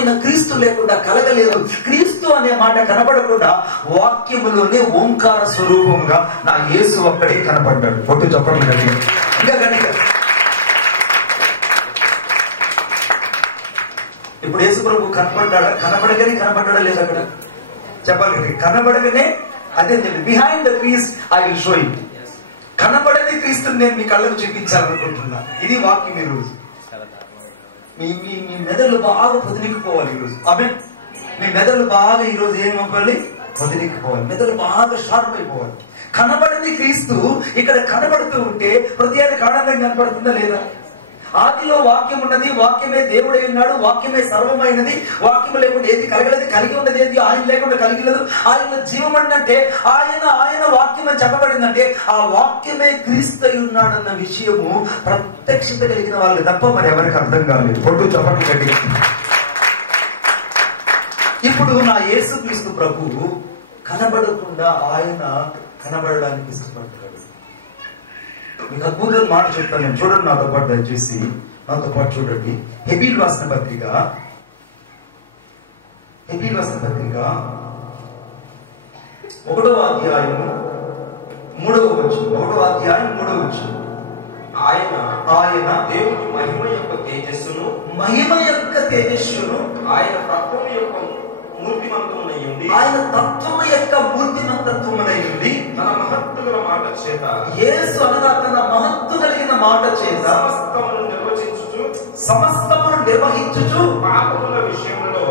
వాక్యమైన క్రీస్తు లేకుండా కలగలేదు. క్రీస్తు అనే మాట కనపడకుండా వాక్యములోనే ఓంకార స్వరూపంగా నా యేసు ఒక్కడే కనపడ్డాడు. పొట్టు చెప్పడం గట్టిగా, ఇంకా గట్టిగా. ఇప్పుడు యేసు ప్రభు కనపడ్డాడా? కనపడగానే లేదు అక్కడ చెప్పాలి. కనబడగానే అదే behind the Christ I will show it. కనబడని క్రీస్తుని నేను మీ కళ్ళకు చూపించాలనుకుంటున్నా. ఇది వాక్యం. ఈ రోజు మీ మెదళ్ళు బాగా పొదిలికిపోవాలి. ఈరోజు ఆమేన్. మీ మెదళ్ళు బాగా ఈరోజు ఏమవ్వాలి? పొదిలికిపోవాలి. మెదళ్ళు బాగా షార్ప్ అయిపోవాలి. కనబడని క్రీస్తు ఇక్కడ కనబడుతూ ఉంటే హృదయానికి ఆనందంగా కనపడుతుందా లేదా? ఆదిలో వాక్యం ఉన్నది, వాక్యమే దేవుడై ఉన్నాడు, వాక్యమే సర్వమైనది, వాక్యం లేకుండా ఏది కలగలేదు, కలిగి ఉన్నది ఏది ఆయన లేకుండా కలిగలేదు. ఆయన జీవమన్నంటే ఆయన వాక్యం అని చెప్పబడిందంటే ఆ వాక్యమే క్రీస్తు అయి ఉన్నాడన్న విషయము ప్రత్యక్షత కలిగిన వాళ్ళకి తప్ప మరి ఎవరికి అర్థం కాలేదు. పొట్టు చెప్పడం గట్టిగా. ఇప్పుడు నా యేసు క్రీస్తు ప్రభువు కనబడకుండా ఆయన కనబడడానికి ఇష్టపడతాడు. మీకు అద్భుతమైన మాట చెప్తాను నేను. చూడండి నాతో పాటు, దయచేసి నాతో పాటు చూడండి. హెబీల్ రాసిన పత్రిక 1వ అధ్యాయం 3వ వచనం. ఆయన దేవుని మహిమ యొక్క తేజస్సును ఆయన తత్వము యొక్క మూర్తిమంతత్వమునయుండి తన మహత్తు గల మాట చేత, యేసు అనగా తన మహత్తు కలిగిన మాట చేత సమస్తమును నిర్వహించుచు పాపముల విషయములలో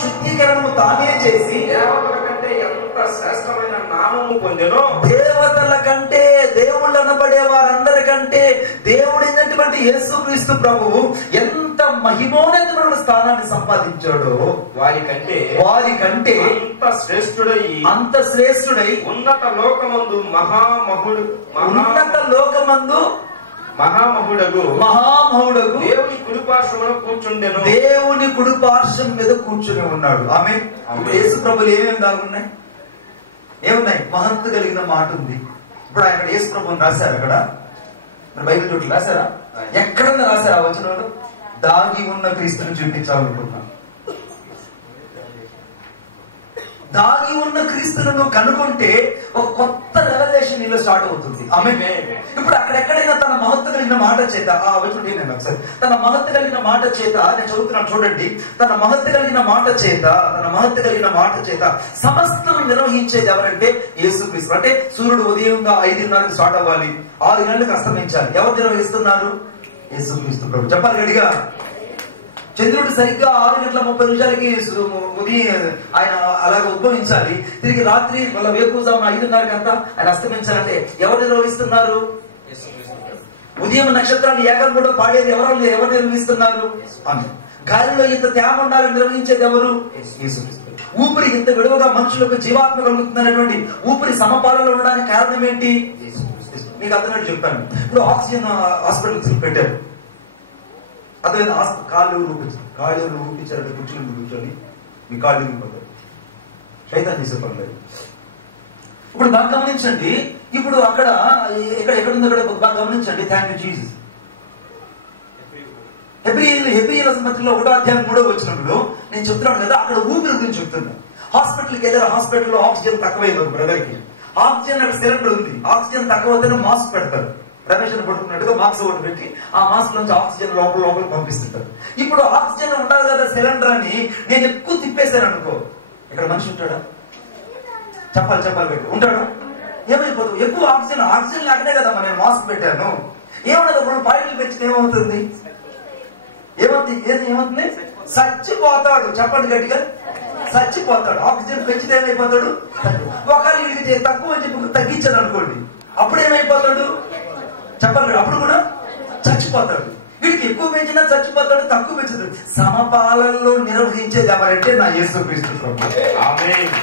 శుద్ధీకరణము తానే చేసి దేవతల కంటే ఎంత శ్రేష్టమైన నామము పొందెనో, దేవతల కంటే దేవుళ్ళు అనబడే వారందరికంటే దేవుడైనటువంటి యేసుక్రీస్తు ప్రభువు ఎంత మహిమోన్నతమైన స్థానాన్ని సంపాదించాడో వారికంటే అంత శ్రేష్ఠుడై ఉన్నత లోకమందు మహామహుడగు దేవుని కుడిపార్శ్వం మీద కూర్చుని ఉన్నాడు. ఆమేన్. యేసు ప్రభులు ఏమేమి దాగున్నాయి? ఏమున్నాయి? మహత్తు కలిగిన మాట ఉంది. ఇప్పుడు ఆయన యేసు ప్రభుని రాశారు. అక్కడ బైబిల్ చోట్ల రాశారా? ఎక్కడన్నా రాశారా? వచనంలో దాగి ఉన్న క్రీస్తుని చూపించాలనుకున్నా. దాగి ఉన్న క్రీస్తును నువ్వు కనుగొంటే ఒక కొత్త రెవల్యూషన్ నీలో స్టార్ట్ అవుతుంది. ఆమేన్. ఇప్పుడు అక్కడెక్కడైనా తన మహత్తు కలిగిన మాట చేత నేను ఒకసారి తన మహత్తు కలిగిన మాట చేత నేను చదువుతున్నాను చూడండి. తన మహత్తు కలిగిన మాట చేత సమస్తం నిర్వహించేది ఎవరంటే యేసుక్రీస్తు. అంటే సూర్యుడు ఉదయంగా 5:30కి స్టార్ట్ అవ్వాలి, 6 గంటలకు అస్తమించాలి. ఎవరు నిర్వహిస్తున్నారు? యేసుక్రీస్తు ప్రభు. చెప్పాలి గడిగా. చంద్రుడు సరిగ్గా 6:30 ఉదయం ఆయన అలాగే ఉద్భవించాలి. తిరిగి రాత్రి వాళ్ళ వేకువజామున 5:30 అంతా ఆయన అస్తమించాలంటే ఎవరు నిర్వహిస్తున్నారు? ఉదయం నక్షత్రాలు ఏకం కూడా పాడేది ఎవరు నిర్వహిస్తున్నారు? అని. గాలిలో ఇంత తేమ ఉండాలని నిర్వహించేది ఎవరు? ఊపిరి ఇంత విడువగా మనుషులకు జీవాత్మ కలుగుతున్నటువంటి ఊపిరి సమపాలలో ఉండడానికి కారణం ఏంటి? మీకు అర్థమైనట్టు చెప్పాను. ఇప్పుడు ఆక్సిజన్ హాస్పిటల్స్ పెట్టారు. అదే కాళ్ళు రూపించారంటే కుర్చీలు కూర్చొని మీ కాళ్ళు రూపంలో శైతాన్ చేసే పర్లేదు. ఇప్పుడు బాగా గమనించండి. ఇప్పుడు అక్కడ ఎక్కడుందో బాగా గమనించండి. Thank you Jesus. హెబ్రీయుల పత్రికలో 1వ అధ్యాయం 3వ వచనంలో నేను చెప్తున్నాను కదా, అక్కడ ఊపిరి గురించి చెప్తున్నా. హాస్పిటల్కి వెళ్ళారు. హాస్పిటల్లో ఆక్సిజన్ తక్కువైంది ఒక బ్రదర్కి. ఆక్సిజన్ అక్కడ సిలిండర్ ఉంది. ఆక్సిజన్ తక్కువ అవుతేనే మాస్క్ పెడతారు. రమేష్ పడుకున్నట్టుగా మాస్క్ ఒకటి పెట్టి ఆ మాస్క్ నుంచి ఆక్సిజన్ లోపల పంపిస్తుంటారు. ఇప్పుడు ఆక్సిజన్ ఉండాలి కదా సిలిండర్ అని నేను ఎక్కువ తిప్పేశాను అనుకో, ఇక్కడ మనిషి ఉంటాడా? చెప్పాలి ఉంటాడా? ఏమైపోతుంది? ఎక్కువ ఆక్సిజన్ లేకనే కదా నేను మాస్క్ పెట్టాను. ఏమన్నది? 2 పాయింట్లు పెంచితే ఏమవుతుంది? ఏమవుతుంది? చచ్చిపోతాడు. చెప్పండి గట్టిగా. చచ్చిపోతాడు. ఆక్సిజన్ పెంచితే ఏమైపోతాడు? ఒకవేళ వీడికి తక్కువ అని చెప్పి తగ్గించాడు అనుకోండి, అప్పుడు ఏమైపోతాడు? చెప్పండి. అప్పుడు కూడా చచ్చిపోతాడు. వీడికి ఎక్కువ పెంచినా చచ్చిపోతాడు, తక్కువ పెంచుతాడు. సమపాలనలో నిర్వహించేది ఎవరంటే నా యేసుక్రీస్తు ప్రభు. ఆమేన్.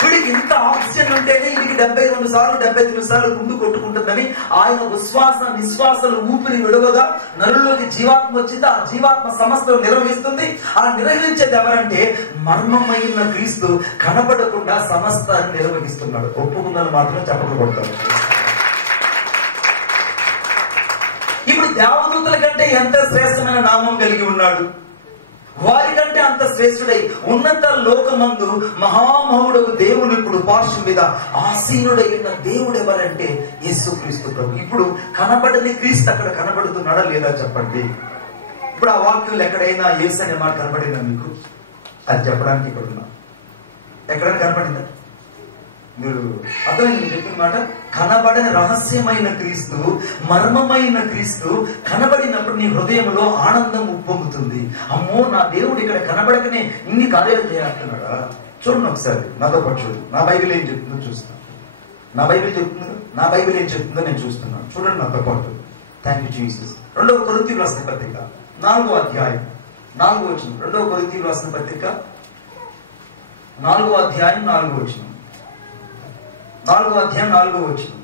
వీడికి ఇంత ఆక్సిజన్ ఉంటేనే వీడికి 72 సార్లు 73 సార్లు గుండు కొట్టుకుంటుందని ఆయన ఉశ్వాస నిశ్వాసలు ఊపిరి విడవగా నరుల్లోకి జీవాత్మ వచ్చింది. ఆ జీవాత్మ సమస్తను నిర్వహిస్తుంది. ఆ నిర్వహించేది ఎవరంటే మర్మమైన క్రీస్తు కనబడకుండా సమస్తాన్ని నిర్వహిస్తున్నాడు. ఒప్పుకుందని మాత్రం చెప్పకూడతారు. దేవదూతల కంటే ఎంత శ్రేష్టమైన నామం కలిగి ఉన్నాడు, వారికంటే అంత శ్రేష్ఠుడై ఉన్నత లోకమందు మహామహుడకు దేవుని ఇప్పుడు పార్శ్వం మీద ఆసీనుడై ఉన్న దేవుడు ఎవరంటే యేసుక్రీస్తు ప్రభు. ఇప్పుడు కనబడని క్రీస్తు అక్కడ కనబడుతున్నాడా లేదా చెప్పండి. ఇప్పుడు ఆ వాక్యంలో ఎక్కడైనా యేసు అనే మాట కనబడిందా మీకు? అది చెప్పడానికి ఇక్కడ ఉన్నా. ఎక్కడైనా కనబడిందా? మీరు అర్థమైంది నేను చెప్పిన మాట. కనబడని రహస్యమైన క్రీస్తు, మర్మమైన క్రీస్తు కనబడినప్పుడు నీ హృదయంలో ఆనందం ఉప్పొంగుతుంది. అమ్మో, నా దేవుడు ఇక్కడ కనబడకనే ఇన్ని కార్యాలు చేస్తున్నాడా? చూడండి ఒకసారి నాతో పాటు చూడు. నా బైబిల్ ఏం చెప్తుందో చూస్తాను. నా బైబిల్ ఏం చెప్తుందో నేను చూస్తున్నాను. చూడండి నాతో పాటు. Thank you Jesus. 2వ కొరింథీయులకు రాసిన పత్రిక 4వ అధ్యాయం 4వ వచనం. 2వ కొరింథీయులకు రాసిన పత్రిక 4వ అధ్యాయం 4వ వచనం. 4వ అధ్యాయం 4వ వచనం.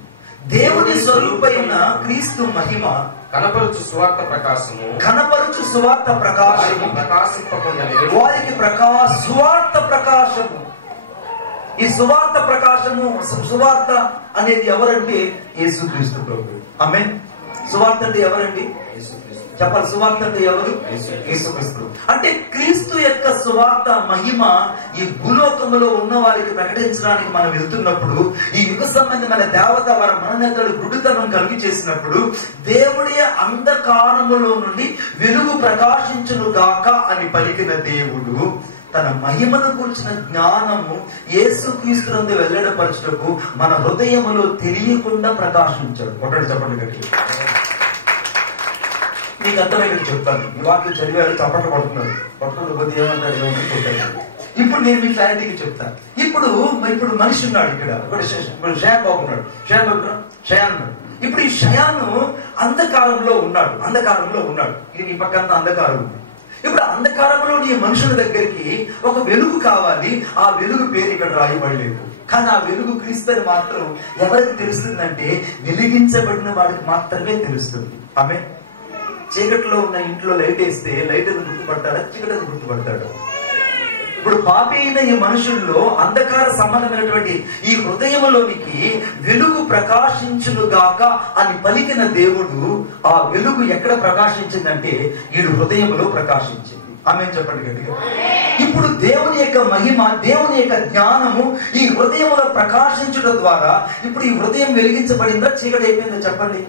దేవుని స్వరూపైన క్రీస్తు మహిమ కనపరుచు సువార్త ప్రకాశము వారికి సువార్త ప్రకాశము. ఈ సువార్త ప్రకాశము, సువార్త అనేది ఎవరంటే యేసుక్రీస్తు ప్రభు. ఆమేన్. సువార్త అంటే ఎవరండి? చెప్పాలి. సువార్త అంటే ఎవరు? యేసుక్రీస్తు. అంటే క్రీస్తు యొక్క సువార్త మహిమ ఈ భూలోకములో ఉన్న వారికి ప్రకటించడానికి మనం వెళ్తున్నప్పుడు, ఈ యుగ సంబంధమైన దేవత వారి మననేతలు గుడితనం కలిగి చేసినప్పుడు, దేవుడి అంధకారములో నుండి వెలుగు ప్రకాశించును గాక అని పలికిన దేవుడు తన మహిమను గురించిన జ్ఞానము యేసుక్రీస్తునందు వెల్లడపరచుటకు మన హృదయములో తెలియకుండా ప్రకాశించాడు. ఒకటి చెప్పండి గట్టి. మీకు అర్థమైనది చెప్తాను. ఈ వాక్యం చదివారు, చప్పట్లు పడుతున్నారు. పట్టుకుంటూ కొద్ది ఏమంటారు చూడాలి. ఇప్పుడు నేను మీ క్లారిటీకి చెప్తాను. ఇప్పుడు మనిషి ఉన్నాడు ఇక్కడ. షయాన్ బాగున్నాడు. షయాన్. ఇప్పుడు ఈ షయాను అంధకారంలో ఉన్నాడు. ఇది ఈ పక్కంతా అంధకారం ఉంది. ఇప్పుడు అంధకారంలో ఈ మనుషుల దగ్గరికి ఒక వెలుగు కావాలి. ఆ వెలుగు పేరు ఇక్కడ రాయబడలేదు. కానీ ఆ వెలుగు క్రీస్తు మాత్రం ఎవరికి తెలుస్తుందంటే వెలిగించబడిన వాడికి మాత్రమే తెలుస్తుంది. ఆమె చీకట్లో ఉన్న ఇంట్లో లైట్ వేస్తే లైట్ అని గుర్తుపడతాడా? చీకటి అని గుర్తుపడతాడు. ఇప్పుడు పాపి అయిన ఈ మనుషుల్లో అంధకార సంబంధమైనటువంటి ఈ హృదయంలోనికి వెలుగు ప్రకాశించునుగాక అని పలికిన దేవుడు ఆ వెలుగు ఎక్కడ ప్రకాశించిందంటే ఈడు హృదయంలో ప్రకాశించింది. ఆమేన్ చెప్పండి గట్టిగా. ఇప్పుడు దేవుని యొక్క మహిమ, దేవుని యొక్క జ్ఞానము ఈ హృదయంలో ప్రకాశించడం ద్వారా ఇప్పుడు ఈ హృదయం వెలిగించబడిందా, చీకటి అయిపోయిందో చెప్పండి.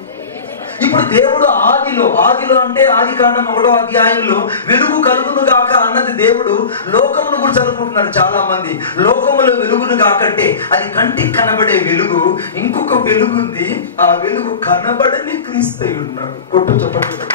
ఇప్పుడు దేవుడు ఆదిలో అంటే ఆదికాండం 1వ అధ్యాయంలో వెలుగు కలుగును గాక అన్నది దేవుడు లోకమును గురించి అనుకుంటున్నారు చాలా మంది. లోకములో వెలుగును గాకంటే అది కంటికి కనబడే వెలుగు. ఇంకొక వెలుగు ఉంది. ఆ వెలుగు కనబడని క్రీస్తు ఉన్నాడు. కొట్టు చెప్పండి.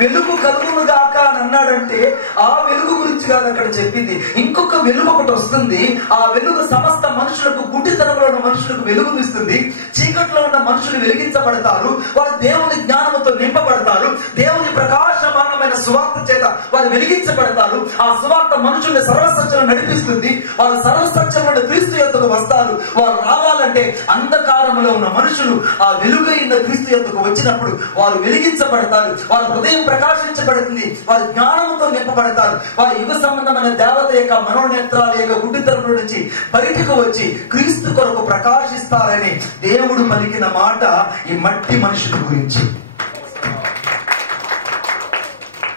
వెలుగు కలుగును గాక అని అన్నాడంటే ఆ వెలుగు గురించి కాదు అక్కడ చెప్పింది. ఇంకొక వెలుగు ఒకటి వస్తుంది. ఆ వెలుగు సమస్త మనుషులకు, గుడ్డితనంలో ఉన్న మనుషులకు వెలుగునిస్తుంది. చీకట్లో ఉన్న మనుషులు వెలిగించబడతారు. వారు దేవుని జ్ఞానముతో నింపబడతారు. దేవుని ప్రకాశమానమైన సువార్త చేత వారు వెలిగించబడతారు. ఆ సువార్త మనుషుల్ని సర్వసత్యం నడిపిస్తుంది. వారు సర్వసత్యమైన క్రీస్తు యొద్దకు వస్తారు. వారు రావాలంటే అంధకారంలో ఉన్న మనుషులు ఆ వెలుగైన క్రీస్తు యొద్దకు వచ్చినప్పుడు వారు వెలిగించబడతారు. వారి హృదయం ప్రకాశించబడుతుంది. వారి జ్ఞానంతో నింపబడతారు. వారి యుగ సంబంధమైన దేవత యొక్క మనోనేత్రాల యొక్క గుడ్డితనం నుంచి బయటకు వచ్చి క్రీస్తు కొరకు ప్రకాశిస్తారని దేవుడు పలికిన మాట ఈ మట్టి మనుషుల గురించి.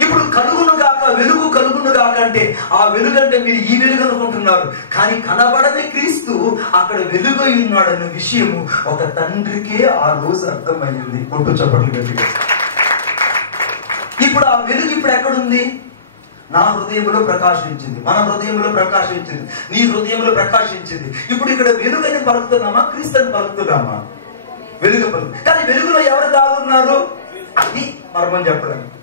ఇప్పుడు కలుగును గాక, వెలుగు కలుగును గాక అంటే ఆ వెలుగు అంటే మీరు ఈ వెలుగు అనుకుంటున్నారు. కానీ కనబడని క్రీస్తు అక్కడ వెలుగు ఉన్నాడన్న విషయము ఒక తండ్రికే ఆ రోజు అర్థమైంది. కొట్టు చెప్పట్లు గట్టిగా. ఇప్పుడు ఆ వెలుగు ఇప్పుడు ఎక్కడుంది? నా హృదయంలో ప్రకాశించింది, మన హృదయంలో ప్రకాశించింది, నీ హృదయంలో ప్రకాశించింది. ఇప్పుడు ఇక్కడ వెలుగని పలుకుతున్నామా, క్రీస్తుని పలుకుతున్నామా? వెలుగు పలుకు. కానీ వెలుగులో ఎవరు దాగున్నారు? అది మర్మం చెప్పడానికి.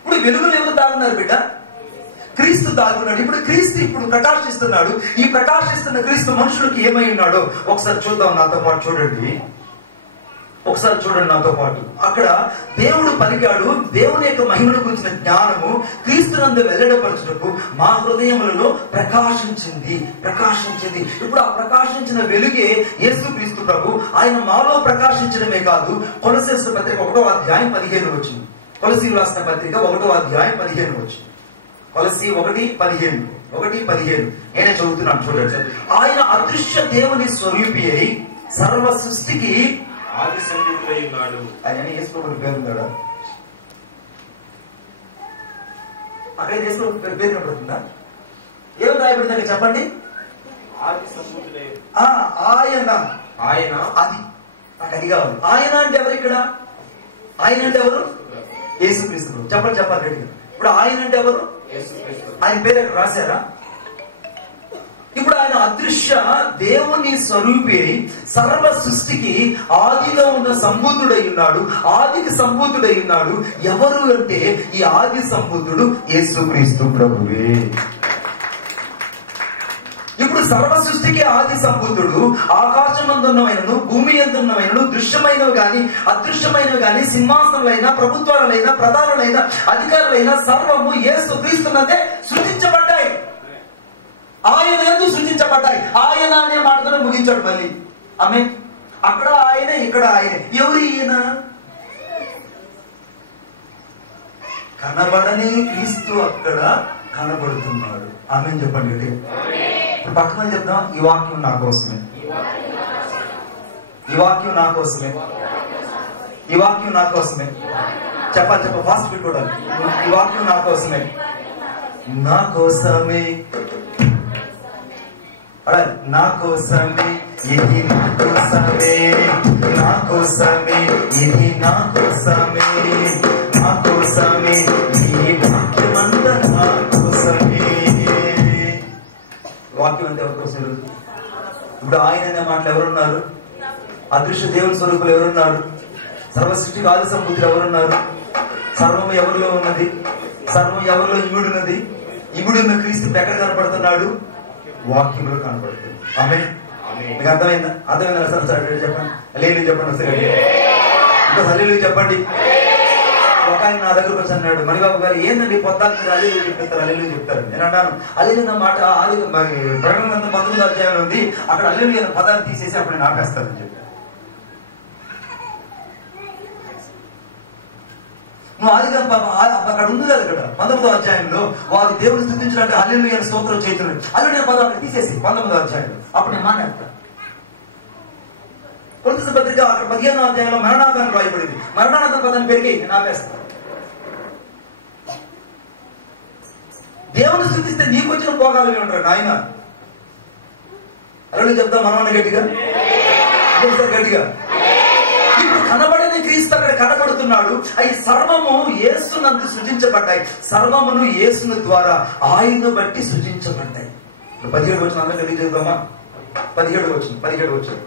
ఇప్పుడు వెలుగులో ఎవరు దాగున్నారు బిడ్డ? క్రీస్తు దాగున్నాడు. ఇప్పుడు క్రీస్తు ఇప్పుడు ప్రకాశిస్తున్నాడు. ఈ ప్రకాశిస్తున్న క్రీస్తు మనుషులకు ఏమై ఉన్నాడో ఒకసారి చూద్దాం. నాతో పాటు చూడండి. నాతో పాటు అక్కడ దేవుడు పలికాడు. దేవుని యొక్క మహిమను గురించిన జ్ఞానము క్రీస్తునందు వెల్లడపరచుటకు మా హృదయములలో ప్రకాశించింది. ఇప్పుడు ఆ ప్రకాశించిన వెలుగే యేసుక్రీస్తు ప్రభు. ఆయన మాలో ప్రకాశించడమే కాదు. కొలస్సీయుల పత్రిక 1వ అధ్యాయం 15 వచ్చింది. కొలస్సీయులు రాసిన పత్రిక 1వ అధ్యాయం 15 వచ్చింది. కొలస్సీ 1:15 నేనే చదువుతున్నాను చూడండి. ఆయన అదృశ్య దేవుని స్వరూపి అయి సర్వ సృష్టికి ఆది సంబూతుడై ఉన్నాడు. ఆయన యేసు ప్రభువు పేరు ఉన్నాడా? అక్కడ యేసు ప్రభువు పేరు కనబడుతుందా? ఏం రాయబడింది చెప్పండి. ఆది సంబూతుడై ఆయన ఆయన అది నాకు అది కావాలి. ఆయన అంటే ఎవరు ఇక్కడ? ఆయన అంటే ఎవరు? యేసుక్రీస్తు. చెప్పండి చెప్పాలి రెడీగా. ఇప్పుడు ఆయన అంటే ఎవరు? ఆయన పేరు ఎక్కడ రాశారా? ఇప్పుడు ఆయన అదృశ్య దేవుని స్వరూపి సర్వ సృష్టికి ఆదిలో ఉన్న సంభూతుడై ఉన్నాడు, ఆదికి సంభూతుడై ఉన్నాడు. ఎవరు అంటే ఈ ఆది సంభూతుడు యేసుక్రీస్తు ప్రభువే. ఇప్పుడు సర్వ సృష్టికి ఆది సంభూతుడు ఆకాశమందున్నవైనను భూమి యందున్నవైనను దృశ్యమైనవి గాని అదృశ్యమైనవి గాని సింహాసనలైన ప్రభుత్వాలైన ప్రధానులైన అధికారులైన సర్వము యేసుక్రీస్తునందే సృజించబడ్డాయి. ఆయన యందు సృజించబడ్డాయి. ఆయన అనే మాటతో ముగించాడు మళ్ళీ. ఆమె అక్కడ ఆయన ఇక్కడ ఆయన. ఎవరు ఈయన? కనబడని క్రీస్తు అక్కడ కనబడుతున్నాడు. ఆమె చెప్పండి. ఇప్పుడు పక్కన చెప్దాం. ఈ వాక్యం నా కోసమే, ఈ వాక్యం నా కోసమే, ఈ వాక్యం నా కోసమే. చెప్పాలి చెప్ప ఫాస్ట్ పెట్టుకోవడానికి. ఈ వాక్యం నా కోసమే, నా కోసమే, నా కోసమే, ఇది నా కోసమే, నా కోసమే, ఇది నా కోసమే, నా కోసమే, ఈ వాక్యమంతా నా కోసమే. వాక్యం అంటే ఎవరి కోసం? ఇప్పుడు ఆయన అనే మాటలు ఎవరున్నారు? అదృశ్య దేవుని స్వరూపులు ఎవరున్నారు? సర్వసృష్టికి ఆది సంబూతులు ఎవరున్నారు? సర్వము ఎవరిలో ఉన్నది? సర్వం ఎవరిలో ఇముడున్నది? ఇముడున్న క్రీస్తు ఎక్కడ కనపడుతున్నాడు? వాక్యంలో కనపడుతుంది. ఆమేన్. మీకు అర్థమైందా? అర్థమైందా? సరే చెప్పండి. హల్లెలూయా చెప్పండి. ఒకసారి ఇంకా హల్లెలూయా చెప్పండి. ఒక ఆయన నా దగ్గరకు వచ్చి అన్నాడు, మణిబాబు గారు ఏందండి పొద్దాకు అల్లెలు చెప్తారు, అల్లెలు చెప్తారు. నేను అన్నాను, అల్లెలు నా మాట ప్రకటన 19వ అధ్యాయం ఉంది, అక్కడ అల్లెలు అనే పదాన్ని తీసేసి అప్పుడు నేను ఆపేస్తానని చెప్పి. నువ్వు ఆదిగా అక్కడ ఉంది కదా, ఇక్కడ 19వ అధ్యాయంలో వారి దేవుని స్తుతించినట్టు హల్లెలూయా అని స్తోత్రం చేస్తున్నాడు. అల్లెలు పదం అక్కడ తీసేసి 19వ అధ్యాయంలో అప్పుడు నేను మాట్లాడతాను. కొరింథీ పత్రిక అక్కడ 15వ అధ్యాయంలో మరణార్థాన్ని రాయబడింది. మరణార్థం పదాన్ని పెరిగి నేను ఆపేస్తాను. దేవుని స్తుతిస్తే నీకు వచ్చిన భోగాలు ఉంటాడు ఆయన. అలా చెప్తా మనం గట్టిగా గట్టిగా. ఇప్పుడు కనబడని క్రీస్తు అక్కడ కనబడుతున్నాడు. అవి సర్వము యేసునందు సృజించబడ్డాయి. సర్వమును యేసుని ద్వారా ఆయన బట్టి సృజించబడ్డాయి. 17 వచ్చిన అందరూ తెలియజేద్దామా? 17 వచ్చిన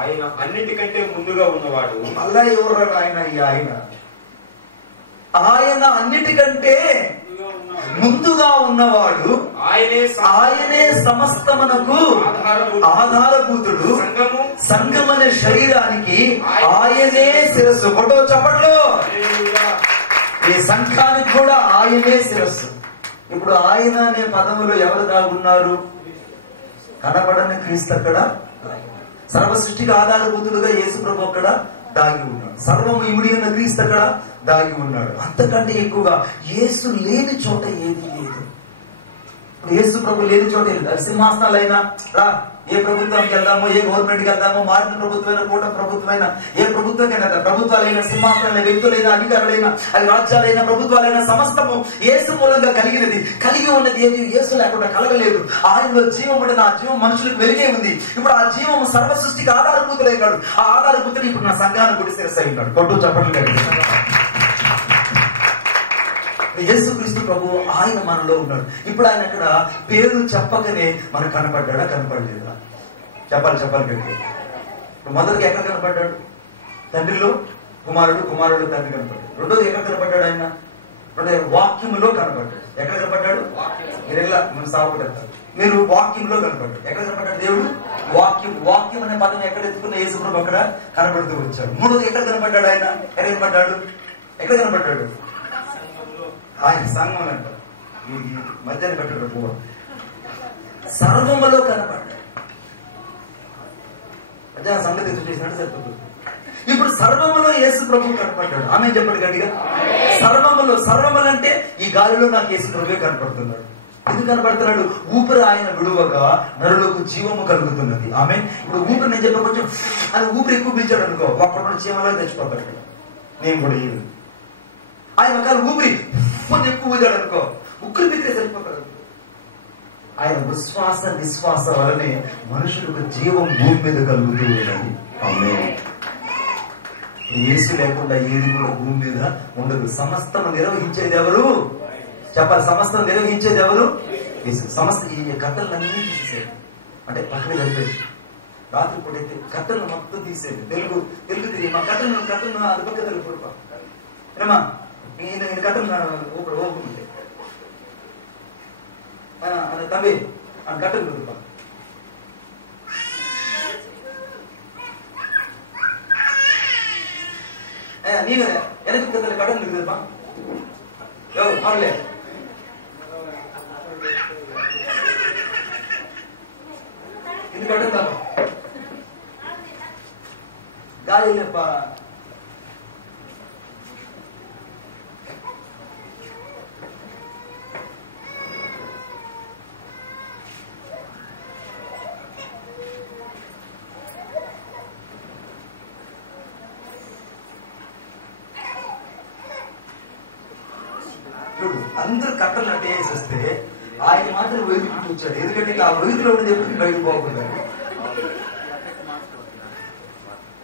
ఆయన అన్నిటికంటే ముందుగా ఉన్నవాడు. మళ్ళా ఎవరు ఆయన? ఆయన అన్నిటికంటే ముందుగా ఉన్నవాడు, ఆయనే సమస్తమునకు ఆధారభూతుడు, సంఘమనే శరీరానికి ఆయనే శిరస్సు. ఫోటో చెప్పట్లో ఈ సంఘానికి కూడా ఆయనే శిరస్సు. ఇప్పుడు ఆయన అనే పదములో ఎవరు దాగున్నారు? కనబడని క్రీస్తు అక్కడ, సర్వ సృష్టికి ఆధారభూతుడుగా యేసు ప్రభు అక్కడ దాగి ఉన్నాడు. సర్వము ఇమిడి ఉన్న క్రీస్తు అక్కడ దాగి ఉన్నాడు. అంతకంటే ఎక్కువగా యేసు లేని చోట ఏది లేదు. ఇప్పుడు యేసు ప్రభు లేని చోట లేదు. సింహాసనాలైనా రా, ఏ ప్రభుత్వానికి వెళ్దామో, ఏ గవర్నమెంట్కి వెళ్దామో, మారిన ప్రభుత్వమైన కూటమి ప్రభుత్వమైన ఏ ప్రభుత్వమైనా, ప్రభుత్వాలైన సింహాసనాలైన వ్యక్తులైన అధికారులైన అవి రాజ్యాలైన ప్రభుత్వాలైన సమస్తము యేసు మూలంగా కలిగినది. కలిగి ఉన్నది ఏది యేసు లేకుండా కలగలేదు. ఆయనలో జీవం ఉండదు. ఆ జీవం మనుషులకు వెలిగే ఉంది. ఇప్పుడు ఆ జీవం సర్వ సృష్టికి ఆధారభూతులైనాడు. ఆ ఆధారభూతులు ఇప్పుడు నా సంఘాన్ని గుడి శిరస్సు ఉన్నాడు. కొట్టు చెప్పట్లు. యేసుక్రీస్తు ప్రభు ఆయన మనలో ఉన్నాడు. ఇప్పుడు ఆయన అక్కడ పేరు చెప్పకనే మనకు కనపడ్డా కనపడలేదా? చెప్పాలి గట్టి. మొదటికి ఎక్కడ కనపడ్డాడు? తండ్రిలో కుమారుడు తండ్రి కనపడ్డాడు. రెండోది ఎక్కడ కనపడ్డాడు? ఆయన వాక్యములో కనపడ్డాడు. ఎక్కడ కనపడ్డాడు? మీరు సాగుపడతారు. మీరు వాక్యంలో కనపడ్డాడు. ఎక్కడ కనపడ్డాడు? దేవుడు వాక్యం అనే పదం ఎక్కడ ఎత్తుకున్న యేసు ప్రభు అక్కడ కనపడుతూ వచ్చాడు. మూడోది ఎక్కడ కనపడ్డాడు? ఆయన ఎక్కడ కనపడ్డాడు? ఆయన సంఘం అంటారు. మధ్యాహ్నం పెట్టాడు పువ్వు. సర్వములో కనపడ్డాడు. మధ్యాహ్నం సంగతి ఎదురు చేసినట్టు సరిపోతుంది. ఇప్పుడు సర్వములో యేసు ప్రభు కనపడ్డాడు. ఆమె చెప్పండి గట్టిగా. సర్వములు అంటే ఈ గాలిలో నాకు యేసు ప్రభువే కనపడుతున్నాడు. ఎందుకు కనబడుతున్నాడు? ఊపిరి ఆయన విడువగా నరులకు జీవము కలుగుతున్నది. ఆమె ఇప్పుడు ఊపిరి నేను చెప్ప కొంచెం అది ఊపిరి ఎక్కువ పిలిచాడు అనుకో, ఒక్కడు చీమలో తెచ్చిపోతాడు. నేను కూడా ఆయన ఒకవేళ ఊపిరి ఎక్కువ ఊదాడు అనుకో, ఉక్కులు బిక్కిరే సరిపోతాడు. ఆయన విశ్వాస నిశ్వాస వలనే మనుషులకు జీవం భూమి మీద కలుగుతూ ఉన్నది. ఆమేన్. యేసు లేకుండా ఏది కూడా భూమి మీద ఉండదు. సమస్తం నిర్వహించేది ఎవరు? చెప్పాలి. సమస్తం నిర్వహించేది ఎవరు? యేసు. సమస్త ఈ కట్టలన్నీ తీసేది, అంటే పక్కన కలిపేది. రాత్రి పూటైతే కట్టలను మొత్తం తీసేది. తెలుగు తిరిగి మా కట్టలను అది పక్క తెలుగు ఏమా ఈయన కట్టలు ఓపుంటే తమ్మి ఆ కట్టలు కుదురుపా. నీకు వెనక కట్టలు కుదురుపా. మారలే ఇది కట్టలు గాలి లేప్ప. అందరూ కట్టలు అంటే వేసేస్తే ఆయన మాత్రం వెలుగు కూర్చాడు. ఎందుకంటే ఆ వెలుగులో ఉన్నది ఎప్పుడు బయటకు పోకుండా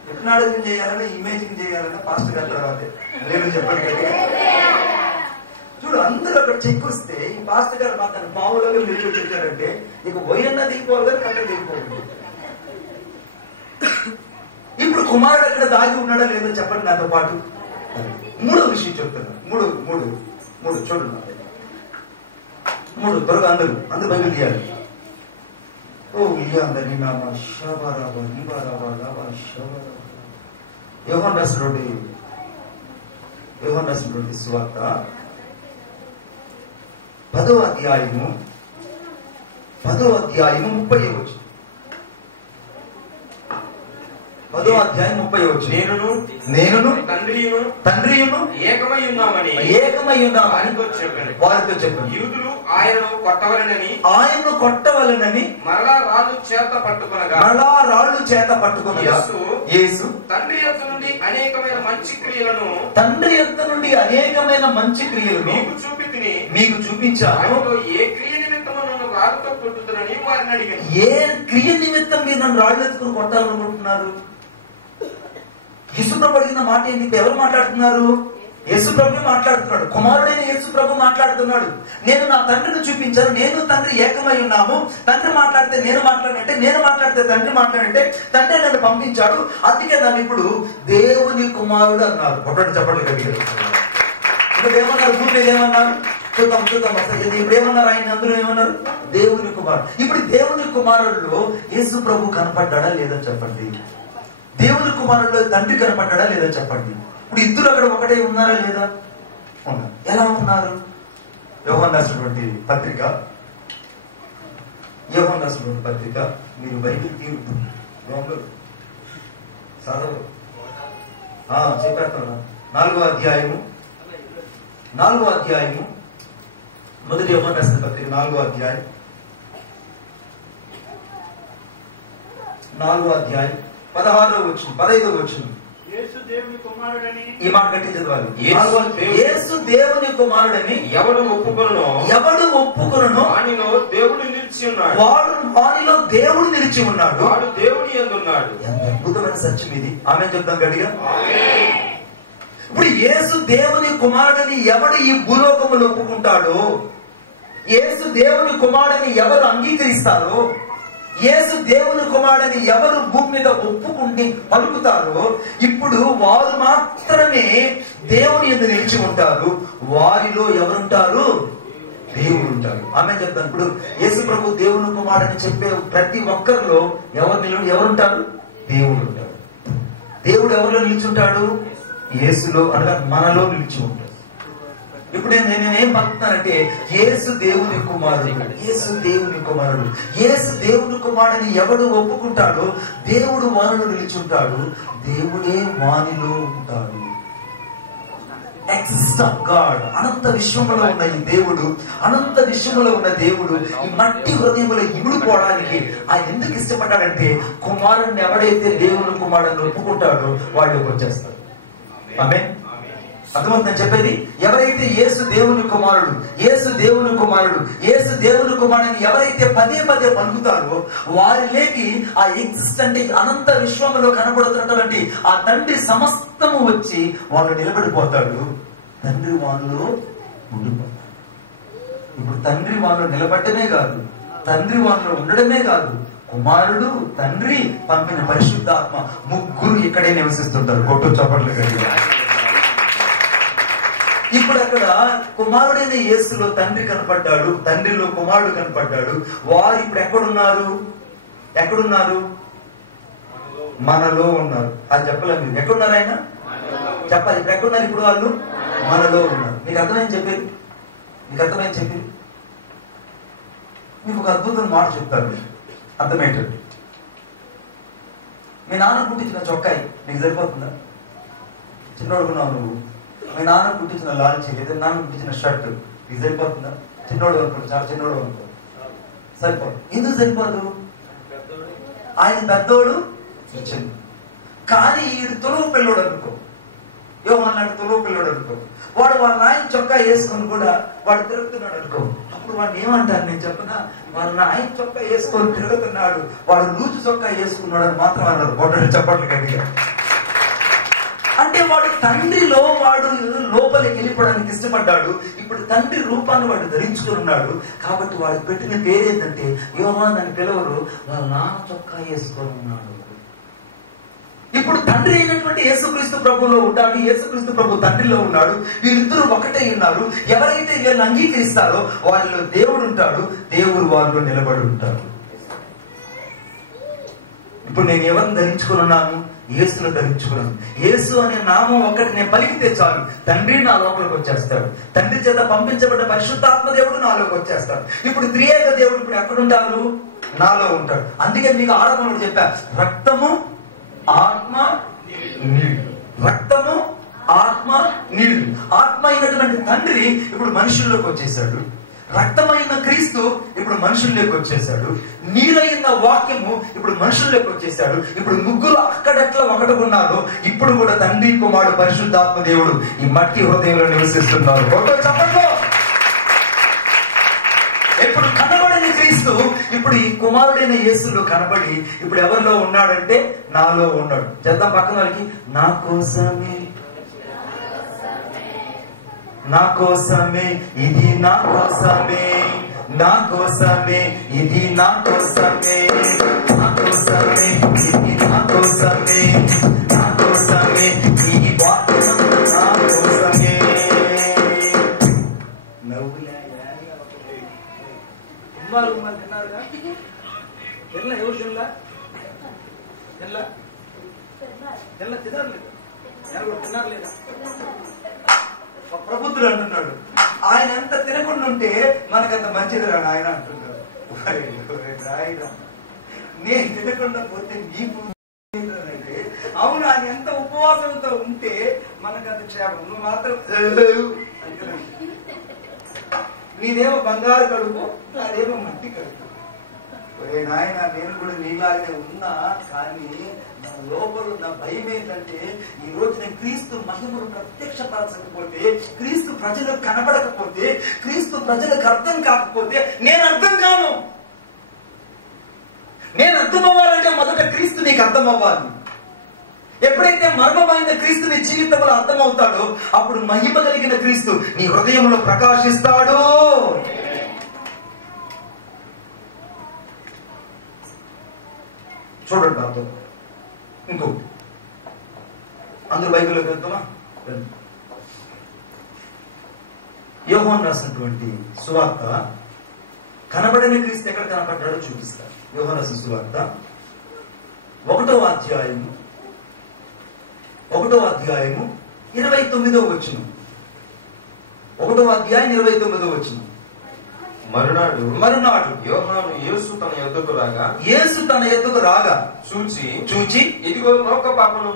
టెక్నాలజీ చేయాలన్నా ఇమేజింగ్ చేయాలన్నా ఫాస్ట్ గా తర్వాత నేను చెప్పండి కదా. చూడు అందరూ అక్కడ చెక్ వస్తే ఈ ఫాస్ట్ గారు మాత్రం మామూలుగా నిలిచి చెప్పారంటే నీకు వైరన్నా దిగిపోవాలి కానీ కట్టలు దిగిపోవాలి. ఇప్పుడు కుమారుడు అక్కడ దాగి ఉన్నాడా లేదో చెప్పండి నాతో పాటు. మూడో విషయం చెప్తున్నా. మూడు చూడండి. త్వరగా అందరూ బైబిల్ తీయాలి. యోహాను రాసినటువంటి సువార్త 10వ అధ్యాయము 30వ వచనం. 10వ అధ్యాయం 30వ వచనం. నేనును తండ్రియును ఏకమై ఉన్నామని వారితో చెప్పాను. యూదులు ఆయనను కొట్టవలెనని మరలా రాళ్ళు చేత పట్టుకొనగా యేసు తండ్రి యొద్ద నుండి అనేకమైన మంచి క్రియలను మీకు చూపించాను. ఏ క్రియ నిమిత్తం నన్ను రాళ్ళతో కొట్టుతారని వారిని అడిగాను. ఏ క్రియ నిమిత్తం మీరు నన్ను రాళ్ళు ఎత్తుకుని కొట్టాలనుకుంటున్నారు? యేసుప్రభు అడిగిన మాట ఏంటి? ఎవరు మాట్లాడుతున్నారు? యేసుప్రభు మాట్లాడుతున్నాడు. కుమారుడైన యేసుప్రభు మాట్లాడుతున్నాడు. నేను నా తండ్రిని చూపించాను, నేను తండ్రి ఏకమై ఉన్నాము. తండ్రి మాట్లాడితే నేను మాట్లాడినట్టే, నేను మాట్లాడితే తండ్రి మాట్లాడినట్టే. తండ్రి నన్ను పంపించాడు, అందుకే నన్ను ఇప్పుడు దేవుని కుమారుడు అన్నారు. ఒకటి చెప్పండి గట్టిగా. ఇప్పుడు ఏమన్నారు? భూమి ఏమన్నారు? చూద్దాం అసలు ఇప్పుడు ఏమన్నారు? ఆయన అందరూ ఏమన్నారు? దేవుని కుమారుడు. ఇప్పుడు దేవుని కుమారుడులో యేసు ప్రభు కనపడ్డా లేదా చెప్పండి. దేవుని కుమారుడులో తండ్రి కనపడ్డా లేదా చెప్పండి. ఇప్పుడు ఇద్దరు అక్కడ ఒకటే ఉన్నారా లేదా? ఉన్నారు. ఎలా ఉన్నారు? యోహాను రాసినటువంటి పత్రిక మీరు బైబిల్ తీరు చదవరు చెప్పేస్తున్నా. 4వ అధ్యాయము మొదటి యోహాను రాసిన పత్రిక 4వ అధ్యాయం 16వ వచనం 15వ వచనం. ఈ మాట గట్టి చదవాలి. యేసు దేవుని కుమారుడని ఎవడు ఒప్పుకొనునో వానిలో దేవుడు నిలిచి ఉన్నాడు. వాడు దేవుని యందు ఉన్నాడు. ఎంత అద్భుతమైన సత్యం ఇది. ఆమేన్ చెప్తాం గట్టిగా. ఇప్పుడు యేసు దేవుని కుమారుడని ఎవడు ఈ భూలోకములో ఒప్పుకుంటాడో, యేసు దేవుని కుమారుడని ఎవరు అంగీకరిస్తారో, యేసు దేవుని కుమారుడని ఎవరు భూమి మీద ఒప్పుకుంటే పలుకుతారో, ఇప్పుడు వారు మాత్రమే దేవుని యందు నిలిచి ఉంటారు. వారిలో ఎవరుంటారు? దేవుడు ఉంటారు. ఆమె చెప్తాను. ఇప్పుడు యేసు ప్రభు దేవుని కుమారుడని చెప్పే ప్రతి ఒక్కరిలో ఎవరుంటారు? దేవుడు ఉంటాడు. దేవుడు ఎవరిలో నిలిచుంటాడు? యేసులో, అనగా మనలో నిలిచి ఉంటాడు. ఇప్పుడు నేనేం పలుకుతున్నానంటే యేసు దేవుని కుమారుడు. యేసు దేవుని కుమారుడని ఎవడు ఒప్పుకుంటాడో దేవుడు వానిలో నిలిచుంటాడు, దేవుడే వానిలో ఉంటాడు. ఎగ్జిస్ట్ ఆఫ్ గాడ్, అనంత విశ్వములో ఉన్న ఈ దేవుడు, అనంత విశ్వములో ఉన్న దేవుడు ఈ మట్టి హృదయంలో ఇమిడిపోవడానికి ఆయన ఎందుకు ఇష్టపడ్డాడంటే, కుమారుడిని ఎవడైతే దేవుని కుమారుడిని ఒప్పుకుంటాడో వాళ్ళకి వచ్చేస్తారు. ఆమేన్. అర్థమవుతుందని చెప్పేది. ఎవరైతే యేసు దేవుని కుమారుడు, యేసు దేవుని కుమారుడు, యేసు దేవుని కుమారుడిని ఎవరైతే పదే పదే పలుకుతారో వారిలోకి ఆ ఎగ్జిస్ట్ అంటే అనంత విశ్వంలో కనబడుతున్నటువంటి ఆ తండ్రి సమస్తము వచ్చి వాళ్ళు నిలబడిపోతాడు. తండ్రి వాళ్ళు ఉండిపోతాడు. ఇప్పుడు తండ్రి వాళ్ళు నిలబడటమే కాదు, తండ్రి వాళ్ళు ఉండడమే కాదు, కుమారుడు, తండ్రి, పంపిన పరిశుద్ధాత్మ ముగ్గురు ఇక్కడే నివసిస్తుంటారు. కొట్టు చప్పట్లు గట్టిగా. ఇప్పుడు అక్కడ కుమారుడైన యేసులో తండ్రి కనపడ్డాడు, తండ్రిలో కుమారుడు కనపడ్డాడు. వారు ఇప్పుడు ఎక్కడున్నారు? మనలో ఉన్నారు. అది చెప్పలేదు మీరు. ఎక్కడున్నారు ఆయన? చెప్పాలి. ఇప్పుడు ఎక్కడున్నారు? ఇప్పుడు వాళ్ళు మనలో ఉన్నారు. మీకు అర్థమైంది చెప్పేది? మీకు ఒక అద్భుతమైన మాట చెప్తారు, అర్థమేంటండి. మీ నాన్న కుట్టించిన చొక్కాయి నీకు సరిపోతుందా? చిన్నోడుకున్నావు నువ్వు. మీ నాన్న కుట్టించిన లాల్చి లేదా నాన్న కుట్టించిన షర్ట్ ఇది సరిపోతుందా? చిన్నోడు అనుకో, చాలా చిన్నోడు అనుకో, సరిపోదు. ఎందుకు సరిపోదు? ఆయన పెద్దోడు ఇచ్చింది. కానీ ఈడు తొలువు పిల్లోడు అనుకో, యోహాను తొలువు పిల్లోడు అనుకో, వాడు వాళ్ళ నాయన చొక్కా వేసుకొని కూడా వాడు తిరుగుతున్నాడు అనుకో, అప్పుడు వాడిని ఏమంటారు నేను చెప్పనా? వాళ్ళ నాయన చొక్కా వేసుకొని తిరుగుతున్నాడు, వాడు లూజు చొక్కా వేసుకున్నాడు అని మాత్రం అన్నారు. కొట్టండి చప్పట్లు గట్టిగా. అంటే వాడు తండ్రిలో వాడు లోపలికి వెళ్ళిపోవడానికి ఇష్టపడ్డాడు. ఇప్పుడు తండ్రి రూపాన్ని వాడు ధరించుకుని ఉన్నాడు. కాబట్టి వాడు పెట్టిన పేరేంటంటే యోహాను అని పిలవరు, వాళ్ళ నాన్న చొక్కా వేసుకొని ఉన్నాడు. ఇప్పుడు తండ్రి అయినటువంటి యేసుక్రీస్తు ప్రభులో ఉన్నాడు, యేసుక్రీస్తు ప్రభు తండ్రిలో ఉన్నాడు. వీరిద్దరూ ఒకటే ఉన్నారు. ఎవరైతే వీళ్ళని అంగీకరిస్తారో వాళ్ళలో దేవుడు ఉంటాడు, దేవుడు వాళ్ళు నిలబడి ఉంటారు. ఇప్పుడు నేను ఎవరిని ధరించుకుని ఉన్నాను? యేసును ధరించుకున్నాను. యేసు అనే నామం ఒక్కటి నేను పలికితే చాలు, తండ్రి నా లోపలికి వచ్చేస్తాడు. తండ్రి చేత పంపించబడ్డ పరిశుద్ధాత్మ దేవుడు నాలోకి వచ్చేస్తాడు. ఇప్పుడు త్రియేక దేవుడు ఇప్పుడు ఎక్కడుంటారు? నాలో ఉంటాడు. అందుకే మీకు ఆరంభంలో చెప్పా, రక్తము, ఆత్మ, నీళ్లు. రక్తము, ఆత్మ, నీళ్లు. ఆత్మ అయినటువంటి తండ్రి ఇప్పుడు మనుషుల్లోకి వచ్చేసాడు. రక్తమైన క్రీస్తు ఇప్పుడు మనుషుల్లోకి వచ్చేసాడు. నీరైన వాక్యము ఇప్పుడు మనుషుల్లోకి వచ్చేసాడు. ఇప్పుడు ముగ్గురు అక్కడెట్లా ఒకటుకున్నారు, ఇప్పుడు కూడా తండ్రి, కుమారుడు, పరిశుద్ధాత్మ దేవుడు ఈ మట్టి హృదయంలో నివసిస్తున్నారు. చెప్పండి. ఇప్పుడు కనబడిన క్రీస్తు ఇప్పుడు ఈ కుమారుడైన యేసులో కనబడి ఇప్పుడు ఎవరిలో ఉన్నాడంటే నాలో ఉన్నాడు. చేద్దాం పక్కన వాళ్ళకి. నా కోసమే, నా కోసమే, ఇది నా కోసమే, నా కోసమే, ఇది నా కోసమే, నా కోసమే, ఇది నా కోసమే, నా కోసమే, ఈ వాక్యం నా కోసమే. తిన్నారుగా? తిన్నా? ఎవరు తినలా? తినలేదా? ప్రభుత్వుడు అంటున్నాడు, ఆయన ఎంత తినకుండా ఉంటే మనకంత మంచిది రా ఆయన అంటున్నాడు. ఆయన నేను తినకుండా పోతే నీకు అంటే, అవును ఆయన ఎంత ఉపవాసంతో ఉంటే మనకంత క్షేమం. నువ్వు మాత్రం నీదేమో బంగారు కడుపు, నాదేమో మట్టి కడుపు. నాయన నేను కూడా నీలాగే ఉన్నా, కానీ నా లోపల నా భయం ఏంటంటే ఈ రోజు నేను క్రీస్తు మహిమను ప్రత్యక్షపరచకపోతే, క్రీస్తు ప్రజలకు కనబడకపోతే, క్రీస్తు ప్రజలకు అర్థం కాకపోతే నేను అర్థం కాను. నేను అర్థం అవ్వాలంటే మొదట క్రీస్తు నీకు అర్థం అవ్వాలి. ఎప్పుడైతే మర్మమైన క్రీస్తు నీ జీవితంలో అర్థమవుతాడో అప్పుడు మహిమ కలిగిన క్రీస్తు నీ హృదయంలో ప్రకాశిస్తాడు. చూడండి అర్థం. ఇంకోటి అందరూ బైబిల్లోకి వెళ్తామా? యోహాను రాసినటువంటి సువార్త కనబడిన క్రీస్తు ఎక్కడ కనపడ్డాడో చూపిస్తారు. యోహాను రాసిన సువార్త 1వ అధ్యాయము 29వ వచనం. 1వ అధ్యాయం 29వ వచనం. మరునాడు యోహాను యేసు తన యొద్దకు రాగా చూచి చూచి ఇదిగో లోక పాపమును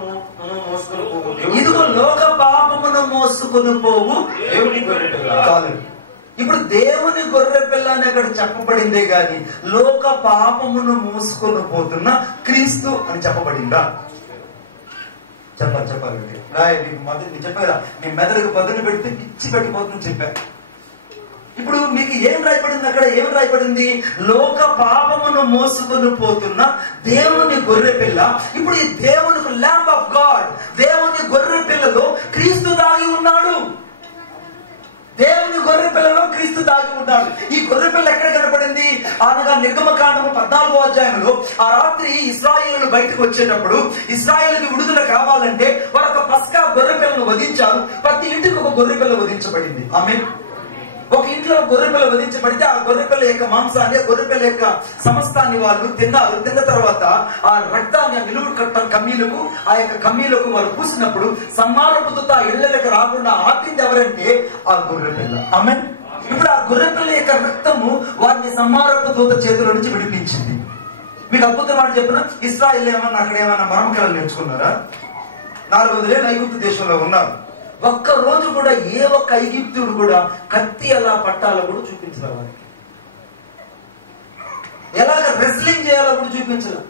మోసుకొని పోవు ఇదిగో లోక పాపమును మోసుకొని పోవు దేవుని గొర్రెపిల్ల. చాలు. ఇప్పుడు దేవుని గొర్రె పిల్ల అని అక్కడ చెప్పబడిందే గాని లోక పాపమును మోసుకొని పోతున్న క్రీస్తు అని చెప్పబడిందా? చెప్పాలి రాయ మీకు మొదటి చెప్పా కదా, మీ మెదడుకు బదులు పెడితే పిచ్చి పెట్టిపోతుందని చెప్పా. ఇప్పుడు మీకు ఏం రాయబడింది అక్కడ? ఏం రాయబడింది? లోక పాపమును మోసుకొని పోతున్న దేవుని గొర్రె పిల్ల. ఇప్పుడు ఈ దేవునికి ల్యాంబ్ ఆఫ్ గాడ్, దేవుని గొర్రె పిల్లలో క్రీస్తు దాగి ఉన్నాడు. దేవుని గొర్రె పిల్లలో క్రీస్తు దాగి ఉన్నాడు. ఈ గొర్రె పిల్ల ఎక్కడ కనపడింది? అనగా నిర్గమకాండము 14వ అధ్యాయంలో ఆ రాత్రి ఇశ్రాయేలు బయటకు వచ్చేటప్పుడు ఇశ్రాయేలుకి విడుదల కావాలంటే వారు ఒక పస్కా గొర్రె పిల్లను వధించారు. ప్రతి ఇంటికి ఒక గొర్రె పిల్ల వధించబడింది. ఆమేన్. ఒక ఇంట్లో గొర్రె పిల్ల వధించబడితే ఆ గొర్రె పిల్ల యొక్క మాంసాన్ని, గొర్రె పిల్ల యొక్క సమస్తాన్ని వాళ్ళు తిన్నారు. తిన్న తర్వాత ఆ రక్తాన్ని ఆ నిలువు కట్ట కమ్మీలకు, ఆ యొక్క కమ్మీలకు వారు పూసినప్పుడు సన్మానపు దూత ఇళ్లకు రాకుండా ఆపింది ఎవరంటే ఆ గొర్రె పిల్ల. ఆమేన్. ఇప్పుడు ఆ గొర్రె పిల్ల యొక్క రక్తము వారిని సన్మానపు దూత చేతుల నుంచి విడిపించింది. మీకు అద్భుతం మాట చెప్పిన, ఇశ్రాయేలు ఏమన్నా అక్కడ ఏమైనా మరమకళలు నేర్చుకున్నారా? 400 ఏళ్ళు ఐగుప్తు దేశంలో ఉన్నారు. ఒక్క రోజు కూడా ఏ ఒక్క ఐగుప్తుడు కూడా కత్తి ఎలా పట్టాలో కూడా చూపించలేదు. వారికి ఎలాగ రెస్లింగ్ చేయాలో కూడా చూపించలేదు.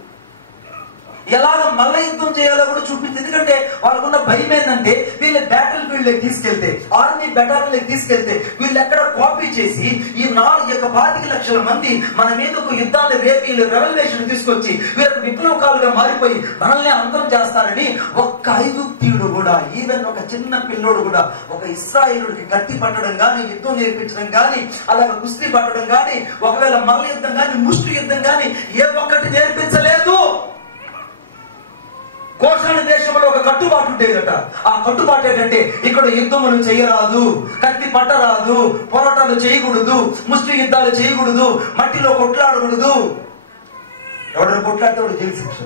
ఎలాగ మల్ల యుద్ధం చేయాలో కూడా చూపించింది. ఎందుకంటే వాళ్ళకున్న భయం ఏంటంటే వీళ్ళ బ్యాటిల్ ఫీల్డ్ లోకి తీసుకెళ్తే, ఆర్మీ బెటాలియన్ తీసుకెళ్తే వీళ్ళు ఎక్కడ కాపీ చేసి ఈ 25 లక్షల మంది మన మీద ఒక యుద్ధాన్ని రేపి వీళ్ళు రెవల్యూషన్ తీసుకొచ్చి వీళ్ళకి విప్లవకాలుగా మారిపోయి మనల్ని అంతం చేస్తారని ఒక్క ఐగుప్తీయుడు కూడా, ఈవెన్ ఒక చిన్న పిల్లోడు కూడా ఒక ఇశ్రాయేలుడికి కత్తి పట్టడం గాని, యుద్ధం నేర్పించడం గాని, అలాగే కుస్తీ పట్టడం గాని, ఒకవేళ మల్ల యుద్ధం గాని, ముష్టి యుద్ధం గాని ఏ ఒక్కటి నేర్పించలేదు. గోషాణ దేశంలో ఒక కట్టుబాటు ఉండేదట. ఆ కట్టుబాటు ఏంటంటే ఇక్కడ యుద్ధములు చేయరాదు, కత్తి పట్టరాదు, పోరాటాలు చేయకూడదు, ముష్టి యుద్ధాలు చేయకూడదు, మట్టిలో కొట్లాడకూడదు. ఎవడైనా కొట్లాడితే వాడు జైలు శిక్ష.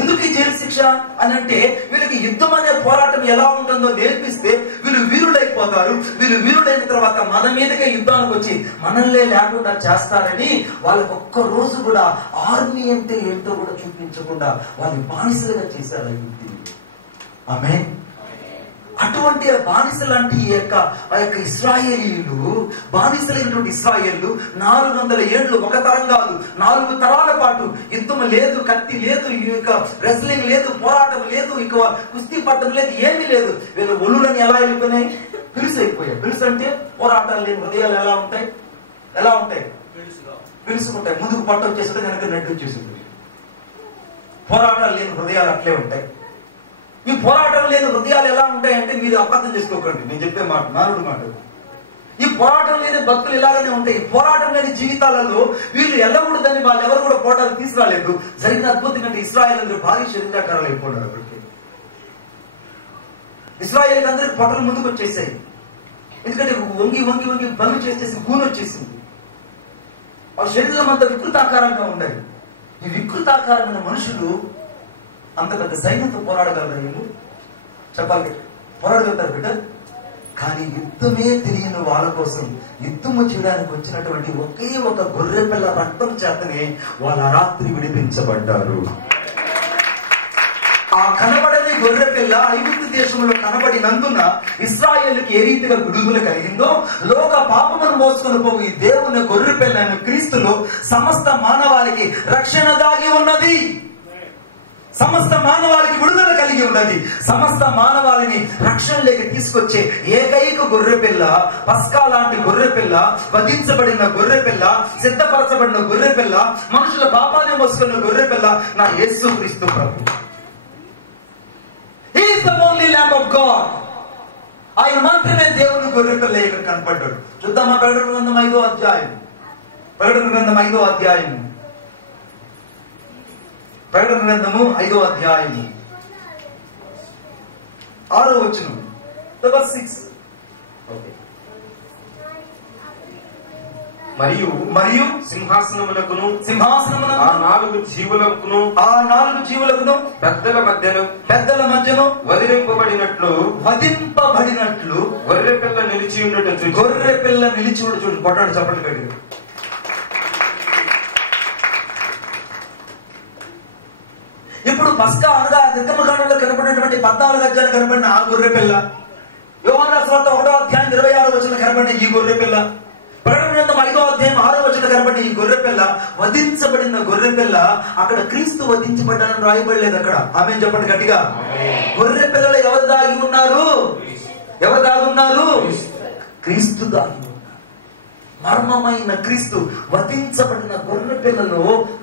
ఎందుకు ఈ జైలు శిక్ష అని అంటే వీళ్ళకి యుద్ధం అనే పోరాటం ఎలా ఉంటుందో నేర్పిస్తే వీళ్ళు వీరుడైపోతారు. వీళ్ళు వీరుడైన తర్వాత మన మీదకే యుద్ధానికి వచ్చి మనల్నే లేకుండా చేస్తారని వాళ్ళకి ఒక్క రోజు కూడా ఆర్మీ అంటే ఏంటో కూడా చూపించకుండా వాళ్ళని బానిసలుగా చేశారు ఐగుప్తీయులు. ఆమేన్. అటువంటి బానిస లాంటి ఆ యొక్క ఇశ్రాయేలీయులు, బానిసలైనటువంటి ఇశ్రాయేళ్లు 400 ఏళ్ళు, ఒక తరం కాదు 4 తరాల పాటు యుద్ధం లేదు, కత్తి లేదు, రెస్లింగ్ లేదు, పోరాటం లేదు, ఇక కుస్తీ పట్టం లేదు, ఏమీ లేదు. వీళ్ళు ఒళ్ళులని ఎలా వెళ్ళిపోయినాయి? పిలుసు అయిపోయాయి. పిలుసు అంటే పోరాటాలు లేని హృదయాలు ఎలా ఉంటాయి? ఎలా ఉంటాయి? పిలుసుకుంటాయి. ముందుకు పట్ట వచ్చేసింది, వెనక నడ్డు వచ్చేసింది. పోరాటాలు లేని హృదయాలు అట్లే ఉంటాయి. ఈ పోరాటం లేని హృదయాలు ఎలా ఉంటాయంటే మీరు అపార్థం చేసుకోకండి, నేను చెప్పే మాట నానుడు మాట. ఈ పోరాటం లేని భక్తులు ఇలాగనే ఉంటాయి. ఈ పోరాటం లేని జీవితాలలో వీళ్ళు వెళ్ళకూడదని వాళ్ళు ఎవరు కూడా పోరాటాలు తీసుకురాలేదు. జరిగిన అద్భుతం అంటే ఇశ్రాయేల్ అందరూ భారీ శరీరాకారాలు అయిపోయినారు. అప్పటికి ఇశ్రాయేల్ అందరికి పొట్టలు ముందుకు వచ్చేసాయి. ఎందుకంటే వంగి వంగి వంగి బలు చేసేసి గూను వచ్చేసింది. వాళ్ళ శరీరం అంతా వికృతాకారంగా ఉండాలి. ఈ వికృతాకారమైన మనుషులు అంత పెద్ద సైన్యంతో పోరాడగలరు. వీళ్ళు చెప్పాలి, పోరాడగలుగుతారు బిడ్డ. కానీ యుద్ధమే తెలియని వాళ్ళ కోసం యుద్ధము చేయడానికి వచ్చినటువంటి ఒకే ఒక గొర్రె పిల్ల రక్తం చేతనే వాళ్ళ రాత్రి విడిపించబడ్డారు. ఆ కనబడని గొర్రె పిల్ల ఐగుప్తు దేశంలో కనబడినందున ఇశ్రాయేలుకి ఏ రీతిగా విడుదల కలిగిందో, లోక పాపమును మోసుకొని పోవు ఈ దేవుని గొర్రె పిల్లను క్రీస్తులో సమస్త మానవాళికి రక్షణ దాగి ఉన్నది. సమస్త మానవాళికి విడుదల కలిగి ఉన్నది. సమస్త మానవాళిని రక్షణలోకి తీసుకొచ్చే ఏకైక గొర్రె పిల్ల, పస్కా లాంటి గొర్రె పిల్ల, వధించబడిన గొర్రె పిల్ల, సిద్ధపరచబడిన గొర్రె పిల్ల, మనుషుల పాపాన్ని మోసుకున్న గొర్రె పిల్ల నా యేసుక్రీస్తు ప్రభు. He is the only Lamb of God. ఆయన మాత్రమే దేవుని గొర్రె పిల్ల ఇక్కడ కనపడ్డాడు. చూద్దామా ప్రకటన గ్రంథం 5వ అధ్యాయం. ప్రకటన గ్రంథం 5వ అధ్యాయం. ప్రకటన గ్రంథము 5వ అధ్యాయము 6వ వచనం. verse 6. మరియు సింహాసనములకును ఆ 4 జీవులకును పెద్దల మధ్యను వదిలింపబడినట్లు గొర్రె పిల్ల నిలిచి ఉండటం చూడు. కొట్టాడు చప్పట్లు కట్టి. ఇప్పుడు పస్కా అనగా నిర్గమకాండంలో కనబడినటువంటి 14 అధ్యాయాలు కనబడిన ఆ గొర్రె పిల్ల, యోహాను రాసిన 1వ అధ్యాయం 26వ వచనం కనబడిన ఈ గొర్రె పిల్ల, ప్రకటన గ్రంథం 5వ అధ్యాయం 6వ వచనం కనబడిన ఈ గొర్రె పిల్ల, వధించబడిన గొర్రె పిల్ల. అక్కడ క్రీస్తు వధించబడ్డానని రాయబడలేదు అక్కడ. ఆమేన్ చెప్పండి గట్టిగా. గొర్రె పిల్లలు ఎవరు దాగి ఉన్నారు? ఎవరు దాగి ఉన్నారు? క్రీస్తు దాగి ఉన్నారు. మర్మమైన క్రీస్తు వధించబడిన గొర్రె పిల్లలో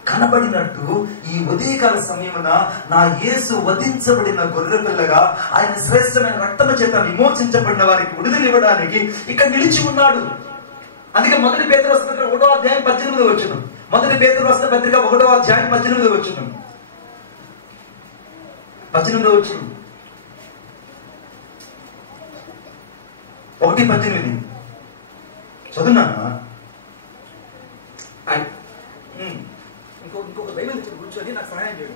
కనబడినట్టు ఈ ఉదయకాల సమయమున నా యేసు వధించబడిన గొర్రె పిల్లగా ఆయన శ్రేష్టమైన రక్తము చేత విమోచించబడిన వారికి విడుదల ఇవ్వడానికి ఇక్కడ నిలిచి ఉన్నాడు. అందుకే మొదటి పేతురు రాసిన పత్రిక 1వ అధ్యాయం 18వ వచనం, మొదటి పేతురు రాసిన పత్రిక 1వ అధ్యాయం 18వ వచనం, 18వ వచనం, 1:18 చదువున్నానా? ఇంకొక బైబిల్ కూర్చొని నాకు సహాయం చేయండి.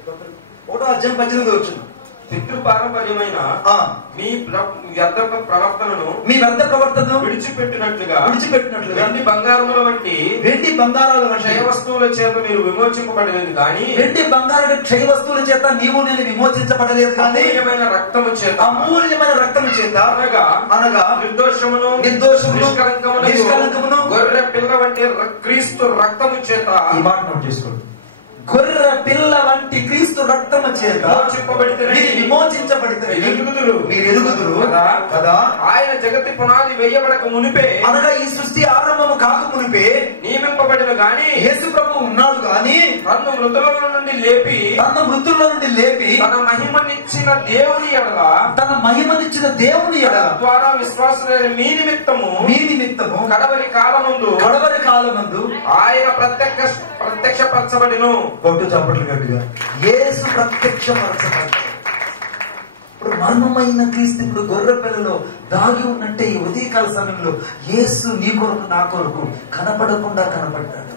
1వ అధ్యాయం 18వ వచనం. పితృ పారంపర్యమైన మీ వ్యర్థ ప్రవర్తనను విడిచిపెట్టినట్లుగా వెండి బంగారముల వంటి క్షయ వస్తువుల చేత మీరు విమోచింపబడలేదు కానీ, వెండి బంగారం క్షయ వస్తువుల చేత నీవు నేను విమోచించబడలేదు కానీ అమూల్యమైన రక్తము చేత అనగా నిర్దోషమును నిష్కలంకమును గొర్రె పిల్ల వంటి క్రీస్తు రక్తము చేత. ఈ మాట నోట్ చేసుకోండి. గొర్రె పిల్ల వంటి క్రీస్తు రక్తము చేత విమోచించబడితే మీరు ఎరుగుదురు కదా. ఆయన జగతి పునాది వేయబడక మునిపే, అనగా ఈ సృష్టి ఆరంభము కాక మునిపే నియమింపబడిన గాని యేసు ప్రభు ఉన్నాడు గాని తన మృతుల నుండి లేపి తన మహిమనిచ్చిన దేవుని ఎడల ద్వారా విశ్వాసులైన మీ నిమిత్తము కడవరి కాలమందు ఆయన ప్రత్యక్షపరచబడిను. కొట్టు చప్పట్లు గట్టిగా. యేసు ప్రత్యక్షపరచబడ్డాడు. ఇప్పుడు మర్మమైన క్రీస్తు ఇప్పుడు గొర్రె పిల్లలో దాగి ఉన్నట్టే ఈ ఉదయకాల సమయంలో యేసు నీ కొరకు నా కొరకు కనపడకుండా కనపడ్డాడు.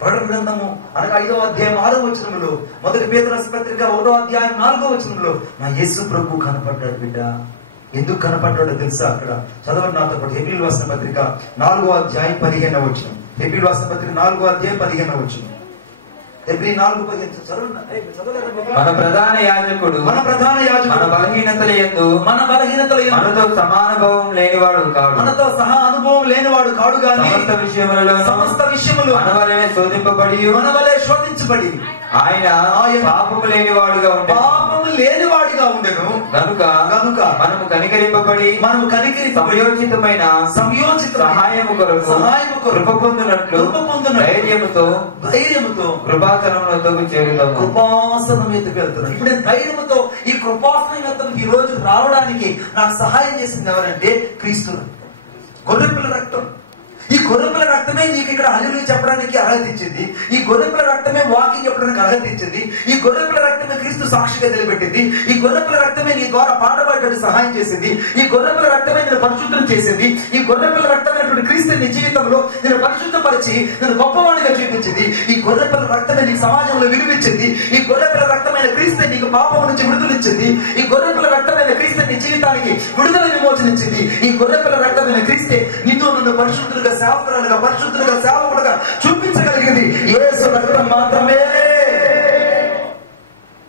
ప్రకటన గ్రంథము అనగా 5వ అధ్యాయం 6వ వచనంలో, మొదటి పేతురు రాసిన పత్రిక 1వ అధ్యాయం 4వ వచనంలో నా యేసు ప్రభు కనపడ్డాడు. బిడ్డ ఎందుకు కనపడ్డాడో తెలుసా? అక్కడ చదవండి నాతో పాటు. హెబ్రీయులకు రాసిన పత్రిక 4వ అధ్యాయం 15వ వచనం. హెబ్రీయులకు రాసిన పత్రిక 4వ అధ్యాయం 15వ వచనం. మన ప్రధాన యాజకుడు మన బలహీనతల యందు మనతో సమానుభవం లేనివాడు కాడు గాని సమస్త విషయములు మన వలె శోధించబడి ఆయన పాపము లేనివాడుగా ఉండెను. కనుక మనము కనికరింపబడి సమయోచితమైన సహాయము కొరకు కృప పొందినట్లు ధైర్యముతో కృపాసనం చేరుతాము. కృపాసనం ఎత్తుకు వెళ్తున్నాను. ఇప్పుడు నేను ధైర్యంతో ఈ కృపాసనం ఎత్తుకు ఈ రోజు రావడానికి నాకు సహాయం చేసింది ఎవరంటే క్రీస్తు. గొర్రెపిల్ల రక్తం. ఈ గొర్రెపిల్ల రక్తమే నీకు ఇక్కడ హల్లెలూయా చెప్పడానికి అర్హత ఇచ్చింది. ఈ గొర్రెపిల్ల రక్తమే వాకింగ్ చెప్పడానికి అర్హత ఇచ్చింది. ఈ గొర్రెపిల్ల రక్తమే క్రీస్తు సాక్షిగా నిలబెట్టింది. ఈ గొర్రెపిల్ల రక్తమే నీ ద్వారా పాటపాడేటువంటి సహాయం చేసింది. ఈ గొర్రెపిల్ల రక్తమే నేను పరిశుద్ధం చేసింది. ఈ గొర్రెపిల్ల రక్తమైనటువంటి క్రీస్తు నీ జీవితంలో నేను పరిశుద్ధపరిచి నేను గొప్పవాడిగా చూపించింది. ఈ గొర్రెపిల్ల రక్తమే నీకు సమాజంలో విలువించింది. ఈ గొర్రెపిల్ల రక్తమైన క్రీస్తు నీకు పాపం నుంచి విడుదలిచ్చింది. ఈ గొర్రెపిల్ల రక్తమైన క్రీస్తు నీ జీవితానికి విడుదల విమోచనిచ్చింది. ఈ గొర్రెపిల్ల రక్తమైన క్రీస్తే నీతో నన్ను పరిశుద్ధులుగా సేవకులుగా పరిశుద్ధులుగా సేవకులుగా చూపించగలిగింది. యేసు రక్తం మాత్రమే.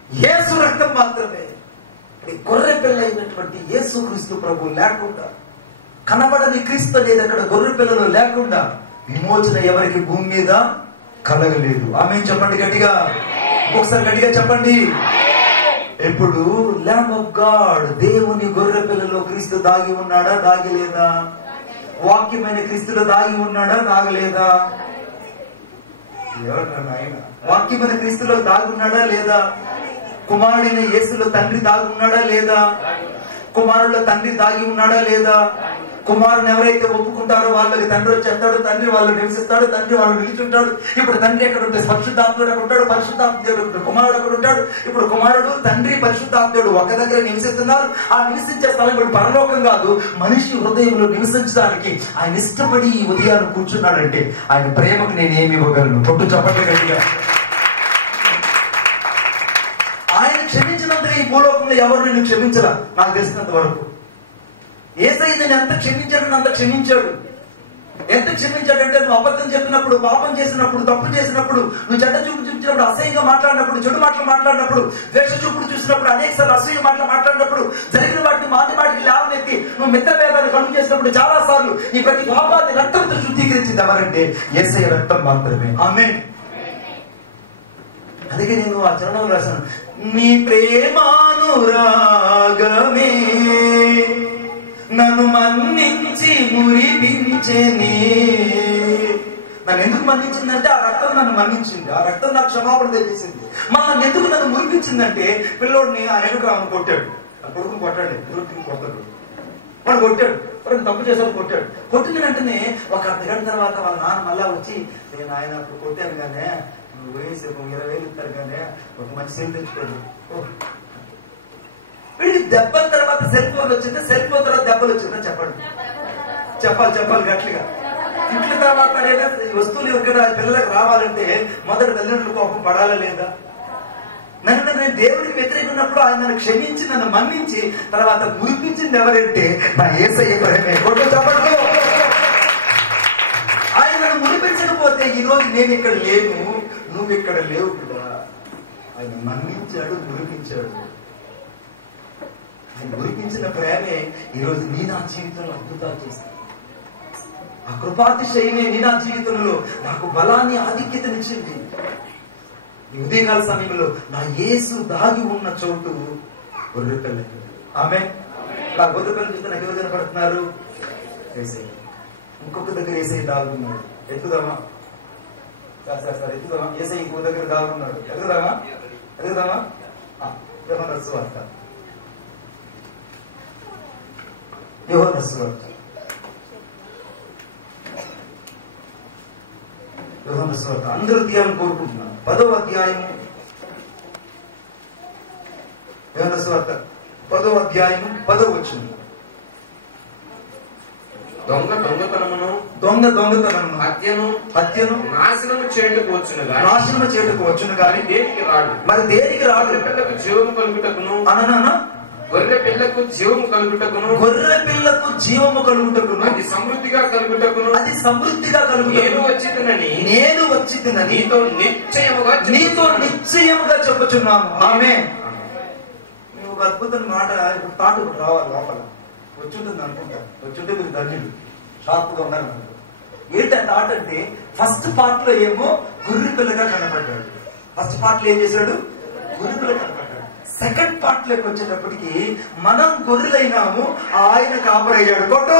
యేసు రక్తం మాత్రమే. గొర్రె పిల్ల అయినటువంటి యేసు క్రీస్తు ప్రభు లేకుండా, కనబడని క్రీస్తు అనేది అక్కడ గొర్రె పిల్లలు లేకుండా విమోచన ఎవరికి భూమి మీద కలగలేదు. ఆమేన్ చెప్పండి గట్టిగా. ఒకసారి గట్టిగా చెప్పండి. ఇప్పుడు ల్యాంబ్ ఆఫ్ గాడ్, దేవుని గొర్రె పిల్లలో క్రీస్తు దాగి ఉన్నాడా? దాగి లేదా? వాక్యమైన క్రీస్తులో దాగి ఉన్నాడా? దాగలేదా? వాక్యమైన క్రీస్తులో దాగి ఉన్నాడా లేదా? కుమారుడైన యేసులో తండ్రి దాగి ఉన్నాడా లేదా? కుమారుడిలో తండ్రి దాగి ఉన్నాడా లేదా? కుమారుని ఎవరైతే ఒప్పుకుంటారో వాళ్ళకి తండ్రి వచ్చేస్తాడు. తండ్రి వాళ్ళు నివసిస్తాడు. తండ్రి వాళ్ళు నిలిచుంటాడు. ఇప్పుడు తండ్రి ఎక్కడ ఉంటే పరిశుద్ధాత్ముడు అక్కడ ఉంటాడు. పరిశుద్ధాత్ముడు కుమారుడు అక్కడ ఉంటాడు. ఇప్పుడు కుమారుడు తండ్రి పరిశుద్ధాత్ముడు ఒక దగ్గర నివసిస్తున్నారు. ఆ నివసించే స్థలం ఇప్పుడు పరలోకం కాదు, మనిషి హృదయంలో నివసించడానికి ఆయన ఇష్టపడి ఈ ఉదయాన్ని కూర్చున్నాడంటే ఆయన ప్రేమకు నేను ఏమి ఇవ్వగలను? పొట్టు చప్పట్లు గట్టిగా. ఆయన క్షమించినంతగా ఈ భూలోకంలో ఎవరు నిన్ను క్షమించరా నాకు తెలిసినంత వరకు. యేసయ్య నేను ఎంత క్షమించాడు అంత క్షమించాడు. ఎంత క్షమించాడంటే నువ్వు అబద్ధం చెప్పినప్పుడు, పాపం చేసినప్పుడు, తప్పు చేసినప్పుడు, నువ్వు చెడ్డ చూపు చూపించినప్పుడు, అసహ్యంగా మాట్లాడినప్పుడు, చెడు మాటలు మాట్లాడినప్పుడు, ద్వేష చూపులు చూసినప్పుడు, అనేక సార్లు అసహ్య మాటలు మాట్లాడినప్పుడు, జరిగిన వాటిని మాటి మాటికి లేవనెత్తి నువ్వు మిత్రభేదాన్ని కలుగు చేసినప్పుడు చాలా సార్లు ఈ ప్రతి పాపాన్ని రక్తంతో శుద్ధీకరించింది ఎవరంటే యేసయ్య రక్తం మాత్రమే. ఆమేన్. అందుకే నేను ఆ చరణం రాశాను, నీ ప్రేమానురాగమే నన్ను మన్నించి మురిపించెని. నన్ను ఎందుకు మన్నించిందంటే ఆ రక్తం నన్ను మన్నించింది, ఆ రక్తం నాకు క్షమాపణ తెచ్చేసింది. నన్ను ఎందుకు నన్ను మురిపించిందంటే పిల్లోడిని ఆ ఎన్నుకు కొట్టాడు, ఆ కొడుకుని కొట్టాడు, కొడుకుని కొట్టాడు, వాడు కొట్టాడు, వాడు తప్పు చేసాడు, కొట్టాడు. కొట్టిన వెంటనే ఒక అర్ధగంట తర్వాత వాళ్ళ నాన్న మళ్ళా వచ్చి, నేను ఆయన అప్పుడు కొట్టాను కానీ నువ్వు వేసి 20,000 ఇస్తారు కానీ ఒక మంచి సెల్ తెచ్చుకోడు. వీడికి దెబ్బల తర్వాత సెల్ ఫోన్ వచ్చిందా, సెల్ ఫోన్ తర్వాత దెబ్బలు వచ్చిందా చెప్పండి. చెప్పాలి గట్టిగా. ఇంట్లో తర్వాత వస్తువులు ఇక్కడ పిల్లలకు రావాలంటే మొదటి తల్లిదండ్రులు కోపం పడాలా లేదా? నేను దేవుడికి వ్యతిరేకున్నప్పుడు ఆయన నన్ను క్షమించి నన్ను మన్నించి తర్వాత మురిపించింది ఎవరంటే నా యేసయ్య ప్రేమే. కొట్టు చెప్పండి. ఆయన నన్ను మురిపించకపోతే ఈ రోజు నేను ఇక్కడ లేను, నువ్వు ఇక్కడ లేవు కదా. ఆయన మన్నించాడు, మురిపించాడు. ఆయన మురిపించిన ప్రేమే ఈరోజు నీ నా జీవితంలో అద్భుతాలు చేస్తాను. ఆ కృపాతిశయమే నీ నా జీవితంలో నాకు బలాన్ని, ఆధిక్యతనిచ్చింది. ఈ ఉదయకాల సమయంలో నా యేసు దాగి ఉన్న చోటు గొర్రెపిల్ల. ఆమేన్. ఆ గొర్రెపిల్ల చూస్తే నాకు ఎవరు కనపడుతున్నారు? యేసయ్య. ఇంకొక దగ్గర యేసయ్య దాగున్నాడు. ఎక్కుదామా సార్ ఎక్కుదామా? యేసయ్య ఇంకొక దగ్గర దాగున్నాడు. ఎక్కుదామా? యోహాను సువార్త. యోహాను సువార్త అందరూ తీయాలని కోరుకుంటున్నాను. 10వ అధ్యాయము, యోహాను సువార్త 10వ అధ్యాయము 10వ వచనం. దొంగతనమును హత్యను నాశనము చేయుటకు వచ్చును గాని దేనికి రాడు. మరి దేనికి రాడు? పిల్లకు జీవము కలుగుటకును, గొర్రె పిల్లకు జీవము కలుగుటకును, అది సమృద్ధిగా కలుగుటకును, నేను వచ్చిందని నీతో నిశ్చయముగా చెప్పుచున్నాను. ఆమేన్. ఒక అద్భుతమైన మాట ఇప్పుడు తాటు రావాలి లోపల వచ్చుంటుంది అనుకుంటా. వచ్చుంటే మీరు ధన్యులు, షార్ప్గా ఉన్నారు. ఏంటి ఆ థాట్ అంటే ఫస్ట్ పార్ట్ లో ఏమో గుర్రె పిల్లగా కనపడ్డాడు. ఫస్ట్ పార్ట్ లో ఏం చేశాడు? గుర్రె పిల్ల కనపడ్డాడు. సెకండ్ పార్ట్ లోకి వచ్చేటప్పటికి మనం గొర్రెలైనాము, ఆయన కాపరయ్యాడు. కొట్టు.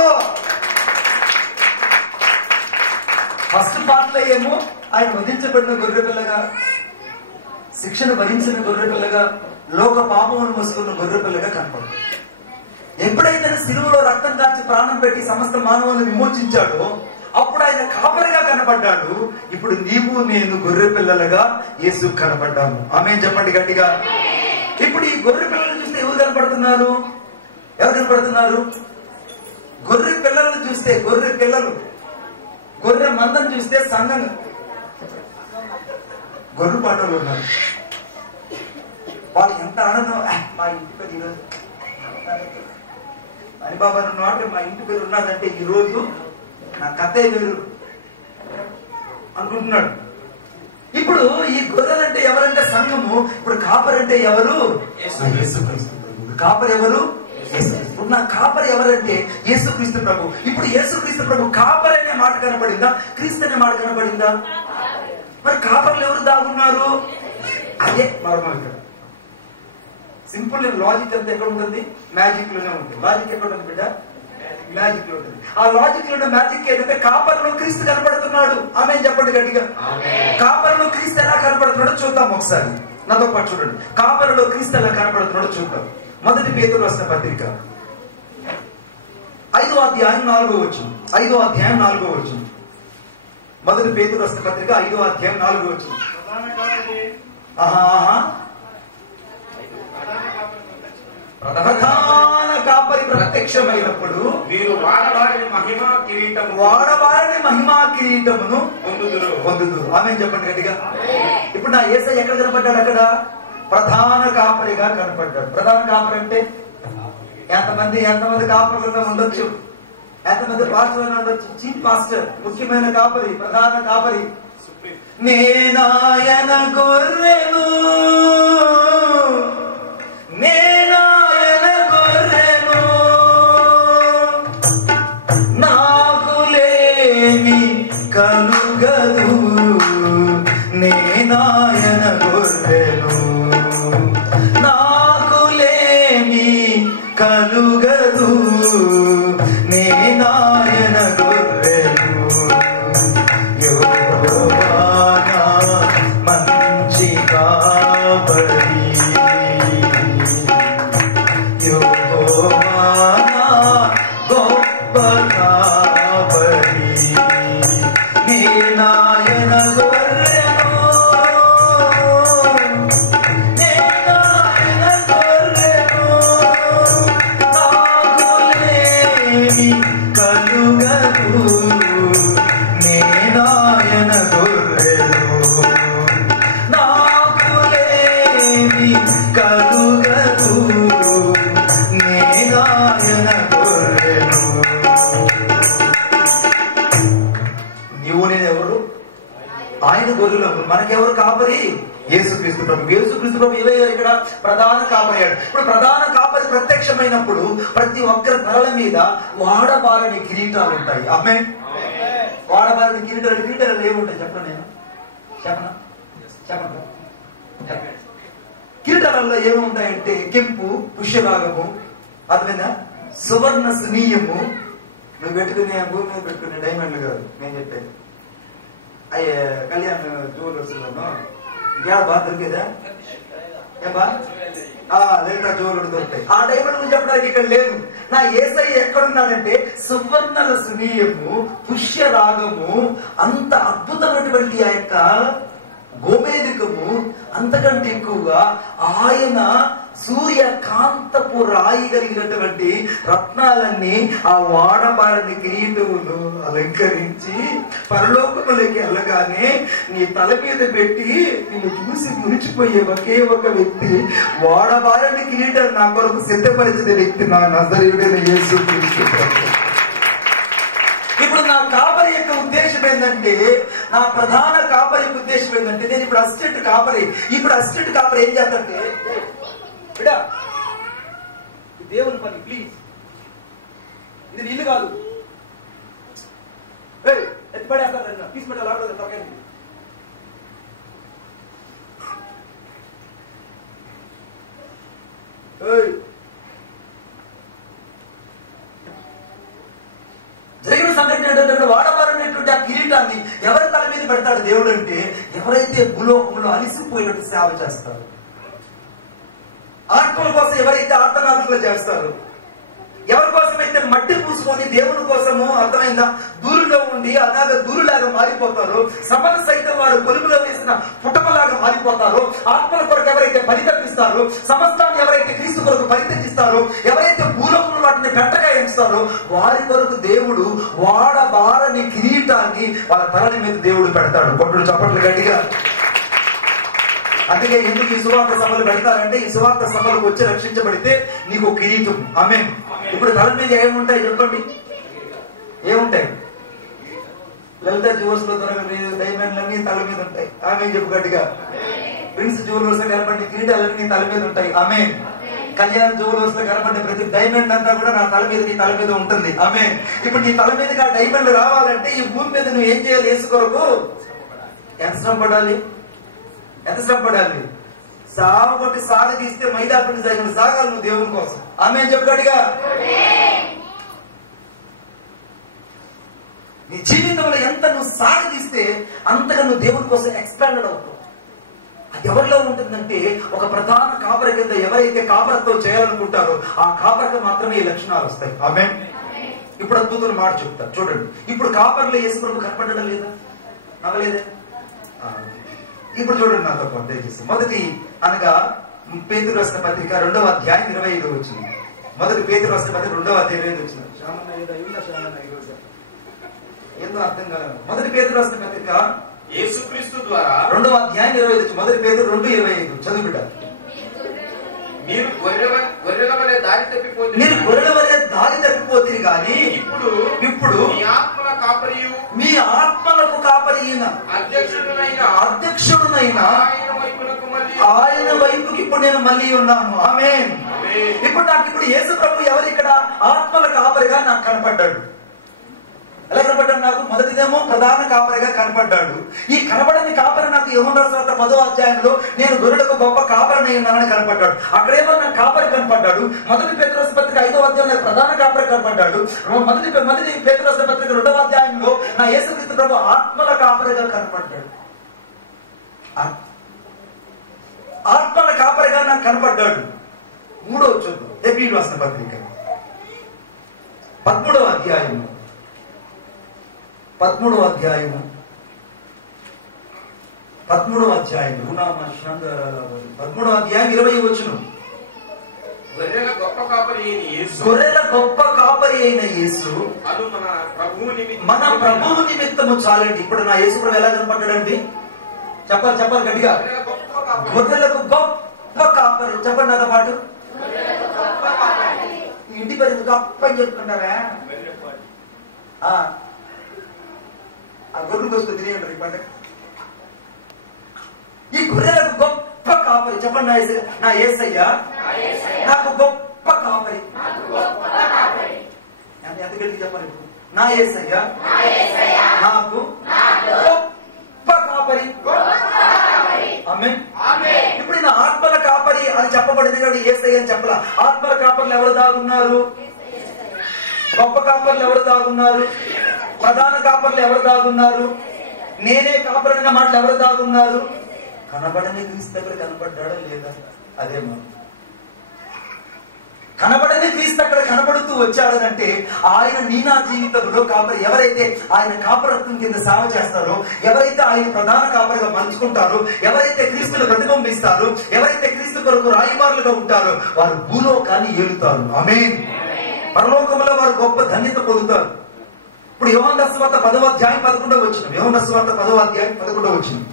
ఫస్ట్ పార్ట్ లో ఏమో ఆయన వధించబడిన గొర్రె పిల్లగా, శిక్షను భరించిన గొర్రె పిల్లగా, లోక పాపమును మోసుకున్న గొర్రె పిల్లగా కనపడ్డాడు. ఎప్పుడైతే సిలువలో రక్తం కాచి ప్రాణం పెట్టి సమస్త మానవులను విమోచించాడో అప్పుడు ఆయన కాపరిగా కనపడ్డాడు. ఇప్పుడు నీవు నేను గొర్రె పిల్లలుగా యేసు కనపడ్డాము. ఆమేన్ చెప్పండి గట్టిగా. ఇప్పుడు ఈ గొర్రె పిల్లలను చూస్తే ఎవరు కనపడుతున్నారు? గొర్రె పిల్లలను చూస్తే గొర్రె మందం చూస్తే సంఘం గొర్రె పాటలు ఉన్నారు. వాళ్ళు ఎంత ఆనందం, మా ఇంటి పేరు ఈరోజు హరిబాబా అంటే మా ఇంటి పేరు ఉన్నదంటే ఈరోజు నా కథే వేరు అనుకుంటున్నాడు. ఇప్పుడు ఈ గొర్రెలంటే ఎవరంటే సంఘము. ఇప్పుడు కాపరంటే ఎవరు? కాపరి ఎవరు? ఇప్పుడు నా కాపరి ఎవరంటే యేసుక్రీస్తు ప్రభు. ఇప్పుడు యేసుక్రీస్తు ప్రభు కాపరి అనే మాట కనపడిందా? క్రీస్తు అనే మాట కనపడిందా? మరి కాపర్లు ఎవరు దాగున్నారు? అదే మర్మం. ఇక్కడ సింపుల్ లాజిక్ అంతా ఎక్కడ ఉంటుంది? మ్యాజిక్ లోనే ఉంటుంది. లాజిక్ ఎక్కడ ఉంటుంది బిడ్డ? మ్యాజిక్ లో ఉంటుంది. ఆ లాజిక్ లో మ్యాజిక్ ఏంటంటే కాపర్లో క్రీస్తు కనపడుతున్నాడు. ఆమె చెప్పండి గట్టిగా. కాపర్లో క్రీస్తు ఎలా కనపడుతున్నాడో చూద్దాం ఒకసారి. నాతో పాటు చూడండి. కాపర్లో క్రీస్తు ఎలా కనపడుతున్నాడో చూద్దాం. మొదటి పేతురు రాసిన పత్రిక 5వ అధ్యాయం 4వ వచనం. 5వ అధ్యాయం 4వ వచనం. మొదటి పేతురు రాసిన పత్రిక 5వ అధ్యాయం 4వ వచనం. ప్రధాన కాపరి ప్రత్యక్షమైనప్పుడు మీరు వాడవారిని మహిమా కిరీటమును పొందుదురు. ఆమేన్ చెప్పండి గట్టిగా. ఇప్పుడు నా యేసయ్య ఎక్కడ కనపడ్డాడు? అక్కడ ప్రధాన కాపరిగా కనపడ్డాడు. ప్రధాన కాపరి అంటే ఎంతమంది కాపరులుగా ఉండొచ్చు? ఎంతమంది పాస్టర్ ఉండొచ్చు? చీఫ్ పాస్టర్, ముఖ్యమైన కాపరి, ప్రధాన కాపరి. నేనాయన గొర్రెను, నేనాయన గొర్రెను, నాకు లేమి కలుగదు. నేనాయన గొర్రెను, నాకు లేమి కలుగదు. నేనాయన గొర్రెను, యెహోవా నా మంచి కాపరి, యెహోవా నా గొప్ప కాపరి. నేనాయన గొర్రెను, నేనాయన గొర్రెను, నాకు లేమి కలుగదు. నేనాయన గొర్రెను, నాకు లేమి కలుగదు. నేనాయన గొర్రెను. నీవు నేనెవరు? ఆయన గొర్రెలు. మనకెవరు కాపరి? యేసుక్రీస్తు ప్రభు. యేసుక్రీస్తు ప్రభు ఏవయ్యారు? ఇక్కడ ప్రధాన కాపరయ్యాడు. ఇప్పుడు ప్రధాన కాపరి ప్రత్యక్షమైనప్పుడు ప్రతి ఒక్కరి తలల మీద వాడబారని కిరీటాలు ఉంటాయి. ఆమె వాడబారని కిరీటాలు. కిరీటాలు ఏముంటాయి చెప్పండి? నేను చెప్పనా? చెప్పండి. కిరీటాలలో ఏముంటాయంటే కెంపు, పుష్యరాగము, అర్థమైందా? సువర్ణ సునీయము. నువ్వు పెట్టుకునే భూమి మీద పెట్టుకునే డైమండ్లు కాదు నేను చెప్పేది. అయ్యే కళ్యాణ్ జ్యువెలర్స్ లోనూ ఇంకా బాగా దొరికేదా? ఏబా లేదా జ్యువెలర్ దొరుకుతాయి. ఆ డైమండ్ గురించి చెప్పడానికి ఇక్కడ లేదు. నా యేసయ్య ఎక్కడున్నాడంటే సువర్ణల సునీయము, పుష్యరాగము, అంత అద్భుతమైనటువంటి ఆ యొక్క గోమేధికము, అంతకంటే ఎక్కువగా ఆయన సూర్యకాంతపు రాయి కలిగినటువంటి రత్నాలన్నీ ఆ వాడబారని కిరీటములు అలంకరించి పరలోకములకి వెళ్ళగానే నీ తల మీద పెట్టి నిన్ను చూసి మురిచిపోయే ఒకే ఒక వ్యక్తి, వాడబారని కిరీటం నా కొరకు సిద్ధపరిచిన వ్యక్తి నా నజరేయుడైన యేసుక్రీస్తు ప్రభువు. ఇప్పుడు నా కాపరి యొక్క ఉద్దేశం ఏంటంటే, నా ప్రధాన కాపరి ఉద్దేశం ఏంటంటే, నేను ఇప్పుడు అసిస్టెంట్ కాపరి. ఇప్పుడు అసిస్టెంట్ కాపరి ఏం చేస్తాడంటే, బిడ్డా దేవుని పని ప్లీజ్, ఇది నీళ్ళు కాదు, ఎత్తిపడేస్తాను తీసుకుంటా లాగలేదు. జరిగిన సంఘటన ఏంటంటే, వాడబారనేటువంటి ఆ కిరీటాన్ని ఎవరి తల మీద పెడతాడు దేవుడు అంటే, ఎవరైతే భూలోకంలో అలిసిపోయినట్టు సేవ చేస్తారు, ఆత్మల కోసం ఎవరైతే ఆర్తనాదులు చేస్తారు, ఎవరి కోసమైతే మట్టి పూసుకొని దేవుని కోసము, అర్థమైందా, దూరులో ఉండి అనాథ దూరులాగా మారిపోతారో, సమర సైతం వారు కొలుములో వేసిన పుటమలాగా మారిపోతారో, ఆత్మల కొరకు ఎవరైతే పరితపిస్తారో, సమస్తాన్ని ఎవరైతే క్రీస్తు కొరకు పరితపిస్తారో, ఎవరైతే భూలోకంలో వాటిని గంటగా ఎంచుతారో, వారి కొరకు దేవుడు వాడబారని కిరీటాన్ని వాళ్ళ తలని మీద దేవుడు పెడతాడు. కొట్టుడు చప్పట్లు గట్టిగా. అందుకే ఎందుకు ఈ సువార్త సభలు పెడతారంటే, ఈ సువార్త సభలకు వచ్చి రక్షించబడితే నీకు కిరీటం. ఆమేన్. ఇప్పుడు తల మీద ఏముంటాయి చెప్పండి? ఏముంటాయి? లలిత జ్యువెలర్స్ లో దొరకని డైమండ్లన్నీ తల మీద ఉంటాయి. ఆమె చెప్పు గట్టిగా. ప్రిన్స్ జ్యువెలర్స్ లో కనపడే కిరీటాలన్నీ తల మీద ఉంటాయి. ఆమెన్. కళ్యాణ్ జ్యువెలర్స్ లో కనపడే ప్రతి డైమండ్ అంతా కూడా నా తల మీద, నీ తల మీద ఉంటుంది. ఆమెన్. ఇప్పుడు నీ తల మీదకి ఆ డైమండ్ రావాలంటే ఈ భూమి మీద నువ్వు ఏం చేయాలి? యేసు కొరకు ఎంత శ్రమ పడాలి? ఎంత శ్రమపడాలి? సాగు కొట్టి సాగు తీస్తే మైదాపిండి సాగాలి నువ్వు దేవుని కోసం. ఆమేన్ చెప్పాడుగా. నీ జీవితంలో ఎంత నువ్వు సాగు తీస్తే అంతగా నువ్వు దేవుని కోసం ఎక్స్పాండెడ్ అవుతావు. అది ఎవరిలో ఉంటుందంటే, ఒక ప్రధాన కాపరి కింద ఎవరైతే కాపరతో చేయాలనుకుంటారో ఆ కాపరికి మాత్రమే ఈ లక్షణాలు వస్తాయి. ఆమేన్. ఇప్పుడు అద్భుతులు మాట చెప్తారు చూడండి. ఇప్పుడు కాపర్లో యేసు ప్రభు కనపడడం లేదా? నవ్వలేదే? ఇప్పుడు చూడండి నాతో పాటు దయచేసి. మొదటి అనగా పేతురు రాసిన పత్రిక 2వ అధ్యాయం 25 వచ్చింది. మొదటి పేతురు రాసిన పత్రిక 2వ అధ్యాయం 25 వచ్చింది. ఏందో అర్థం కాలేదు. మొదటి పేతురు రాసిన పత్రిక యేసుక్రీస్తు ద్వారా 2వ అధ్యాయం 25 వచ్చింది. మొదటి పేతురు 2:25 చదువు బిడ్డ. మీరు గొర్రెల వలె దారి తప్పిపోతుంది. మీరు గొర్రెల వలె దారి తప్పిపోతుంది కానీ ఇప్పుడు మీ ఆత్మల కాపరియు, మీ ఆత్మలకు కాపరి అధ్యక్షుడునైనా ఆయన వైపుకి ఇప్పుడు నేను మళ్ళీ ఉన్నాను. ఆమేన్. ఇప్పుడు నాకు ఇప్పుడు యేసు ప్రభు ఎవరు ఇక్కడ ఆత్మల కాపరిగా నాకు కనపడ్డాడు. ఎలా కనపడ్డాడు? నాకు మొదటిదేమో ప్రధాన కాపరిగా కనపడ్డాడు. ఈ కనపడని కాపరి నాకు యోహాను రాసిన సువార్త 10వ అధ్యాయంలో నేను గొర్రెలకు గొప్ప కాపరిని ఉన్నానని కనపడ్డాడు. అక్కడేమో నాకు కాపరి కనపడ్డాడు. మొదటి పేతురు పత్రిక 5వ అధ్యాయంలో ప్రధాన కాపరి కనపడ్డాడు. మొదటి పేతురు పత్రిక 2వ అధ్యాయంలో నా యేసుక్రీస్తు ప్రభు ఆత్మల కాపరిగా కనపడ్డాడు. ఆత్మల కాపరిగా నాకు కనపడ్డాడు. 3వ చూద్దాం. హెబ్రీయులకు రాసిన పత్రిక 13వ అధ్యాయము 13వ అధ్యాయము 13వ అధ్యాయం 20వ వచనం. గొర్రెల గొప్ప కాపరి అయిన యేసు మన ప్రభువు నిమిత్తము చాలండి. ఇప్పుడు నా యేసు ప్రభు ఎలా కనపడ్డాడండి? చెప్పాలి గట్టిగా. గొర్రెలకు గొప్ప కాపరి. చెప్పండి నాతో పాటు. ఇంటి పేరు గొప్ప అని చెప్తున్నారా? ఆ గొర్రెలకు వస్తుంది తినేయండి పండుగ. ఈ గొర్రెలకు గొప్ప కాపరి. చెప్పండి నా యేసయ్య నాకు గొప్ప కాపరి. ఎంత గట్టిగా చెప్పాలి ఇప్పుడు? నా యేసయ్య నాకు గొప్ప కాపరి. ఆమేన్. ఇప్పుడు నా ఆత్మల కాపరి అని చెప్పబడింది కాబట్టి యేసయ్య అని చెప్పలా. ఆత్మల కాపర్లు ఎవరు దాగున్నారు? గొప్ప కాపర్లు ఎవరు దాగున్నారు? ప్రధాన కాపర్లు ఎవరు దాగున్నారు? నేనే కాపరన్న మాటలు ఎవరు దాగున్నారు? కనబడని క్రీస్తు దగ్గర కనపడ్డాడో లేదా? అదే మాట. కనబడని క్రీస్తు అక్కడ కనబడుతూ వచ్చాడనంటే ఆయన నా జీవితంలో కాపరి. ఎవరైతే ఆయన కాపరత్వం కింద సేవ చేస్తారో, ఎవరైతే ఆయన ప్రధాన కాపరిగా మలుచుకుంటారో, ఎవరైతే క్రీస్తును ప్రతిబింబిస్తారో, ఎవరైతే క్రీస్తు కొరకు రాయబారులుగా ఉంటారో వారు భూలోకాన్ని ఏలుతారు. ఆమేన్. పరలోకంలో వారు గొప్ప ధన్యత పొందుతారు. ఇప్పుడు యోహాను రాసిన సువార్త 10వ అధ్యాయం 11వ వచనం. యోహాను రాసిన సువార్త 10వ అధ్యాయం 11వ వచనం.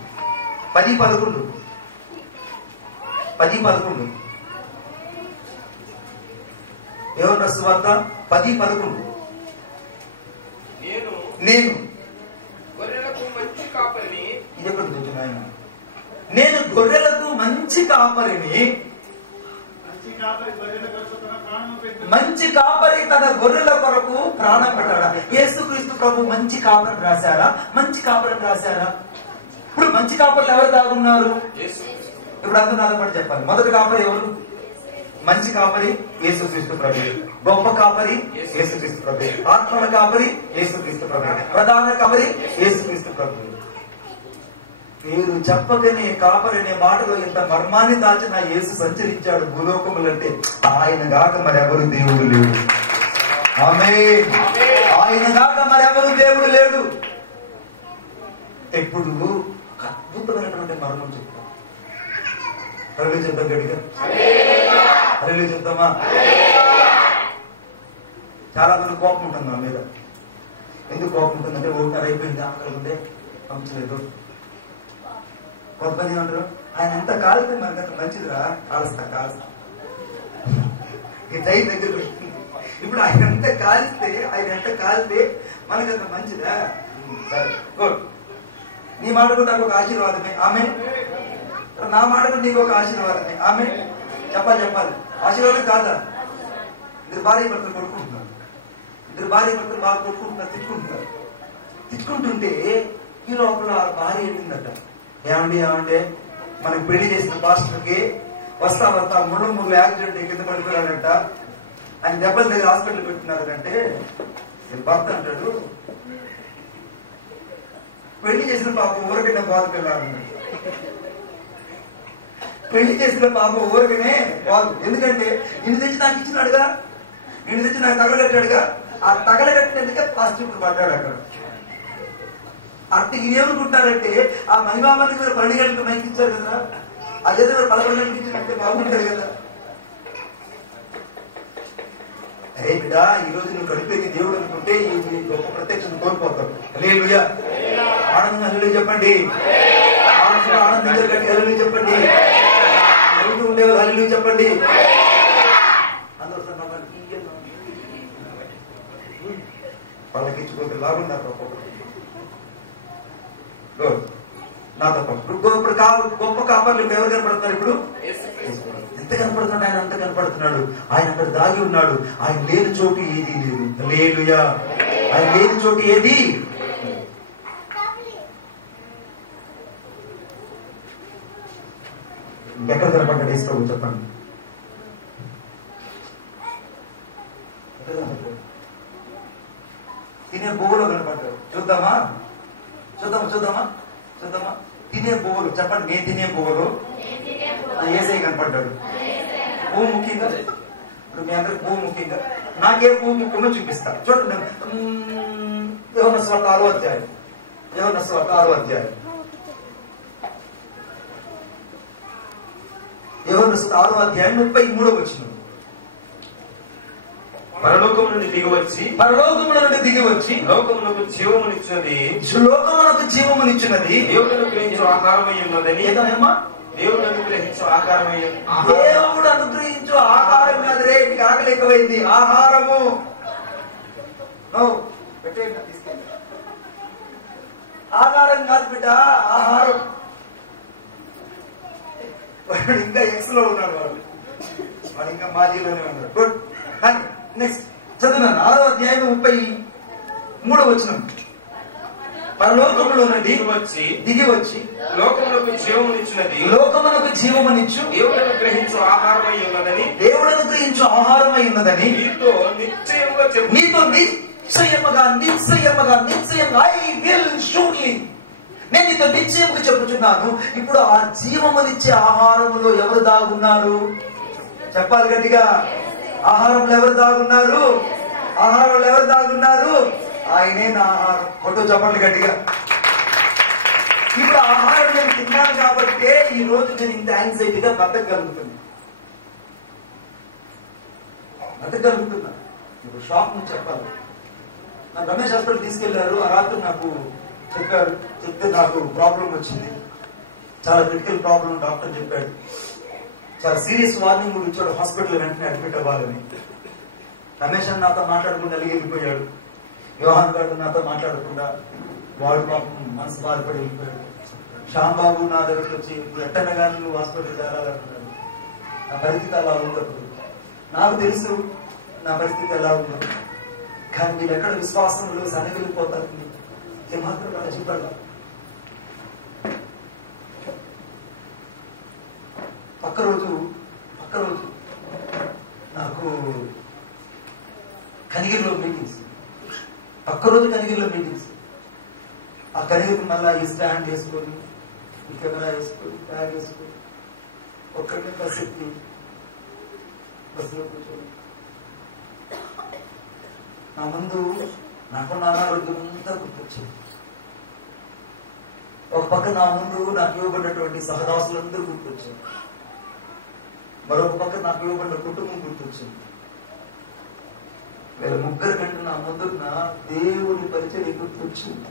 10:11 యోహాను రాసిన సువార్త 10:11. నేను గొర్రెలకు మంచి కాపరిని. ఇది ఎక్కడ చూస్తున్నా ఆయన? నేను గొర్రెలకు మంచి కాపరిని. మంచి కాపరి తన గొర్రెల కొరకు ప్రాణం పెట్టాడా? యేసుక్రీస్తు ప్రభు మంచి కాపరిని రాశారా? మంచి కాపరిని రాశారా? ఇప్పుడు మంచి కాపర్లు ఎవరు దాగున్నారు? ఇప్పుడు అందరూ నాతో పాటు చెప్పాలి. మొదటి కాపరి ఎవరు? మంచి కాపరి యేసుక్రీస్తు ప్రభు. గొప్ప కాపరి యేసుక్రీస్తు ప్రభు. ఆత్మల కాపరి యేసుక్రీస్తు ప్రభు. ప్రధాన కాపరి యేసుక్రీస్తు ప్రభు. మీరు చెప్పకనే కాపరి అనే మాటలో ఇంత మర్మాన్ని దాచిన యేసు సంచరించాడు భూలోకములంటే ఆయన గాక మరెవరు దేవుడు లేడు. ఆమేన్. ఆయన గాక మరెవరు దేవుడు లేడు. ఎప్పుడు అద్భుతమైనటువంటి మరణం చెప్తాం. హల్లెలూయా చెప్తాం గట్టిగా. హల్లెలూయా చెప్తామా? చాలా మంది కోపం ఉంటుంది నా మీద. ఎందుకు కోపం ఉంటుందంటే 1:30 అయిపోయింది, ఆకలి ఉంటే పంపలేదు. కొంతమంది ఏమంటారు, ఆయన ఎంత కాలితే మనకంత మంచిదిరా, కాలుస్తా ఈ టైం దగ్గర పెడుతుంది. ఇప్పుడు ఆయన ఎంత కాలితే మనకంత మంచిదా? సరే గుడ్. నీ మాట కూడా నాకు ఒక ఆశీర్వాదమే. ఆమె నా మాట కూడా నీకు ఒక ఆశీర్వాదమే. ఆమె చెప్పాలి. ఆశీర్వాదం కాదా? ఇద్దరు భార్య భర్తలు కొట్టుకుంటున్నారు. బాగా కొట్టుకుంటున్నారు, తిట్టుకుంటుంటే ఈ లోపల భార్య ఏంటిందట, ఏమంటే మనకి పెళ్లి చేసిన పాస్టర్కి వస్తా ముళ్ళు యాక్సిడెంట్ కింద పడిపోయాడంట, ఆయన దెబ్బల దగ్గర హాస్పిటల్ పెట్టినారంటే భర్త అంటాడు, పెళ్లి చేసిన పాపం ఊరకనే బాధ పిల్లాలన్నాడు. పెళ్లి చేసిన పాపం ఊరకనే బాధ. ఎందుకంటే నిన్ను తెచ్చి నాకు ఇచ్చినాడుగా, నిన్ను తెచ్చి నాకు తగలగట్టాడుగా, ఆ తగలగట్టినందుకే పాజిటివ్ పడ్డాడు అక్కడ. అంటే ఏమనుకుంటారంటే ఆ మహిమామని మీరు 12 గంటలకు మైకించారు కదా, అదేదో 11 గంటలకు ఇచ్చినట్టే బాగుంటారు కదా. అరే బిడ్డా, ఈ రోజు నువ్వు గడిపేది దేవుడు అనుకుంటే ఈ గొప్ప ప్రత్యక్షను కోల్పోతావు. హల్లెలూయా. ఆనందంగా హల్లెలూయా చెప్పండి. ఆనందంగా హల్లెలూయా చెప్పండి. ఉండేవారు హల్లెలూయా చెప్పండి. అందరూ వాళ్ళకి ఇచ్చుకోతే లాగున్నారు నాతో పాటు. ఇప్పుడు గొప్ప కాపర్లు ఇప్పుడు ఎవరు కనపడుతున్నారు? ఇప్పుడు ఎంత కనపడుతున్నాడు? ఆయన అంత కనపడుతున్నాడు. ఆయన అక్కడ దాగి ఉన్నాడు. ఆయన లేని చోటు ఏది లేదు. హల్లెలూయా. ఆయన లేని చోటు ఏది? ఇంకెక్కడ కనపడ్డాడు యేసు ప్రభు చెప్పండి? తినే బోలో కనపడ్డాడు. చూద్దామా చూద్దామా తినే బోలు చెప్పండి. నేను తినే బోలు ఏసై కనపడ్డాడు. పువ్వు ముఖ్యంగా ఇప్పుడు మీ అందరికి పువ్వు ముఖ్యంగా, నాకే పువ్వు ముఖ్యంగా చూపిస్తా. చూడండి, యోహాను సువార్త 6వ అధ్యాయం. యోహాను సువార్త 6వ అధ్యాయం. యోహాను సువార్త 6వ అధ్యాయం 33వ వచనం. పరలోకము నుండి దిగి వచ్చి లోకమునకు జీవమునిచ్చినది దేవుడు అనుగ్రహించు ఆహారమై ఉన్నదని. దేవుడు అనుగ్రహించు ఆహారం కాదురే, ఆకలి ఎక్కువైంది. ఆహారము ఆహారం కాదు బిడ్డ, ఆహారం. వాడు ఇంకా ఎక్స్ లో ఉన్నాడు. వాడు ఇంకా మాజీలోనే ఉన్నాడు. గుడ్. నెక్స్ట్ చదువున్నాను. 6వ అధ్యాయం 33వ వచనం. పరలోకములో నుండి దిగి వచ్చి లోకమునకు జీవమునిచ్చు దేవుడు అనుగ్రహించు ఆహారమై ఉన్నదని నీతో నిశ్చయముగా ఐ విల్ షూర్లీ, నేను నీతో నిశ్చయముగా చెప్పుచున్నాను. ఇప్పుడు ఆ జీవమునిచ్చే ఆహారములో ఎవరు దాగున్నారు? చెప్పాలి గట్టిగా. ఆహారంలో ఎవరు దాగున్నారు? ఆయనే నా ఆహారం. ఫోటో చెప్పండి గట్టిగా. ఇప్పుడు ఆహారం నేను తిన్నాను కాబట్టే ఈ రోజు నేను ఇంత యాంగ్జైటీగా బతకగలుగుతున్నా. ఇప్పుడు షాప్ నుంచి చెప్పాలి. నా రమేష్ హాస్పిటల్ తీసుకెళ్లారు. ఆ రాత్రి నాకు చెప్తే నాకు ప్రాబ్లం వచ్చింది, చాలా క్రిటికల్ ప్రాబ్లం. డాక్టర్ చెప్పాడు, చాలా సీరియస్ వార్నింగ్ కూడా ఇచ్చాడు, హాస్పిటల్ వెంటనే అడ్మిట్ అవ్వాలని. రమేష్ అని నాతో మాట్లాడకుండా వెళ్ళిపోయాడు. యోహాన్ గారు నాతో మాట్లాడకుండా వాడు పాపం మనసు బాధపడి వెళ్ళిపోయాడు. శ్యామ్ బాబు నా దగ్గరకు వచ్చి ఇప్పుడు ఎట్టనగానే నువ్వు హాస్పిటల్ చేరాలనుకున్నాడు. నా పరిస్థితి అలా ఉన్నప్పుడు నాకు తెలుసు నా పరిస్థితి ఎలా ఉందో. కానీ మీరు ఎక్కడ విశ్వాసంలో సనగిలిపోతారు, ఏమాత్రం అలా చెప్పాలి. పక్క రోజు నాకు కనిగిరిలో మీటింగ్స్. ఆ కనిగిరికి మళ్ళా ఈ స్టాండ్ వేసుకొని, ఈ కెమెరా వేసుకొని, బ్యాగ్ వేసుకొని ఒక్కడిని బస్ ఎక్కి బస్సులో కూర్చొని నా ముందు నాకున్న అనారోగ్యం అంతా గుర్తొచ్చింది. ఒక పక్క నా ముందు నాకు ఇవ్వబడినటువంటి సహదాసులందరూ గుర్తొచ్చింది. మరొక పక్క నాకు ఇవ్వబడిన కుటుంబం గుర్తొచ్చింది. వీళ్ళ ముగ్గురు కంటే నా ముందున్న దేవుని పరిచయం గుర్తొచ్చింది.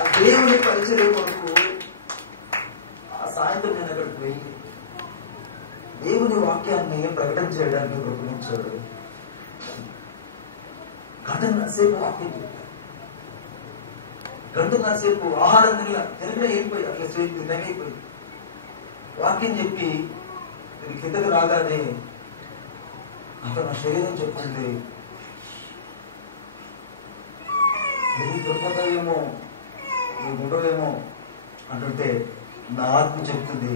ఆ దేవుని పరిచయం కొరకు ఆ సాయంత్రం నేను అక్కడికి వెళ్ళి దేవుని వాక్యాన్ని ప్రకటన చేయడానికి ప్రయత్నించాడు. గంటన్నరసేపు వాక్యం చెప్పాడు. గంటన్నరసేపు ఆహారం తినగా అయిపోయి అట్లా టైం అయిపోయింది. వాక్యం చెప్పి నేను కిందకి రాగానే అక్కడ నా శరీరం చెప్తుంది, నువ్వు దొరిపోతావేమో, నువ్వు ఉండవేమో అంటుంటే నా ఆత్మ చెప్తుంది,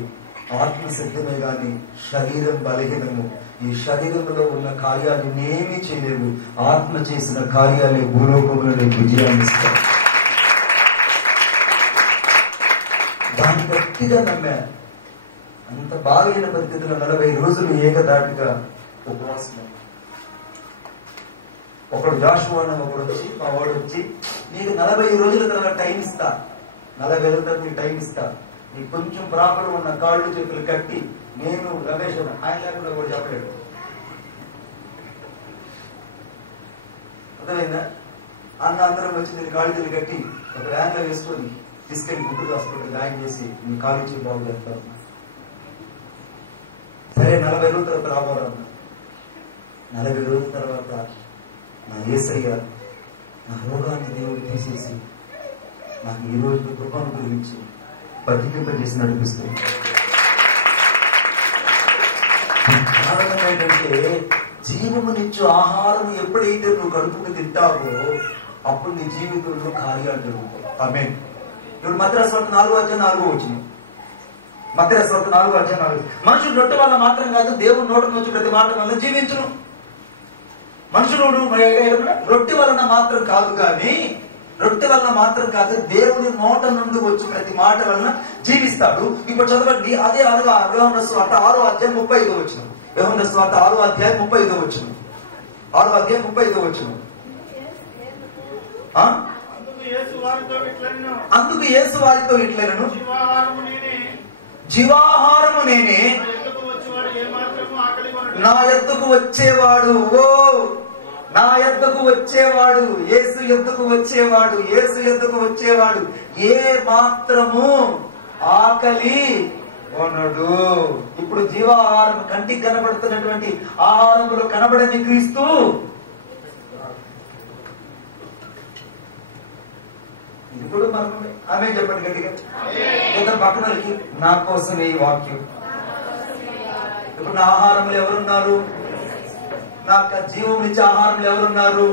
ఆత్మ సిద్ధమే గాని శరీరం బలహీనము. ఈ శరీరంలో ఉన్న కార్యాలు నేనేమీ చేయలేవు, ఆత్మ చేసిన కార్యాలే భూలోకంలో నేను విజయాన్ని ఇస్తాను. దాన్ని గట్టిగా నమ్మా. అంత బాగైన పరిస్థితుల్లో 40 రోజులు ఏకదాటిగా ఉపవాసం. ఒకడు జాషువా అని ఒకడు వచ్చి, మా వాడు వచ్చి, నీకు 40 రోజుల తర్వాత టైం ఇస్తా, 40 రోజుల తర్వాత నీకు టైం ఇస్తా, నీకు కొంచెం ప్రాపర్ ఉన్న కాళ్ళు చేతులు కట్టి, నేను రమేష్ ఆయన లేకుండా కూడా చెప్పలేడు. అర్థమైందా? అందరం వచ్చి నేను కాళ్ళు చేతులు కట్టి ఒక వ్యాన్లో వేసుకొని తీసుకెళ్లి గుంటూరు హాస్పిటల్ జాయిన్ చేసి నీ కాలేజీ బాగు చేస్తారు. సరే 40 రోజుల తర్వాత రాబోరన్నా. 40 రోజుల తర్వాత నా యేసయ్య నా రోగాన్ని దేవుడు తీసేసి నాకు ఈ రోజు కృపను గురించి బతికింపజేసి నడిపిస్తుంది. కారణం ఏంటంటే జీవమునిచ్చు ఆహారం ఎప్పుడైతే నువ్వు కడుపుకు తింటావో అప్పుడు నీ జీవితంలో కార్యాలు జరుగుతాయి. ఆమేన్. ఇప్పుడు మత్తయి 4:4 వచ్చింది. మత్తయి 4:4 మనుషుడు రొట్టె వల్ల మాత్రం కాదు దేవుని నోటి నుంచి ప్రతి మాట వల్ల జీవించును. మనుషుడు రొట్టె వలన మాత్రం కాదు కానీ రొట్టె వలన మాత్రం కాదు దేవుని నోట నుండి వచ్చి ప్రతి మాట వలన జీవిస్తాడు. ఇప్పుడు చదవండి అదే అనగా యోహాను సువార్త 6:35 వచ్చిన. యోహాను సువార్త 6:35 వచ్చిన. 6:35 వచ్చిన. అందుకు యేసు వారితో ఇట్లనెను, జీవాహారము నేనే, నా యొద్దకు వచ్చేవాడు నా యొద్దకు వచ్చేవాడు యేసు యొద్దకు వచ్చేవాడు యేసు యొద్దకు వచ్చేవాడు ఏ మాత్రము ఆకలి కొనడు. ఇప్పుడు జీవాహారం కంటికి కనబడుతున్నటువంటి ఆహారంలో కనబడని క్రీస్తు ఇప్పుడు మనం ఆమె చెప్పండి గట్టిగా పక్కన నా కోసం ఈ వాక్యం. ఇప్పుడు నా ఆహారంలో ఎవరున్నారు? నాకు జీవం ఇచ్చే ఆహారంలో ఎవరున్నారు?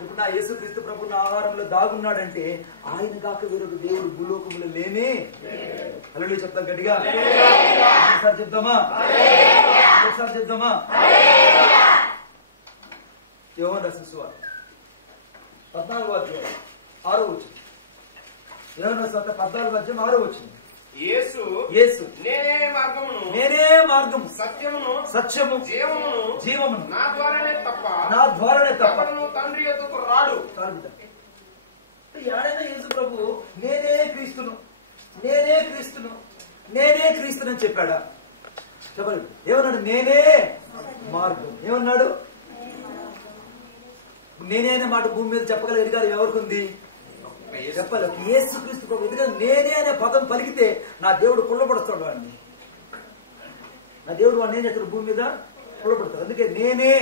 ఇప్పుడు నా యేసుక్రీస్తు ప్రభు నా ఆహారంలో దాగున్నాడంటే ఆయన కాక వేరొక దేవుడు భూలోకంలో లేనే. హల్లెలూయా చెప్తాం గట్టిగా. ఒకసారి చెప్దామా? ఒకసారి చెప్దామా? యోహాను రాసిన సువార్త 14:6 యోహాను రాసిన సువార్త 14:6 యేసు నేనే మార్గము సత్యము జీవమును నా ద్వారానే తప్ప తండ్రి యొద్దకు రాడు. ఎవరైనా యేసు ప్రభు నేనే క్రీస్తును అని చెప్పాడా? చెప్పండి. ఏమన్నాడు? నేనే మార్గం. ఏమన్నాడు? నేనే అనే మాట భూమి మీద చెప్పగలిగారు ఎవరికి ఉంది? చెప్పాలి. యేసు క్రీస్తు ప్రభు. ఎందుకంటే నేనే అనే పదం పలికితే నా దేవుడు కుళ్ళపడుతాడు వాడిని. నా దేవుడు వాడిని ఏం చేస్తాడు? భూమి మీద కుళ్ళపడతాడు. అందుకే నేనే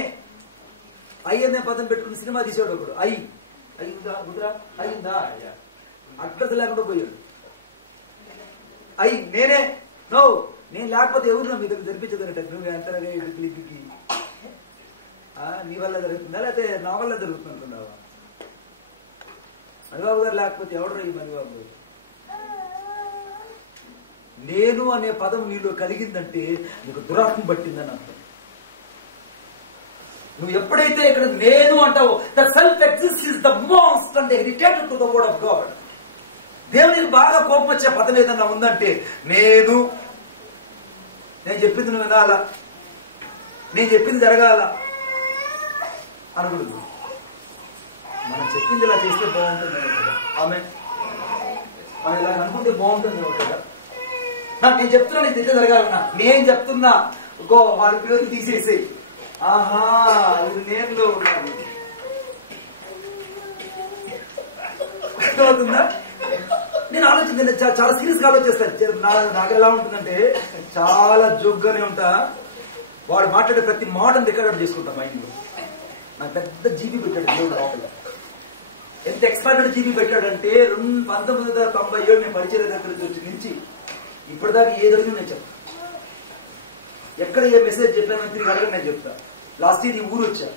అయ్యనే పదం పెట్టుకుని సినిమా తీసేవాడు ఒకడు. అయిందా గుడ్రా అయిందా అడ్రస్ లేకుండా పోయాడు. నేనే నేను లేకపోతే ఎవరు నా మీ దగ్గర జరిపించదనట. నువ్వు ఎంత నీ వల్ల జరుగుతుందా లేకపోతే నా వల్ల జరుగుతుంది అనుకున్నావా? మణిబాబు గారు లేకపోతే ఎవడరా ఈ మణిబాబు? నేను అనే పదం నీలో కలిగిందంటే నీకు దురాత్మ పట్టిందని అర్థం. నువ్వు ఎప్పుడైతే ఇక్కడ నేను అంటావో the self exist is the most and irritated to the word of God. దేవునికి బాగా కోపం వచ్చే పదం ఏదన్నా ఉందంటే నేను చెప్పింది నువ్వు వినాలా, నేను చెప్పింది జరగాల అనకూడదు. మనం చెప్పింది ఇలా చేస్తే బాగుంటుంది కదా. ఆమె మనం ఇలా అనుకుంటే బాగుంటుంది కదా. నేను చెప్తున్నా నీకు తిట్ట జరగాలన్నా, నేను చెప్తున్నా వారి పేరు తీసేసేయి. ఆహా ఇది నేనులో ఉన్నాను. అర్థమవుతుందా? నేను ఆలోచించండి, చాలా సీరియస్ గా ఆలోచిస్తాను. నాకు ఎలా ఉంటుందంటే చాలా జోగ్గానే ఉంటా. వాడు మాట్లాడే ప్రతి మాటను రికార్డ్ చేసుకుంటా మైండ్ లో. నాకు పెద్ద జీబీ పెట్టాడు దేవుడు లోపల. ఎంత ఎక్స్పైర్డ్ జీబీ పెట్టాడంటే 1997 నేను పరిచయ దగ్గర నుంచి ఇప్పటిదాకా ఏ జరిగింది నేను చెప్తా. ఎక్కడ ఏ మెసేజ్ చెప్పానని తిరిగి అడగని నేను చెప్తా. లాస్ట్ ఇయర్ ఈ ఊరు వచ్చా.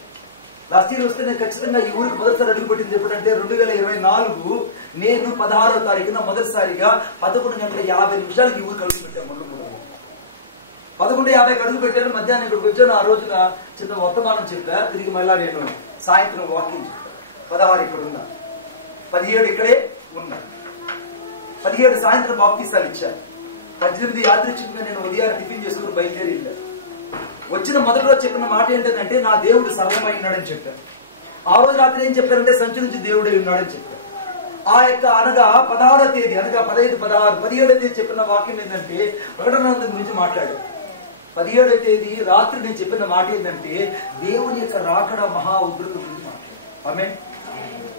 లాస్ట్ ఇయర్ వస్తే నేను ఖచ్చితంగా ఈ ఊరికి మొదటిసారి అడుగు పెట్టింది ఎప్పుడంటే 2024 నేను 16వ తారీఖున మొదటిసారిగా 11:50 ఈ ఊరు కలిసి పెట్టాను. 11:50 అడుగు పెట్టాను. మధ్యాహ్నం ఇక్కడికి వచ్చాను. ఆ రోజున చిన్న వర్తమానం చెప్పా. తిరిగి మళ్ళా నేను సాయంత్రం వాకింగ్ 16 ఇక్కడ ఉన్నా, 17 ఇక్కడే ఉన్నా, 17 సాయంత్రం బాప్తీసాలు ఇచ్చాను, 18 యాదృచ్ఛికంగా నేను ఉదయాన్ని టిఫిన్ చేసుకుని బయలుదేరి వెళ్ళాను. వచ్చిన మొదటి రోజు చెప్పిన మాట ఏంటంటే నా దేవుడు సర్వమై ఉన్నాడని చెప్పారు. ఆ రోజు రాత్రి ఏం చెప్పారంటే సంచి నుంచి దేవుడే ఉన్నాడని చెప్పారు. ఆ యొక్క అనగా 16వ తేదీ అనగా 15, 16, 17వ తేదీ చెప్పిన వాక్యం ఏంటంటే ప్రకటన గురించి మాట్లాడారు. 17వ తేదీ రాత్రి నేను చెప్పిన మాట ఏంటంటే దేవుని యొక్క రాకడ మహా ఉగ్రత గురించి మాట్లాడారు. ఆమేన్.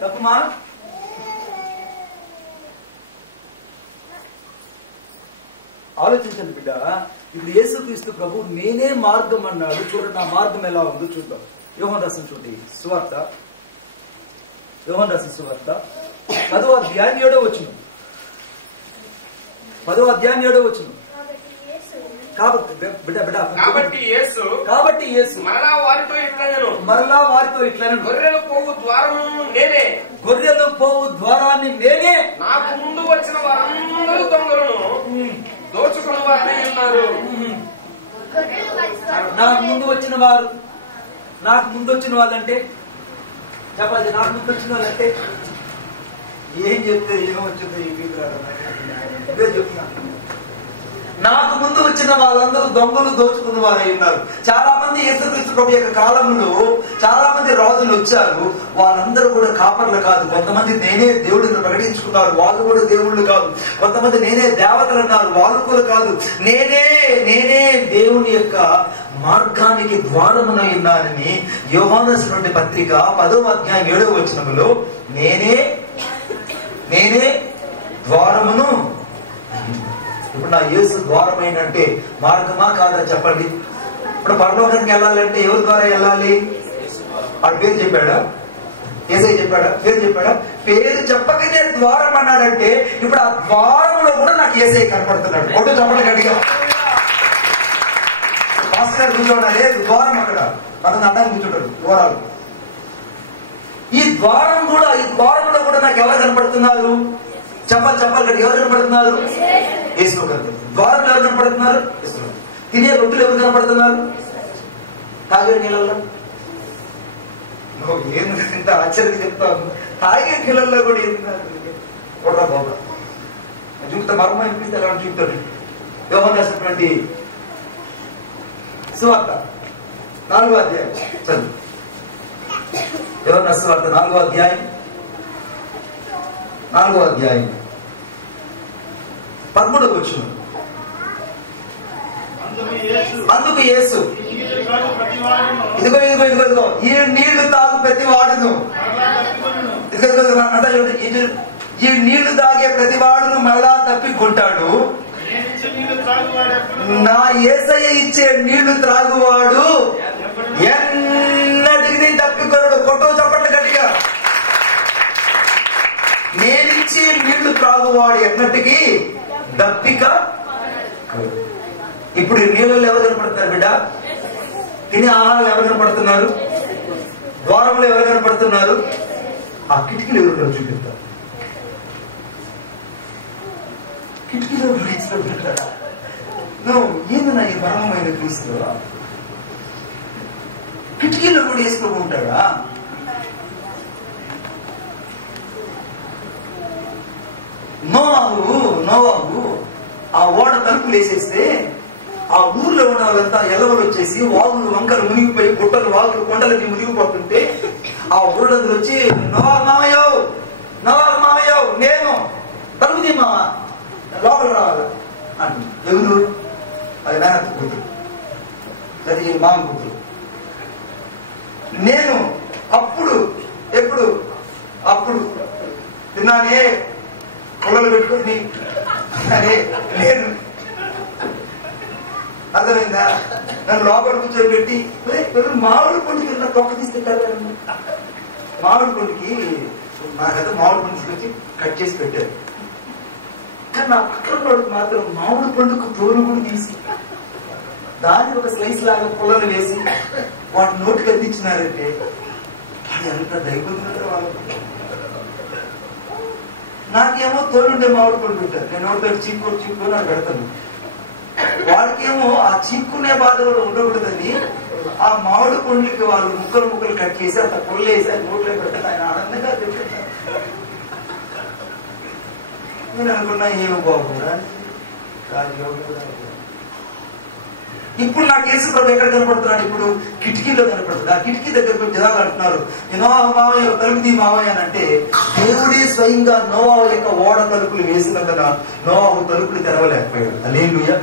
తప్పమా? ఆలోచించండి బిడ్డ. ఇప్పుడు యేసుక్రీస్తు ప్రభు నేనే మార్గం అన్నాడు. చూడండి ఆ మార్గం ఎలా ఉందో చూద్దాం. యోహాను రాసిన చూడండి సువార్త, యోహాను రాసిన సువార్త 10వ అధ్యాయం 7వ వచనం. 10వ అధ్యాయం 7వ వచనం. కాబట్టి యేసు మరలా వారితో ఇట్లనెను, గొర్రెలు పోవు ద్వారాన్ని నేనే, నాకు ముందు వచ్చిన వారందరూ దొంగలను దోచుకున్న వారనే ఉన్నారు. నాకు ముందు వచ్చిన వాళ్ళంటే చెప్పాలి. నాకు ముందు వచ్చిన వాళ్ళంటే ఏం చెప్తే ఏమొచ్చిందో ఈ చెప్తున్నాను. నాకు ముందు వచ్చిన వాళ్ళందరూ దొంగలు దోచుకున్న వారై ఉన్నారు. చాలా మంది యేసుక్రీస్తు ప్రభు యొక్క కాలంలో చాలా మంది రాజులు వచ్చారు. వాళ్ళందరూ కూడా కాపర్లు కాదు. కొంతమంది నేనే దేవుడిని ప్రకటించుకున్నారు, వాళ్ళు కూడా దేవుళ్ళు కాదు. కొంతమంది నేనే దేవతలు అన్నారు, వాళ్ళు కూడా కాదు. నేనే దేవుని యొక్క మార్గానికి ద్వారమునై ఉన్నానని యోహాను రాసినటువంటి పత్రిక 10వ అధ్యాయం 7వ వచనములో నేనే ద్వారమును. ఇప్పుడు నా యేసు ద్వారమైన అంటే మార్గమా కాదా చెప్పండి. ఇప్పుడు పరలోకానికి వెళ్ళాలంటే ఎవరి ద్వారా వెళ్ళాలి? వాడి పేరు చెప్పాడా? యేసయ్య చెప్పాడా? పేరు చెప్పాడా? పేరు చెప్పకనే ద్వారం అన్నాడంటే ఇప్పుడు ఆ ద్వారంలో కూడా నాకు యేసయ్య కనపడుతున్నాడు. ఒట్టు చెప్పండి గట్టిగా. మాస్టర్ గారు కూర్చోండి, లేదు ద్వారం అక్కడ మనం అడ్డానికి కూర్చుంటాడు ద్వారాలు. ఈ ద్వారంలో కూడా నాకు ఎవరు కనపడుతున్నారు? చెప్పాలి గట్టి. ఎవరు కనపడుతున్నారు? యేసు కనపడుతుంది. ద్వారంలో ఎవరు కనపడుతున్నారు? యేసు. తినే రొట్టెలు ఎవరు కనపడుతున్నారు? తాగే నీళ్ళల్లో. ఏంత ఆశ్చర్యంగా చెప్తాను. తాగే నీళ్ళల్లో కూడా ఏంటా బాబా చూపుతా మర్మ అనిపిస్తే ఎలా చూపుతాడు. యోహాను రాసినటువంటి సువార్త 4వ అధ్యాయం చదువు. యోహాను రాసిన సువార్త 4వ అధ్యాయం 13వ వచనం. అందుకు యేసు ఇదిగో ఈ నీళ్లు తాగు ప్రతి వాడును, ఈ నీళ్లు తాగే ప్రతి వాడును మళ్ళా తప్పికొంటాడు. నా యేసయ్య ఇచ్చే నీళ్లు త్రాగువాడు ఎన్నటికి తప్పికొనడు. కొట్టు చప్పట్లు గట్టిగా. నేనిచ్చే నీళ్లు త్రాగువాడు ఎన్నటికి దప్పిక. ఇప్పుడు ఈ నీళ్ళలో ఎవరు కనపడుతున్నారు బిడ్డ? తినే ఆహారాలు ఎవరు కనపడుతున్నారు? ద్వారంలో ఎవరు కనపడుతున్నారు? ఆ కిటికీలు ఎవరు చూపిస్తారు? కిటికీలో ఏందన్నా ఈ మర్మమైన క్రీస్తు కిటికీలో కూడా వేస్తూ ఉంటాడా? నోవాహు ఆ ఓడ తలుపులు వేసేస్తే ఆ ఊర్లో ఉన్న వాళ్ళంతా ఎలవలు వచ్చేసి వాగులు వంకలు మునిగిపోయి గుట్టలు వాగులు కొండలకి మునిగిపోతుంటే ఆ ఊళ్ళందరూ వచ్చి నోవాహు మామయ్యో నేను తలుపుది మామ లోపల రావాలి అని. ఎవరు? అది మేనత్త కూతురు, అది మామ కూతురు. నేను అప్పుడు తిన్నానే పొలాలు పెట్టుకుని నేను అర్థమైందా? నన్ను లోపల కూర్చోబెట్టి మామిడి పండుకి తొక్క తీసుకెళ్ళారు. మామిడి పండుకి నాకైతే మామిడి పండు తీసుకొచ్చి కట్ చేసి పెట్టారు. కానీ నా పక్కన వాడికి మాత్రం మామిడి పండుకు తోలు కూడా తీసి దాన్ని ఒక స్లైస్ లాగా పొలాలు వేసి వాటి నోటికి అందించినారంటే అది ఎంత దైవం. నాకేమో తోలుండే మామిడి పండు పెట్టారు. నేను నోటితో చీక్కు నాకు పెడతాను. వాడికేమో ఆ చీక్కునే బాధలు ఉండకూడదని ఆ మామిడి పండ్లకి వాళ్ళు ముక్కలు కట్ చేసి అంత పొల్లు వేసి అది నోట్లో పెట్టారు. ఆయన ఆనందంగా తింటారు. నేను అనుకున్నా ఏమో బాగుండా. ఇప్పుడు నాకు యేసు ప్రభు ఎక్కడ కనపడుతున్నాడు? ఇప్పుడు కిటికీలో కనపడుతుంది. ఆ కిటికీ దగ్గరకు జనాలు అంటున్నారు నోవాహు మావయ్య తలుపుది మావయ్య అని అంటే దేవుడే స్వయంగా నోవాహు యొక్క ఓడ తలుపులు వేసినందున నోవాహు తలుపులు తెరవలేకపోయాడు. హల్లెలూయా.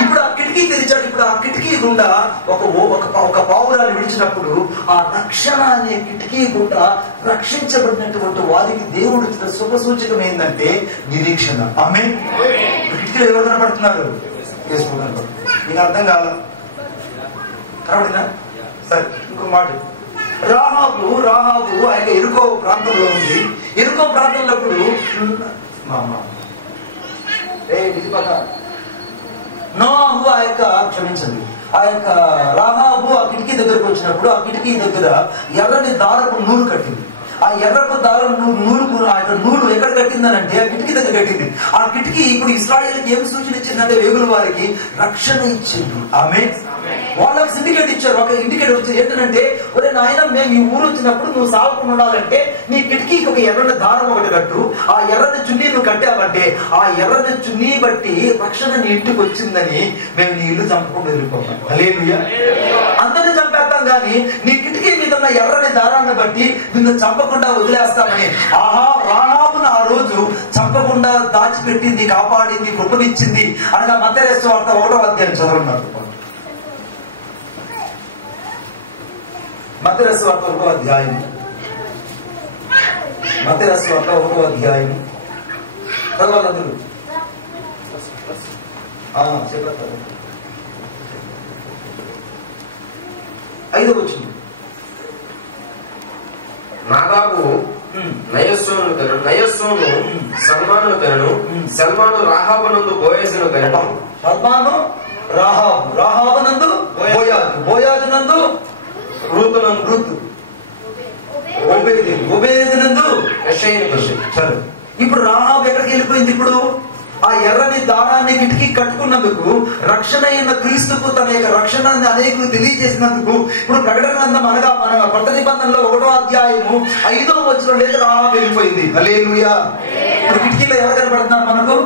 ఇప్పుడు ఆ కిటికీ కిటికీ తెరిచాడు. ఇప్పుడు ఆ కిటికీ గుండా ఒక పావురాన్ని విడిచినప్పుడు ఆ రక్షణ అనే కిటికీ గుండా రక్షించబడినటువంటి వారికి దేవుడు ఇచ్చిన శుభ సూచకం ఏంటంటే నిరీక్షణ. ఆమేన్. కిటికీలో ఎవరు కనపడుతున్నారు? యేసు కనపడుతున్నారు. నీకు అర్థం కాదా? కనపడినా సరే. ఇంకో మాట, రాహాబు ఆయన ఎరుకో ప్రాంతంలో ఉంది. ఎరుకో ప్రాంతంలో నోహు ఆ యొక్క క్షమించండి ఆ యొక్క రాహాబు ఆ కిటికీ దగ్గరకు వచ్చినప్పుడు ఆ కిటికీ దగ్గర ఎర్రని దారపు నూరు కట్టింది. ఆ ఎర్రపు దారం నూరు ఎక్కడ కట్టిందనంటే ఆ కిటికీ దగ్గర కట్టింది. ఆ కిటికీ ఇప్పుడు ఇశ్రాయేలుకి ఏం సూచన ఇచ్చిందంటే వేగుల వారికి రక్షణ ఇచ్చింది. ఆమె వాళ్ళకి సిండికేట్ ఇచ్చారు. ఒక ఇండికేట్ వచ్చింది ఏంటంటే, ఒరే నాయన, మేము ఈ ఊరు వచ్చినప్పుడు నువ్వు సాగుకుండా ఉండాలంటే నీ కిటికీకి ఒక ఎర్రని దారం ఒకటి కట్టు. ఆ ఎర్రని చున్నీ నువ్వు కట్టావంటే ఆ ఎర్రని చున్నీ బట్టి రక్షణ నీ ఇంటికి వచ్చిందని మేము నీ ఇల్లు చంపకుండా వెళ్ళిపోతాం. హల్లెలూయా. అందరిని చంపేస్తాం కానీ నీ కిటికీ మీద ఉన్న ఎర్రని దారాన్ని బట్టి నిన్ను చంపకుండా వదిలేస్తామని రాహాబును ఆ రోజు చంపకుండా దాచిపెట్టింది, కాపాడింది, కృపనిచ్చింది అనగా మత్తయి సువార్త 1వ అధ్యాయం చదవన్నారు. మత్తయి సువార్త 1వ అధ్యాయం చదవాలందరూ చెప్పారు. 5వ వచనం. నాదాబు నయస్సోను సల్మాను కనను, సల్మాను రాహాబునందు బోయజును కనను. సల్మాను రాహాబునందు బోయాజునందు రూతు ఓబేదునందు సరే. ఇప్పుడు రాహాబు ఎక్కడికి వెళ్ళిపోయింది? ఇప్పుడు ఆ ఎర్రని దారాన్ని కిటికీ కట్టుకున్నందుకు, రక్షణ అయిన క్రీస్తుకు తన యొక్క రక్షణ అనేకులు తెలియజేసినందుకు ఇప్పుడు ప్రకటన గ్రంథం అనగా మన కొత్త నిబంధనలో 1వ అధ్యాయము 5వ వచనం లేక రాహాబు వెళ్ళిపోయింది. హల్లెలూయా. ఇప్పుడు కిటికీలో ఎవరు కనపడుతున్నారు మనకు?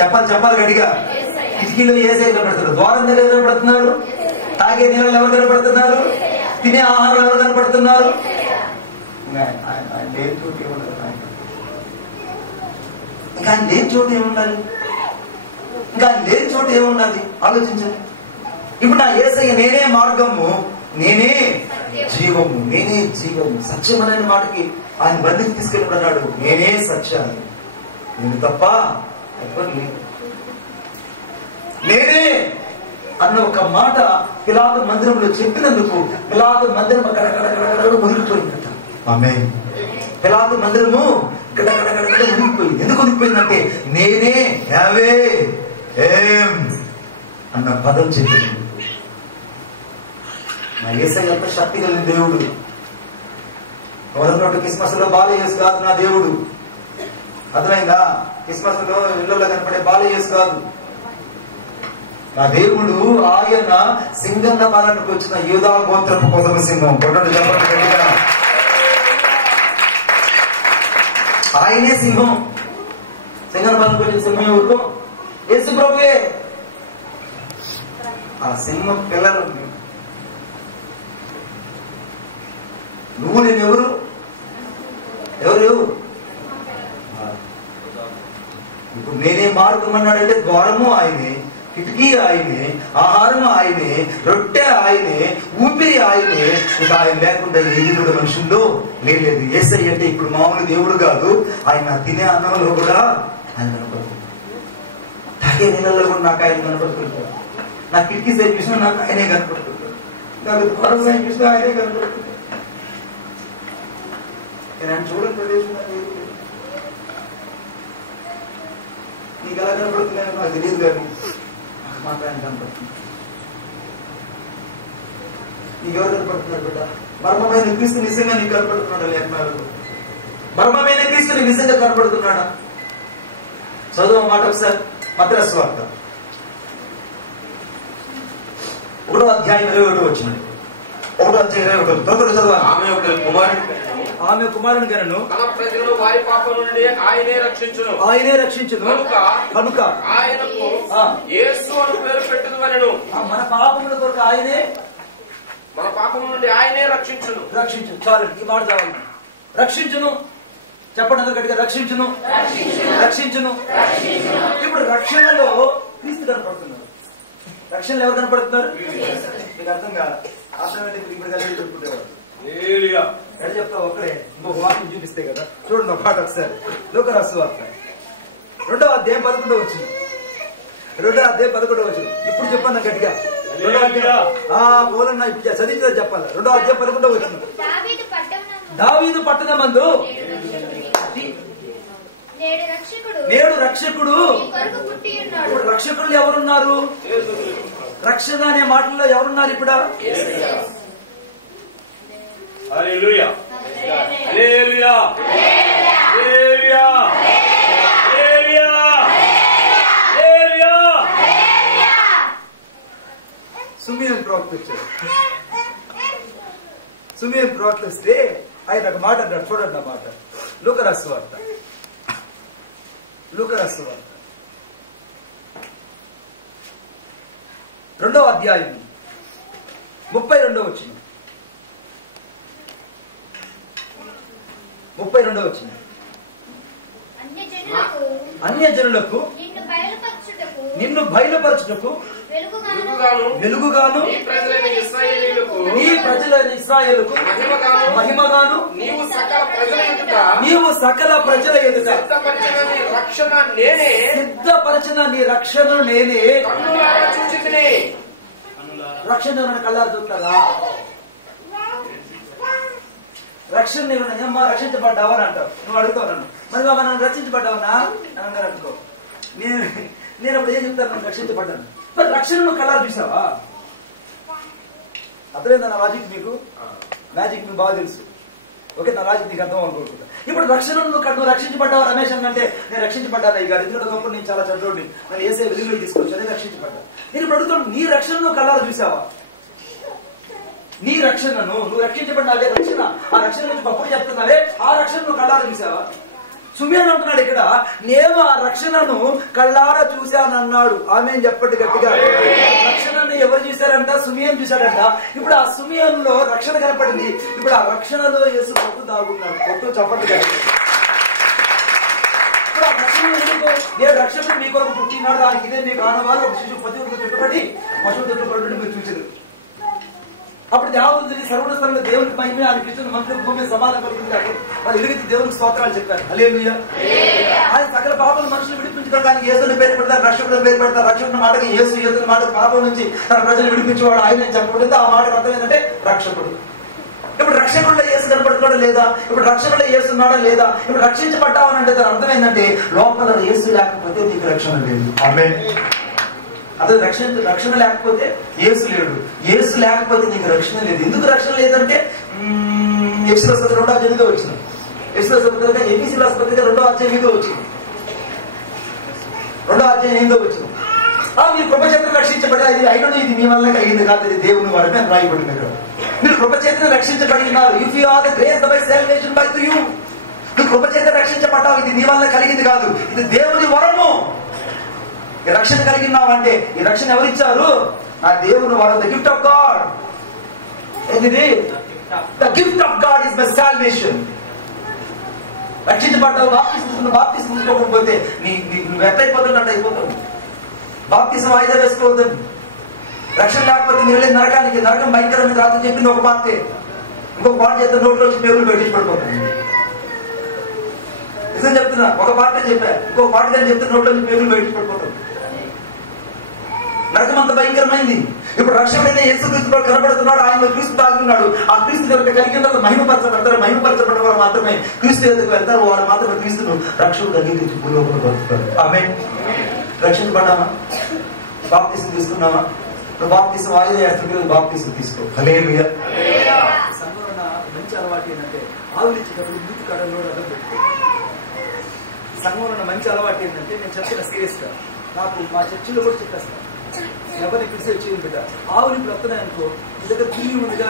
చెప్పాలి గట్టిగా. కిటికీలో యేసయ్య కనపడుతున్నారు. ద్వారం దగ్గర కనపడుతున్నారు. తాగే నీళ్ళు ఎవరు కనపడుతున్నారు? తినే ఆహారం ఎవరు కనపడుతున్నారు? ఇంకా ఆయన లేని చోటు ఏమున్నది? ఆలోచించండి. ఇప్పుడు నా యేసయ్య నేనే మార్గము, నేనే జీవము, సత్యం అనే మాటకి ఆయన బండికి తీసుకెళ్ళిపోతున్నాడు. నేనే సత్యాన్ని, నేను తప్ప ఎవరు లేదు. నేనే అన్న ఒక మాట పిలాతు మందిరంలో చెప్పినందుకు పిలాతు మందిరం మునిగిపోయిందట. ఆమేన్. పిలాతు మందిరము ఉనిగిపోయింది. ఎందుకు ఉనిగిపోయిందంటే నేనే యావే అన్న పదం చెప్పింది. నా యేసయ్య ఎంత శక్తి కలిగిన దేవుడు. ఎవరన్నట్టు క్రిస్మస్ లో బాలయేసు కాదు నా దేవుడు. అర్థమైందా? క్రిస్మస్ లో ఇళ్ళలో కనపడే బాలయేసు కాదు నా దేవుడు. ఆయన సింగన్న పాలనకు వచ్చిన యూదా గోత్రపు కొదమ సింహం. ఆయనే సింహం. సింగన్న పాలనకు వచ్చిన సింహం ఎవరు? యేసు ప్రభువే. ఆ సింహం పిల్లలు నువ్వు నేనెవరు? ఎవరు? ఇప్పుడు నేనే మార్గం అన్నాడంటే ద్వారము ఆయనే, కిటికీ ఆయనే, ఆహారం ఆయనే, రొట్టె ఆయనే, ఊపిరి ఆయనే. ఇక ఆయన లేకుండా ఏది కూడా మనుషుల్లో లేదు. యేసయ్య అంటే ఇప్పుడు మామూలు దేవుడు కాదు. ఆయన తినే అన్నంలో కూడా ఆయన కనపడుతుంది. తాగే నీళ్ళలో కూడా నాకు ఆయన కనపడుతుంటాడు. నా కిటికీ సైడ్ చూసినా నాకు ఆయనే కనపడుతుంటాడు. నాకు ద్వారం సైడ్ చూసినా ఆయనే కనపడుతుంటాడు. నేను చూడని ప్రదేశం నీకు ఎలా కనపడుతున్నాయో నాకు తెలియదు కానీ మాత్రం ఆయన కనపడుతుంది. నీకెవరు కనపడుతున్నారు బిడ్డ? మర్మమైన క్రీస్తు నిజంగా నీకు కనపడుతున్నాడా? లేఖనాలు మర్మమైన క్రీస్తు నీకు నిజంగా కనపడుతున్నాడా? చదువు మాట ఒకసారి. మత్తయి సువార్త 1వ అధ్యాయం 21 వచ్చింది. 1వ అధ్యాయం 21 తొందరగా చదవాలి. ఆమె కుమారుని గనను తన ప్రజలను వారి పాపం నుండి ఆయనే రక్షించును కనుక ఆయనకు యేసు అని పేరు పెట్టుదువలెను. మన పాపముల కొరకు ఆయనే, మన పాపం నుండి ఆయనే రక్షించును. చాలు, ఈ మాట చాలు. రక్షించును. చెప్పండి అందరూ గట్టిగా. రక్షించును. ఇప్పుడు రక్షణలో క్రీస్తు కనపడుతున్నారు. రక్షణలో ఎవరు కనపడుతున్నారు? మీకు అర్థం కాదు. ఆటోమేటిక్ ఇప్పుడు కలిగి చెప్పుకుంటేవారు ఎక్కడ చెప్తావు ఒక్కడే. ఇంకొక వాక్యం చూపిస్తే కదా. చూడండి ఒక పాట ఒకసారి. లూకాసు వార్త 2వ అధ్యాయం 11వ వచనం. 2వ అధ్యాయం 11వ వచనం. ఇప్పుడు చెప్పాను గట్టిగా. పోలన్నా ఇప్పుడు చదివించదని చెప్పాలి. 2వ అధ్యాయం 11వ వచనం. దావీదు పట్టణమందు నేడు రక్షకుడు. ఇప్పుడు రక్షకులు ఎవరున్నారు? రక్షణ అనే మాటల్లో ఎవరున్నారు ఇప్పుడు? హల్లెలూయా హల్లెలూయా హల్లెలూయా హల్లెలూయా హల్లెలూయా. సుమియోను ప్రవక్త వచ్చాడు. సుమియోను ప్రవక్త వస్తే ఆయన ఒక మాట అంటాడు. చూడండి ఆ మాట. లూకాసు వార్త 2వ అధ్యాయం 32వ వచనం. 32వ వచనం. అన్యజనులకు నిన్ను బయలుపరచుటకు వెలుగుగాను నీ ప్రజలైన ఇశ్రాయేలుకు మహిమగాను నీవు సకల ప్రజల ఎదుట సిద్ధపరచిన నీ రక్షణను నేనే. రక్షణ కళ్ళారు చూస్తారా? రక్షణ ఏమమ్మా రక్షించబడ్డావా అని అంటావు. నువ్వు అడుగుతావు నన్ను, మరి బాబా నన్ను రక్షించబడ్డావనా అని అన్నారు అనుకో. నేను అప్పుడు ఏం చెప్తాను? నన్ను రక్షించబడ్డాను. మరి రక్షణను కళ్ళారు చూసావా? అర్థమైందా నా లాజిక్? మీకు మ్యాజిక్ మీకు బాగా తెలుసు. ఓకే, నా లాజిక్ నీకు అర్థం అనుకుంటున్నా. ఇప్పుడు రక్షణను నువ్వు రక్షించబడ్డావు రమేష్ అంటే నేను రక్షించబడ్డాను ఈ గారు. ఎందుకంటే ఒకప్పుడు నేను చాలా చదువుని నన్ను ఏసే వెలుగులోకి తీసుకొచ్చాను, రక్షించబడ్డాను. నేను ఇప్పుడు అడుగుతాను, నీ రక్షణను కళ్ళారు చూసావా? నీ రక్షణను నువ్వు రక్షించబడ్డావే. రక్షణ ఆ రక్షణ నుంచి గొప్పగా చెప్తున్నావే, ఆ రక్షణ నువ్వు కళ్ళారా చూసావా? సుమియోను అంటున్నాడు ఇక్కడ, నేను ఆ రక్షణను కళ్ళారా చూశానన్నాడు. ఆమె చెప్పండి గట్టిగా. రక్షణను ఎవరు చూశారంట? సుమియోను చూశాడంట. ఇప్పుడు ఆ సుమియోనులో రక్షణ కనపడింది. ఇప్పుడు ఆ రక్షణలో యేసు పొట్టు దాగున్నాడు. పొట్టు చెప్పండి గట్టిగా. ఇప్పుడు ఆ రక్షణ ఎందుకు? నేను రక్షణ మీ కొరకు పుట్టినాడు, దానికి ఇదే మీకు ఆనవాళ్ళు. ఒక శిశువు ప్రతి ఒక్కరు చుట్టుపడి పశువు చుట్టుపడి మీరు చూసారు. అప్పుడు దేవతలు సర్వణ స్థలంలో దేవునికి మహిమ ఆయన కృష్ణ మంత్రి భూమి సమాధానం కలుగుతుంది. వాళ్ళు ఎలుగెత్తి దేవునికి స్తోత్రాలు చెప్పారు. హల్లెలూయా. ఆయన సకల పాపలు మనుషులు విడిపించుకోవడానికి యేసుని పేరు పెడతారు, రక్షకుడు పేరు పెడతారు. రక్షకుడి మాటకి యేసుని మాటకు పాపం నుంచి తన ప్రజలు విడిపించేవాడు ఆయన చెప్పబడింది. ఆ మాటకు అర్థం ఏంటంటే రక్షకుడు. ఇప్పుడు రక్షకుడిలో యేసు కనపడుతున్నాడా లేదా? ఇప్పుడు రక్షణలో యేసు ఉన్నాడా లేదా? ఇప్పుడు రక్షించబడ్డావని అంటే దాని అర్థం ఏంటంటే లోపల యేసు లేకపోతే నీకు రక్షణ లేదు. ఆమేన్. అదే రక్షణ లేకపోతే యేసు లేడు. యేసు లేకపోతే నీకు రక్షణ లేదు. ఎందుకు రక్షణ లేదంటే ఎఫెసీయుల పత్రిక 2వ అధ్యాయంలో వచ్చింది. ఎఫెసీయుల పత్రిక 2వ అధ్యాయంలో వచ్చింది. 2వ అధ్యాయం 8వ వచ్చింది. మీరు కృపచేతను రక్షించబడ్డారు. ఇది అయినా ఇది మీ వల్ల కలిగింది కాదు, ఇది దేవుని వరమే అని రాయబడింది ఇక్కడ. మీరు కృపచేతను రక్షించబడి ఉన్నారు. If you are the grace by salvation by to you. నువ్వు కృపచేత రక్షించబడ్డావు. ఇది నీ వల్ల కలిగింది కాదు, ఇది దేవుని వరము. ఈ రక్షణ కలిగినావంటే ఈ రక్షణ ఎవరిచ్చారు? ఆ దేవుని వరం. The gift of God. ఏంటిది? The gift of God is my salvation. రక్షించబడ్డావు. బాప్తిసం తీసుకోకపోతే నువ్వు ఎట్లయిపోతున్నట్టు అయిపోతుంది. బాప్తిసం వాయిదా వేసుకోవద్దని. రక్షణ లేకపోతే మీరు వెళ్ళే నరకానికి. నరకం భయంకరమైన రాత్రి చెప్పింది ఒక పార్టీ. ఇంకొక పార్టీ చేస్తే నోట్లోంచి పేర్లు పెట్టించి పడిపోతుంది. నిజం చెప్తున్నా, ఒక పార్టీ చెప్పా, ఇంకొక పార్టీ అని చెప్తే నోట్లోంచి పేర్లు పెట్టించి పడిపోతుంది. నరకం అంత భయంకరమైంది. ఇప్పుడు రక్షకుడైన యేసుక్రీస్తు కనబడుతున్నాడు. ఆయన క్రీస్తు తాగుతున్నాడు. ఆ క్రీస్తు కలిగిన తర్వాత మహిమపరచబడతారు. మహిమపరచబడిన వారు మాత్రమే క్రీస్తు ఎదుగుకు వెళ్తారు. వారు మాత్రమే క్రీస్తును రక్షకుడు అంగీకరించి భూలోకంలో బతుకుతారు. ఆమేన్. రక్షించబడ్డామా? బాప్తిసం తీసుకున్నామా? బాప్తిసం వాయిదా వేస్తున్న బాప్తిసం తీసుకో. హల్లెలూయా. సంగరణ మంచి అలవాటు ఏంటంటే ఆవులిచ్చేటప్పుడు ముందు కడలో రథం పెట్టుకో. సంగరణ మంచి అలవాటు ఏంటంటే నేను చెప్పిన సీరియస్ గా నాకు మా చర్చిలో కూడా చెప్పేస్తాను. ఎవరిని పిలిచి వచ్చి బిడ్డ ఆవులు ఇప్పుడు వస్తున్నాయనుకో, నీ దగ్గర టీవీ ఉందిగా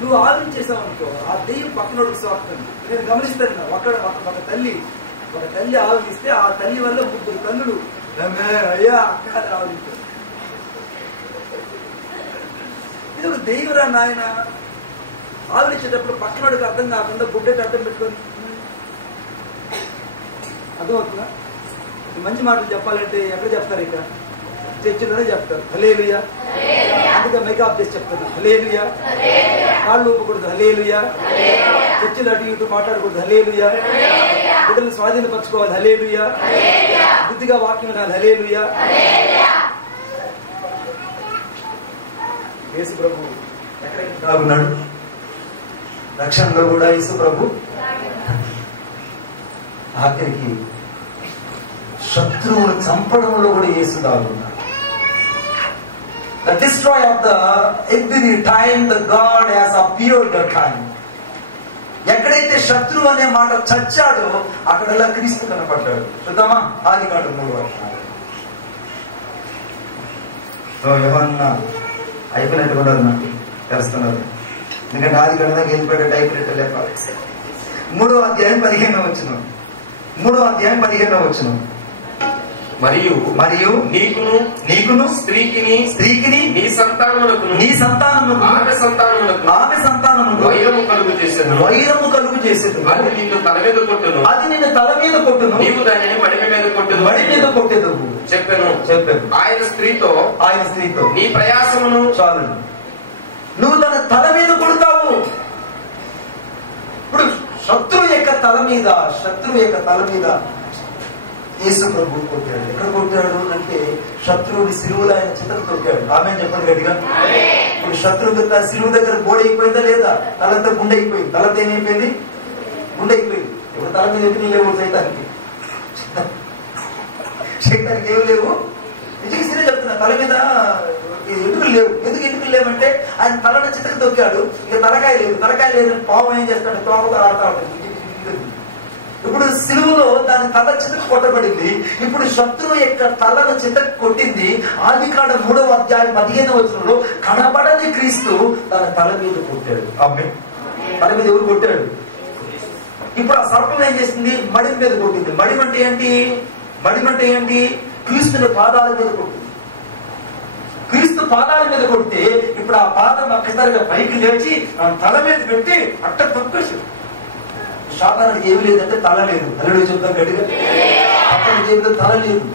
నువ్వు ఆలోచించేసావు అనుకో, ఆ దెయ్యం పక్కనోడికి స్వార్థం. నేను గమనిస్తాను. ఒక తల్లి ఆలోచిస్తే ఆ తల్లి వల్ల 3 తల్లులు అయ్యా అక్క ఆలోచించారు. ఇది ఒక దెయ్యరా నాయన. ఆలోచించేటప్పుడు పక్కనోడికి అర్థం కాకుండా గుడ్డేటి అర్థం పెట్టుకొని అర్థమవుతుందా? మంచి మాటలు చెప్పాలంటే ఎక్కడ చెప్తారు? ఇక్కడ చర్చిలోనే చెప్తారు. హల్లెలూయా. అందుకే మైక్ ఆఫ్ చేసి చెప్తాను. హల్లెలూయా. కాళ్ళు ఊపకూడదు. హల్లెలూయా. చర్చిలో అటు ఇటు మాట్లాడకూడదు. హల్లెలూయా. బిడ్డలు స్వాధీనపరచుకోవాలి. హల్లెలూయా. బుద్ధిగా వాక్యం వినాలి. హల్లెలూయా. యేసు ప్రభు ఎక్కడెక్కడ ఉన్నాడు? రక్షణలో కూడా యేసు ప్రభు ఆఖరికి శత్రువును చంపడంలో కూడా యేసు దాగున్నాడు. The destroy of the every time the God has appeared that time. ఎక్కడైతే శత్రువు అనే మాట చచ్చాడో అక్కడల్లా క్రీస్తు కనపడ్డాడు. చూద్దామా? ఆదికాండం 3వ అధ్యాయం. ఏమన్నా అయిపోయినట్టు కూడా నాకు తెలుస్తున్నారు. ఎందుకంటే ఆదికాండం వెళ్ళిపోయాడు. అయిపోయినట్టు లేపాలి. 3వ అధ్యాయం 15వ వచనం. 3వ అధ్యాయం 15వ వచనం. మరియు నీకును స్త్రీకిని నీ సంతానమునకు ఆమె సంతానమునకు వైరము కలుగు చేసేది. అది నిన్ను తల మీద కొట్టును. నీవు దానిని మడిమ మీద కొట్టెదవు చెప్పాను. ఆయన స్త్రీతో నీ ప్రయాసమును చాలు, నువ్వు తన తల మీద కొడతావు. ఇప్పుడు శత్రువు యొక్క తల మీద యేసు ప్రభు కొట్టాడు. ఎక్కడ కొట్టాడు అంటే శత్రువుని సిలువలో ఆయన చిత్రం తొక్కాడు. ఆమె చెప్పండి గట్టిగా. ఇప్పుడు శత్రువు సిలువు దగ్గర గోడ అయిపోయిందా లేదా? తలంతా గుండె అయిపోయింది. తలంతా ఏమైపోయింది? గుండె అయిపోయింది. ఇప్పుడు తల మీద ఎదురు లేవు సైతానికి ఏమి లేవు. నిజంగా చెప్తున్నా, తల మీద ఎదుగులు లేవు. ఎదుగులు లేవంటే ఆయన తలని చిత్రం తొక్కాడు. ఇక తలకాయ లేదు. పాము ఏం చేస్తాడు? తోమగా ఆడుతూ ఉంటుంది. ఇప్పుడు సిలువలో దాని తల చితకు కొట్టబడింది. ఇప్పుడు శత్రువు యొక్క తలను చితకు కొట్టింది. ఆదికాండం 3వ అధ్యాయం 15వ వచనంలో కనబడని క్రీస్తు తన తల మీద కొట్టాడు. ఆమె తల మీద ఎవరు కొట్టాడు? ఇప్పుడు ఆ సర్పం ఏం చేసింది? మడిమ మీద కొట్టింది. మడిమంటే ఏంటి? క్రీస్తుని పాదాల మీద కొట్టింది. క్రీస్తు పాదాల మీద కొడితే ఇప్పుడు ఆ పాదం ఒక్కసారిగా పైకి లేచి తల మీద పెట్టి అట్ట తొక్కేసి. శాతానికి ఏమి లేదంటే తల లేదు. అల్లుడు చెప్తాం గట్టిగా. అతనికి ఏమి తల లేదు.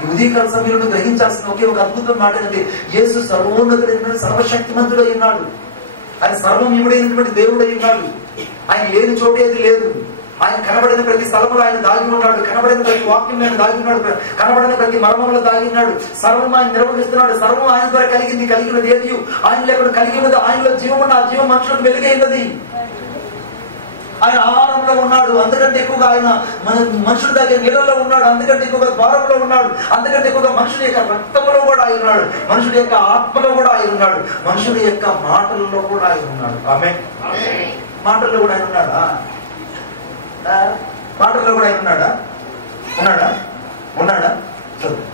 ఈ ఉదయకాల సమయంలో గ్రహించాల్సిన ఒకే ఒక అద్భుతం మాట ఏంటంటే యేసు సర్వోన్నతుడైన సర్వశక్తిమంతుడై ఉన్నాడు. ఆయన సర్వమయుడైనటువంటి దేవుడై ఉన్నాడు. ఆయన లేని చోటు ఏది లేదు. ఆయన కనబడిన ప్రతి స్థలంలో ఆయన దాగి ఉన్నాడు. కనబడిన ప్రతి వాక్యం ఆయన దాగి ఉన్నాడు. కనబడిన ప్రతి మర్మంలో దాగి ఉన్నాడు. సర్వం ఆయన నిర్వహిస్తున్నాడు. సర్వం ఆయన ద్వారా కలిగినది ఏది ఆయన లేకుండా కలిగినది. ఆయనలో జీవం ఉన్న ఆ జీవం మనుషులకు వెలుగైనది. ఆయన ఆహారంలో ఉన్నాడు. అంతకంటే ఎక్కువగా ఆయన మన మనుషుల దగ్గర నీళ్ళలో ఉన్నాడు. అంతకంటే ఎక్కువగా ద్వారంలో ఉన్నాడు. అంతకంటే ఎక్కువగా మనుషుల యొక్క రక్తంలో కూడా ఆయన ఉన్నాడు. మనుషుల యొక్క ఆత్మలో కూడా ఆయన ఉన్నాడు. మనుషుల యొక్క మాటల్లో కూడా ఆయన ఉన్నాడు. ఆమె మాటల్లో కూడా ఆయన ఉన్నాడా? మాటల్లో కూడా ఆయన ఉన్నాడా? చదువు.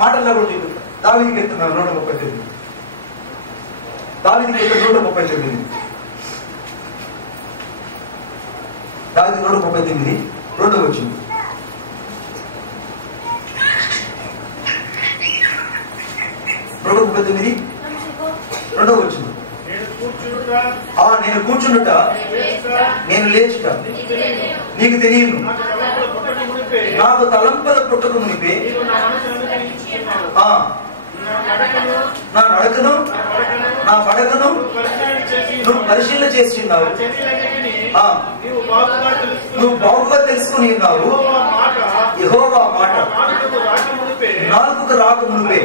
మాటల్లో కూడా చూడు. దావీదుకి ఎత్తున్నాను 139. దావీదుకి ఎత్తు 139. దావీదు 139 2వ వచనం. నేను కూర్చుండుట నేను లేచుట నీకు తెలియను. నాకు తలంపల పుట్టక మునిపే నా నడకను నా పడకను నువ్వు పరిశీలన చేస్తున్నావు. నువ్వు బాగుగా తెలుసుకుని ఉన్నావు. యెహోవా మాట నాలుగుకు రాక మునిపే.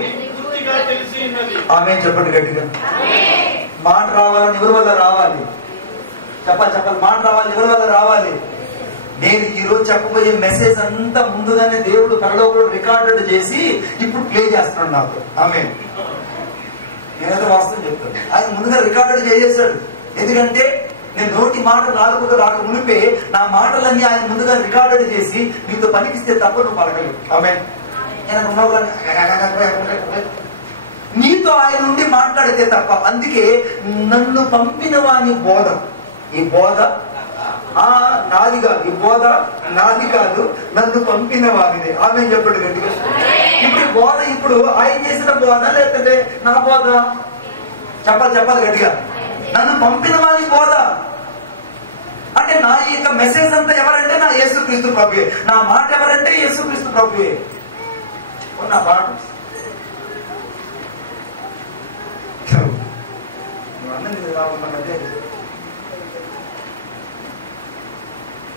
ఆమె చెప్పండి గట్టిగా. మాట రావాలని ఎవరి వల్ల రావాలి? చెప్పాలి. మాట రావాలి ఎవరి వల్ల రావాలి? నేను ఈ రోజు చెప్పబోయే మెసేజ్ అంతా ముందుగానే దేవుడు పరలోకంలో రికార్డెడ్ చేసి ఇప్పుడు ప్లే చేస్తున్నాడు నాకు. ఆమె నేనైతే వాస్తవం చెప్తాను. ఆయన ముందుగా రికార్డెడ్ చేసేసాడు. ఎందుకంటే నేను నోటి మాట నాలుగుగా రాక మునిపే నా మాటలన్నీ ఆయన ముందుగా రికార్డెడ్ చేసి నీతో పనికిస్తే తప్ప నువ్వు పలకలేవు. ఆమె నీతో ఆయన నుండి మాట్లాడితే తప్ప. అందుకే నన్ను పంపిన వాని బోధ, ఈ బోధ నాది కాదు. ఈ బోధ నాది కాదు, నన్ను పంపిన వారిదే. ఆమె చెప్పాడు గట్టిగా. ఇప్పుడు బోధ ఇప్పుడు ఆయన చేసిన బోధ లేకపోతే నా బోధ? చెప్పాలి గట్టిగా. నన్ను పంపిన వారి బోధ. అంటే నా యొక్క మెసేజ్ అంతా ఎవరంటే నా యేసుక్రీస్తు ప్రభువే, నా మాట ఎవరంటే యేసుక్రీస్తు ప్రభువే. నా పాట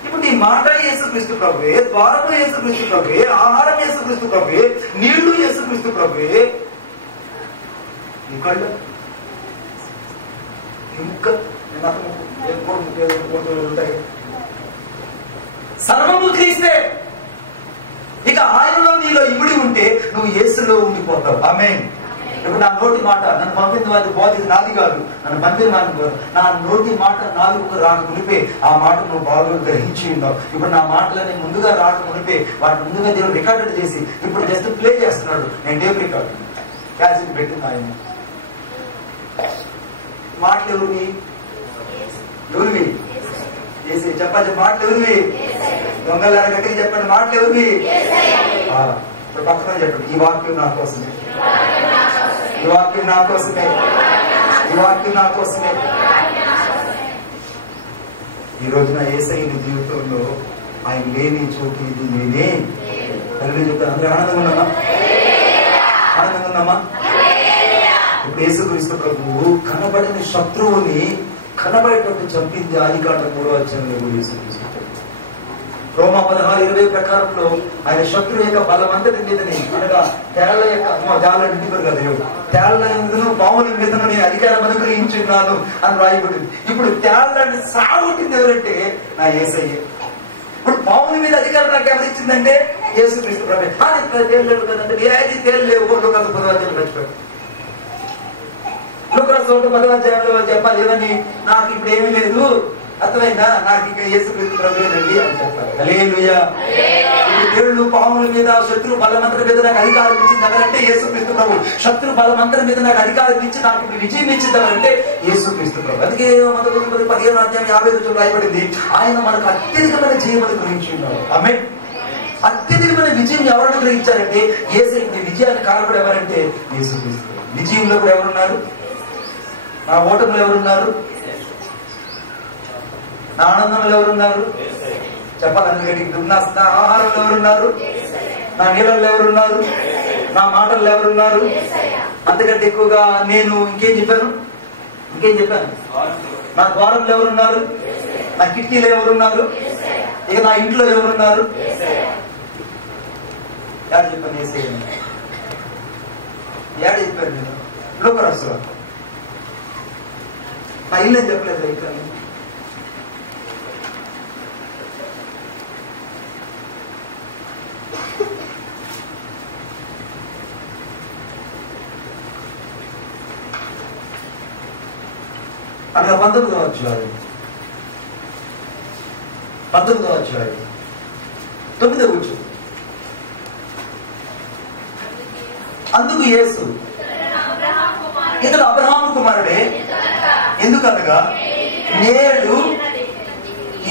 ఇప్పుడు నీ మాట యేసుక్రీస్తు ప్రభువే, ద్వారము యేసుక్రీస్తు ప్రభువే, ఆహారం యేసుక్రీస్తు ప్రభువే, నీళ్లు యేసుక్రీస్తు ప్రభువే. నీ కళ్ళు ఇంకా సర్వము క్రీస్తే. ఇక ఆయనలో నీలో ఇమిడి ఉంటే నువ్వు యేసులో ఉండిపోతావు. ఆమేన్. ఇప్పుడు నా నోటి మాట, నన్ను పంపిన వారి బోధిది నాది కాదు, నన్ను పంపిన నా నోటి మాట నాలుగు రాక మునిపే ఆ మాట నువ్వు బాగా గ్రహించి ఉన్నావు. ఇప్పుడు నా మాటలని ముందుగా రాక మునిపే వాటిని ముందుగా దేవుడు రికార్డెడ్ చేసి ఇప్పుడు జస్ట్ ప్లే చేస్తున్నాడు. నేను టేప్ రికార్డు క్యాసెట్ పెట్టింది ఆయన. మాటలు ఎవరివి? చేసి చెప్పాలి. మాటలు ఎవరివి? దొంగలారా గట్టిగా చెప్పండి. మాటలు ఎవరివి? ఇప్పుడు పక్కన చెప్పండి. ఈ వాక్యం నా కోసమే, ఈ వాక్యం నా కోసమే, ఈ వాక్యం నా కోసమే. ఈ రోజున యేసయ్య నీ జీవితంలో ఆయన లేని చోటు ఇది నేనే. తల్లి చెప్తాను. అందరూ ఆనందంగా ఉన్నామా? ఆనందంగా ఉన్నామా? ఇప్పుడు యేసుక్రీస్తు ప్రభువు కనబడిన శత్రువుని కనబడేటట్టు చంపింది. ఆదికాండం 3వ అధ్యాయంలో యేసుక్రీస్తు రోమా 16:20 ప్రకారంలో ఆయన శత్రువు యొక్క బలమంతటి మీదని, అనగా తేళ్ల యొక్క జాలంటి కదా దేవుడు, తేళ్ల మీదను పాముల మీదను నేను అధికారం అనుగ్రహించున్నాను అని రాయబడింది. ఇప్పుడు తేళ్లని సాగుతుంది ఎవరంటే నా యేసయ్య. ఇప్పుడు పాముల మీద అధికారం నాకు ఎవరు ఇచ్చిందంటే యేసుక్రీస్తు ప్రభు. తేలేవు కదంటే ఏది తేలేవు కదా 10వ అధ్యాయంలో మర్చిపోయాడు. లూకాసు 10వ అధ్యాయంలో చెప్పాలి ఏమని, నాకు ఇప్పుడు ఏమీ లేదు, అర్థమైందా, నాకు ఇక యేసుక్రీస్తు ప్రభువేనండి అని చెప్పాలి. హల్లెలూయా. దేవుడు పాముల మీద శత్రు బలమంతరి మీద నాకు అధికారం ఇచ్చింది ఎవరంటే యేసుక్రీస్తు ప్రభు. శత్రు బలమంతరి మీద నాకు అధికారం ఇచ్చి నాకు ఇప్పుడు విజయం ఇచ్చింది ఎవరంటే యేసుక్రీస్తు ప్రభు. అందుకే 15వ అధ్యాయం 50 రాయబడింది, ఆయన మనకు అత్యధికమైన జీవనం గురించి ఉన్నారు. ఆమేన్. అత్యధికమైన విజయం ఎవరిని గ్రహించారంటే యేసయ్య. విజయాన్ని కారణం ఎవరంటే యేసుక్రీస్తు. విజయంలో కూడా ఎవరున్నారు? నా ఓటములు ఎవరున్నారు? నా ఆనందంలో ఎవరున్నారు? చెప్పాలి. నా ఆహారంలో ఎవరున్నారు? నా నీళ్ళల్లో ఎవరున్నారు? నా మాటల్లో ఎవరున్నారు? అంతకంటే ఎక్కువగా నేను ఇంకేం చెప్పాను? నా ద్వారంలో ఎవరున్నారు? నా కిటికీలో ఎవరున్నారు? ఇక నా ఇంట్లో ఎవరున్నారు? యాడ్ చెప్పాను. యేసయ్య యాడ్ చెప్పాను నేను. లోకరాసు నా ఇల్లు అని చెప్పలేదు. ఇక్కడ అక్కడ 19వ అధ్యాయం 9వ వచనం. అందుకు యేసు, ఇతడు అబ్రహాము కుమారుడే, ఎందుకనగా నేడు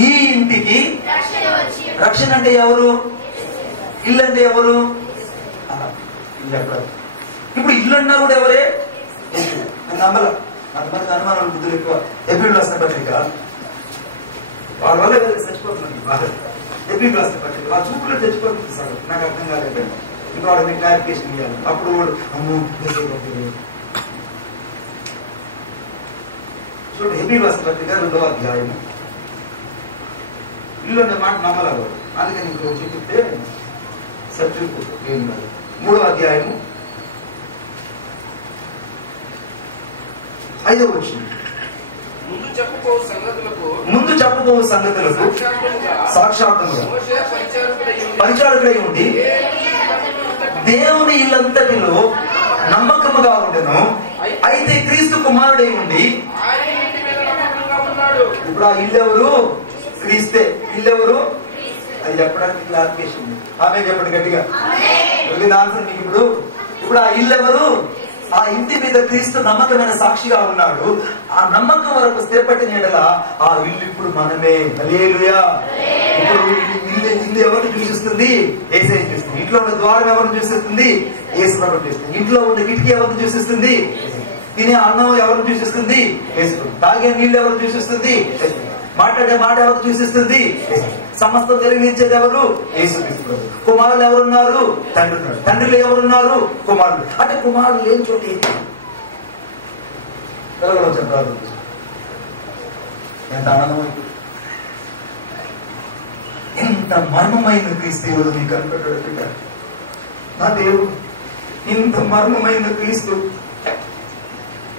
ఈ ఇంటికి రక్షణ. అంటే ఎవరు? ఇల్లు అంటే ఎవరు? ఇప్పుడు ఇల్లు అన్నా కూడా ఎవరే? నేను నమ్మల. అంతమంది అనుమానాలు బుద్ధులు ఎక్కువ. ఎబ్రిల్ రాసిన పత్రిక వాళ్ళ వల్ల చచ్చిపోతున్నాను. బాగా ఎబ్రిల్ రాసిన పత్రిక వాళ్ళ చూపులో చచ్చిపోతుంది సార్. నాకు అర్థం కాలేదు. ఇంకా వాడు మీకు క్లారిఫికేషన్ ఇవ్వాలి. అప్పుడు వాడు అమ్మో చూడండి. ఎబ్రిల్ రాసిన పత్రిక 2వ అధ్యాయం. ఇల్లు అనే మాట నమ్మలేదు. అందుకని ఇంకో చెప్తే సర్టిఫికేట్ ఏం కాదు. 3వ అధ్యాయము 5వ వచనం. ముందు చెప్పబో సంగతులకు సాక్షాత్తుగా పరిచారకుడై ఉండి దేవుని ఇల్లంతటిలో నమ్మకముగా ఉండెను. అయితే క్రీస్తు కుమారుడై ఉండి, ఇప్పుడు ఆ ఇల్లు ఎవరు? క్రీస్తే. ఇల్లు ఎవరు? అది చెప్పడానికి క్లారిఫికేషన్. ఆమె చెప్పండి గట్టిగా. ఆన్సర్ మీకు ఇప్పుడు ఆ ఇల్లు ఎవరు? ఆ ఇంటి మీద క్రీస్తు నమ్మకమైన సాక్షిగా ఉన్నాడు. ఆ నమ్మకం వరకు స్థిరపట్టిన ఎడల ఆ ఇల్లు ఇప్పుడు మనమే. హల్లెలూయా. ఇప్పుడు ఇల్లు ఎవరిని చూసిస్తుంది? యేసయ్యని చూస్తుంది. ఇంట్లో ఉన్న ద్వారం ఎవరిని చూసిస్తుంది? యేసు ప్రభువుని చూస్తుంది. ఇంట్లో ఉన్న కిటికీ ఎవరిని చూసిస్తుంది? తినే అన్నం ఎవరిని చూసిస్తుంది? యేసు. తాగే నీళ్ళు ఎవరిని చూసిస్తుంది? మాట్లాడే మాట ఎవరు సూచిస్తుంది? సమస్తం జరిగించేది ఎవరు? యేసుక్రీస్తు. కుమారులు ఎవరున్నారు? తండ్రి ఉన్నాడు. తండ్రిలో ఎవరున్నారు? కుమారులు. అంటే కుమారులు లేని చోటు ఏంటి? ఎంత ఆనందమైంది, ఎంత మర్మమైన క్రీస్తు ఈరోజు నీకు కనపడ్డా. నా దేవుడు ఇంత మర్మమైన క్రీస్తు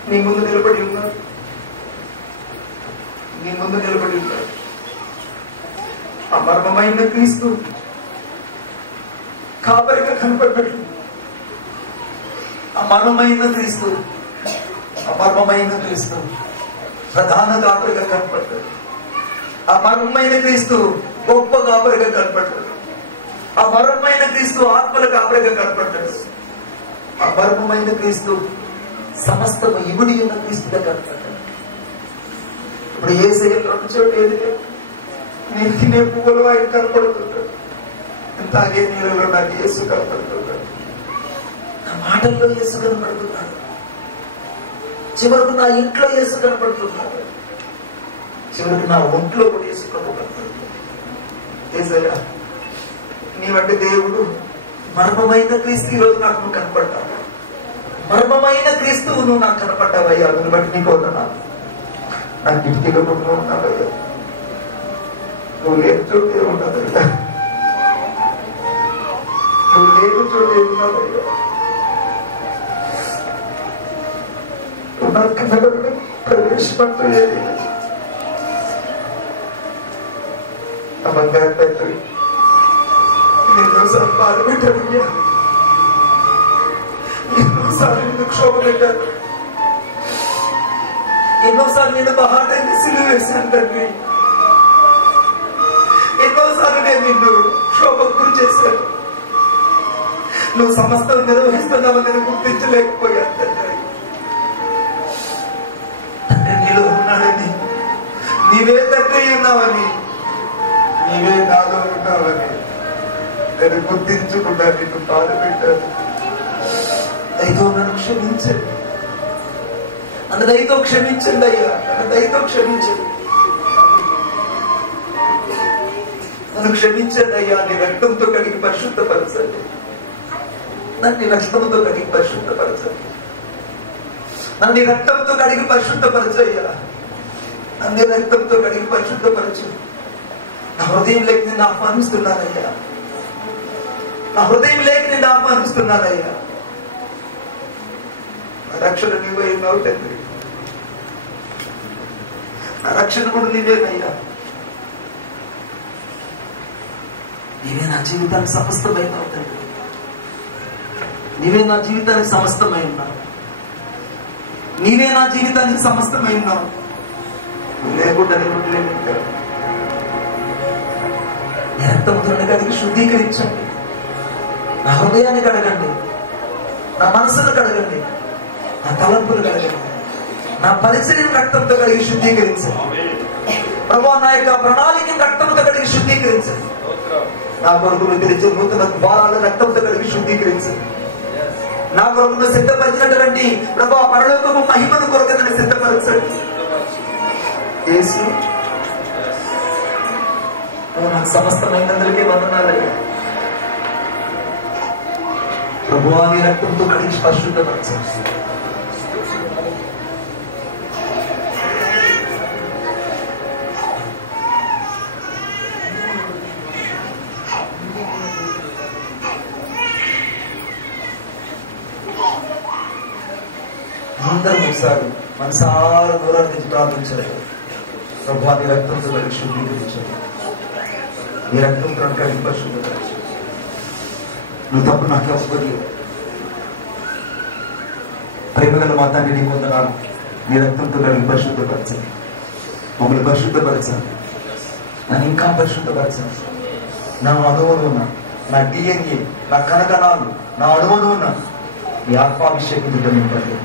నీ ముందు నిలబడి ఉన్నారు, నీ ముందు నిలబడి ఉన్నారు. ఆ మర్మమైన క్రీస్తు కాపరిగా కనపడ్డాడు. ఆ మర్మమైన క్రీస్తు, ఆ మర్మమైన క్రీస్తు ప్రధాన కాపరిగా కనపడ్డాడు. ఆ మర్మమైన క్రీస్తు గొప్ప కాపరిగా కనపడ్డాడు. ఆ మర్మమైన క్రీస్తు ఆత్మల కాపరిగా కనపడ్డాడు. ఆ మర్మమైన క్రీస్తు సమస్తము ఇవిడి ఉన్న క్రీస్తుగా కనపడ్డాడు. ఇప్పుడు యేసయ్య రెండు చోటు ఏది నేను తినే పువ్వులు ఆయన కనపడుతుంటాడు, తాగే నీళ్ళలో నాకు యేసు కనపడుతున్నాడు, నా మాటల్లో యేసు కనపడుతున్నాడు, చివరకు నా ఇంట్లో యేసు కనపడుతున్నాడు, చివరికి నా ఒంట్లో కూడా యేసు కనపడుతున్నాడు. యేసయ్య నీవంటి దేవుడు మర్మమైన క్రీస్తు ఈరోజు నాకు నువ్వు కనపడ్డావు. మర్మమైన క్రీస్తువు నువ్వు నాకు కనపడ్డావయ్యా. నువ్వు బట్టి నీకు వదనా నా కిటికీలో కూడా ఉన్నావయ్యా. నువ్వు లేని చోటే ఉన్నదయ్యా, నువ్వు లేని చోటే ఉన్నావయ్యా. నువ్వు నాకు కనపడ ప్రవేశపడలేదు. ఆ బంగారు తండ్రి ఎన్నోసార్లు బాధ పెట్టాను, ఎన్నోసార్లు నిన్ను క్షోభ పెట్టాను, ఎన్నోసార్లు నేను బహాటంగా సిలువ వేశాను తండ్రి, ఎన్నోసార్లు నేను నిన్ను క్షోభకు గురి చేశాను. నువ్వు సమస్తం నిర్వహిస్తున్నావని నేను గుర్తించలేకపోయాను తండ్రి. తండ్రి నీలో ఉన్నాడని, నీవే తండ్రి ఉన్నావని, నీవే నాలో ఉన్నావని నేను గుర్తించకుండా నిన్ను బాధ పెట్టాను. దయతో నన్ను క్షమించండి, నన్ను దయతో క్షమించండి అయ్యా, నన్ను దయతో క్షమించండి, నన్ను క్షమించండి అయ్యా. నీ రక్తంతో కడిగి పరిశుద్ధపరచండి, నన్ను నీ రక్తంతో కడిగి పరిశుద్ధపరచండి, నన్ను నీ రక్తంతో కడిగి పరిశుద్ధపరచయ్యా, నన్ను నీ రక్తంతో కడిగి పరిశుద్ధపరచు. నా హృదయం లేక నిన్ను ఆహ్వానిస్తున్నానయ్యా, నా హృదయం లేక నిన్ను ఆహ్వానిస్తున్నానయ్యా. నా రక్షణ నీవే ఉన్నావు తండ్రి, నా రక్షణ కూడా నీవేనయ్యా. నీవే నా జీవితానికి సమస్తమైనావు తండ్రి, నీవే నా జీవితానికి సమస్తమై ఉన్నావు, నీవే నా జీవితానికి సమస్తమై ఉన్నావు. లేకుండా నేను రక్తంతో కడిగి శుద్ధీకరించండి, నా హృదయాన్ని కడగండి, నా మనసును కడగండి, నా తలంపులు కడగండి, నా పరిచయం రక్తంతో కడిగి శుద్ధీకరించండి ప్రభు. నా యొక్క ప్రణాళిక రక్తంతో కడిగి శుద్ధీకరించండి. నా కొరకు తెరిచే నూతన ద్వారాలు రక్తంతో కడిగి శుద్ధీకరించండి. నా కొరకు సిద్ధపరిచినటువంటి ప్రభు పరలోకము మహిమను కొరకు నన్ను సిద్ధపరచండి. యేసు నాకు సమస్తమైనందుకే వందనాలయ్యా. ప్రభువా నీ రక్తంతో కడిగి పరిశుద్ధపరచండి. అందరూ ఒకసారి మనసారా దూరాన్ని నుంచి ప్రార్థించారు. ప్రభువా నీ రక్తంతో కడిగి శుద్ధీకరించండి, నీ రక్తంతో కడిగి పరిశుద్ధపరచండి. నువ్వు తప్పు నాకు అవ్వదు. ప్రేమగల మా తండ్రి నీ పొందనాలు. నీ రక్తంతో కడిగి పరిశుద్ధపరచండి, మమ్మల్ని పరిశుద్ధపరచండి, నన్ను ఇంకా పరిశుద్ధపరచండి. నా అణువును ఉన్న నా DNA, నా కణకణాలు, నా అణువును ఉన్న నీ ఆత్మాభిషేకంతో నింపండి.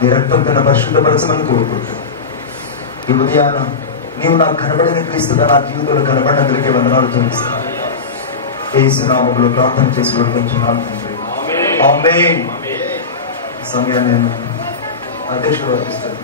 నీ రక్తంతో పరిశుద్ధపరచమని కోరుకుంటాను. ఈ ఉదయాన నీవు నాకు కనబడిన క్రీస్తుగా నా జీవితంలో కనబడినందుకే వందనాలు తెలుస్తాను. యేసు నామములో ప్రార్థన చేసి వేడుకుంటున్నాను తండ్రి, ఆమేన్. సమయాన్ని నేను అధ్యక్షుడు వర్తిస్తాను.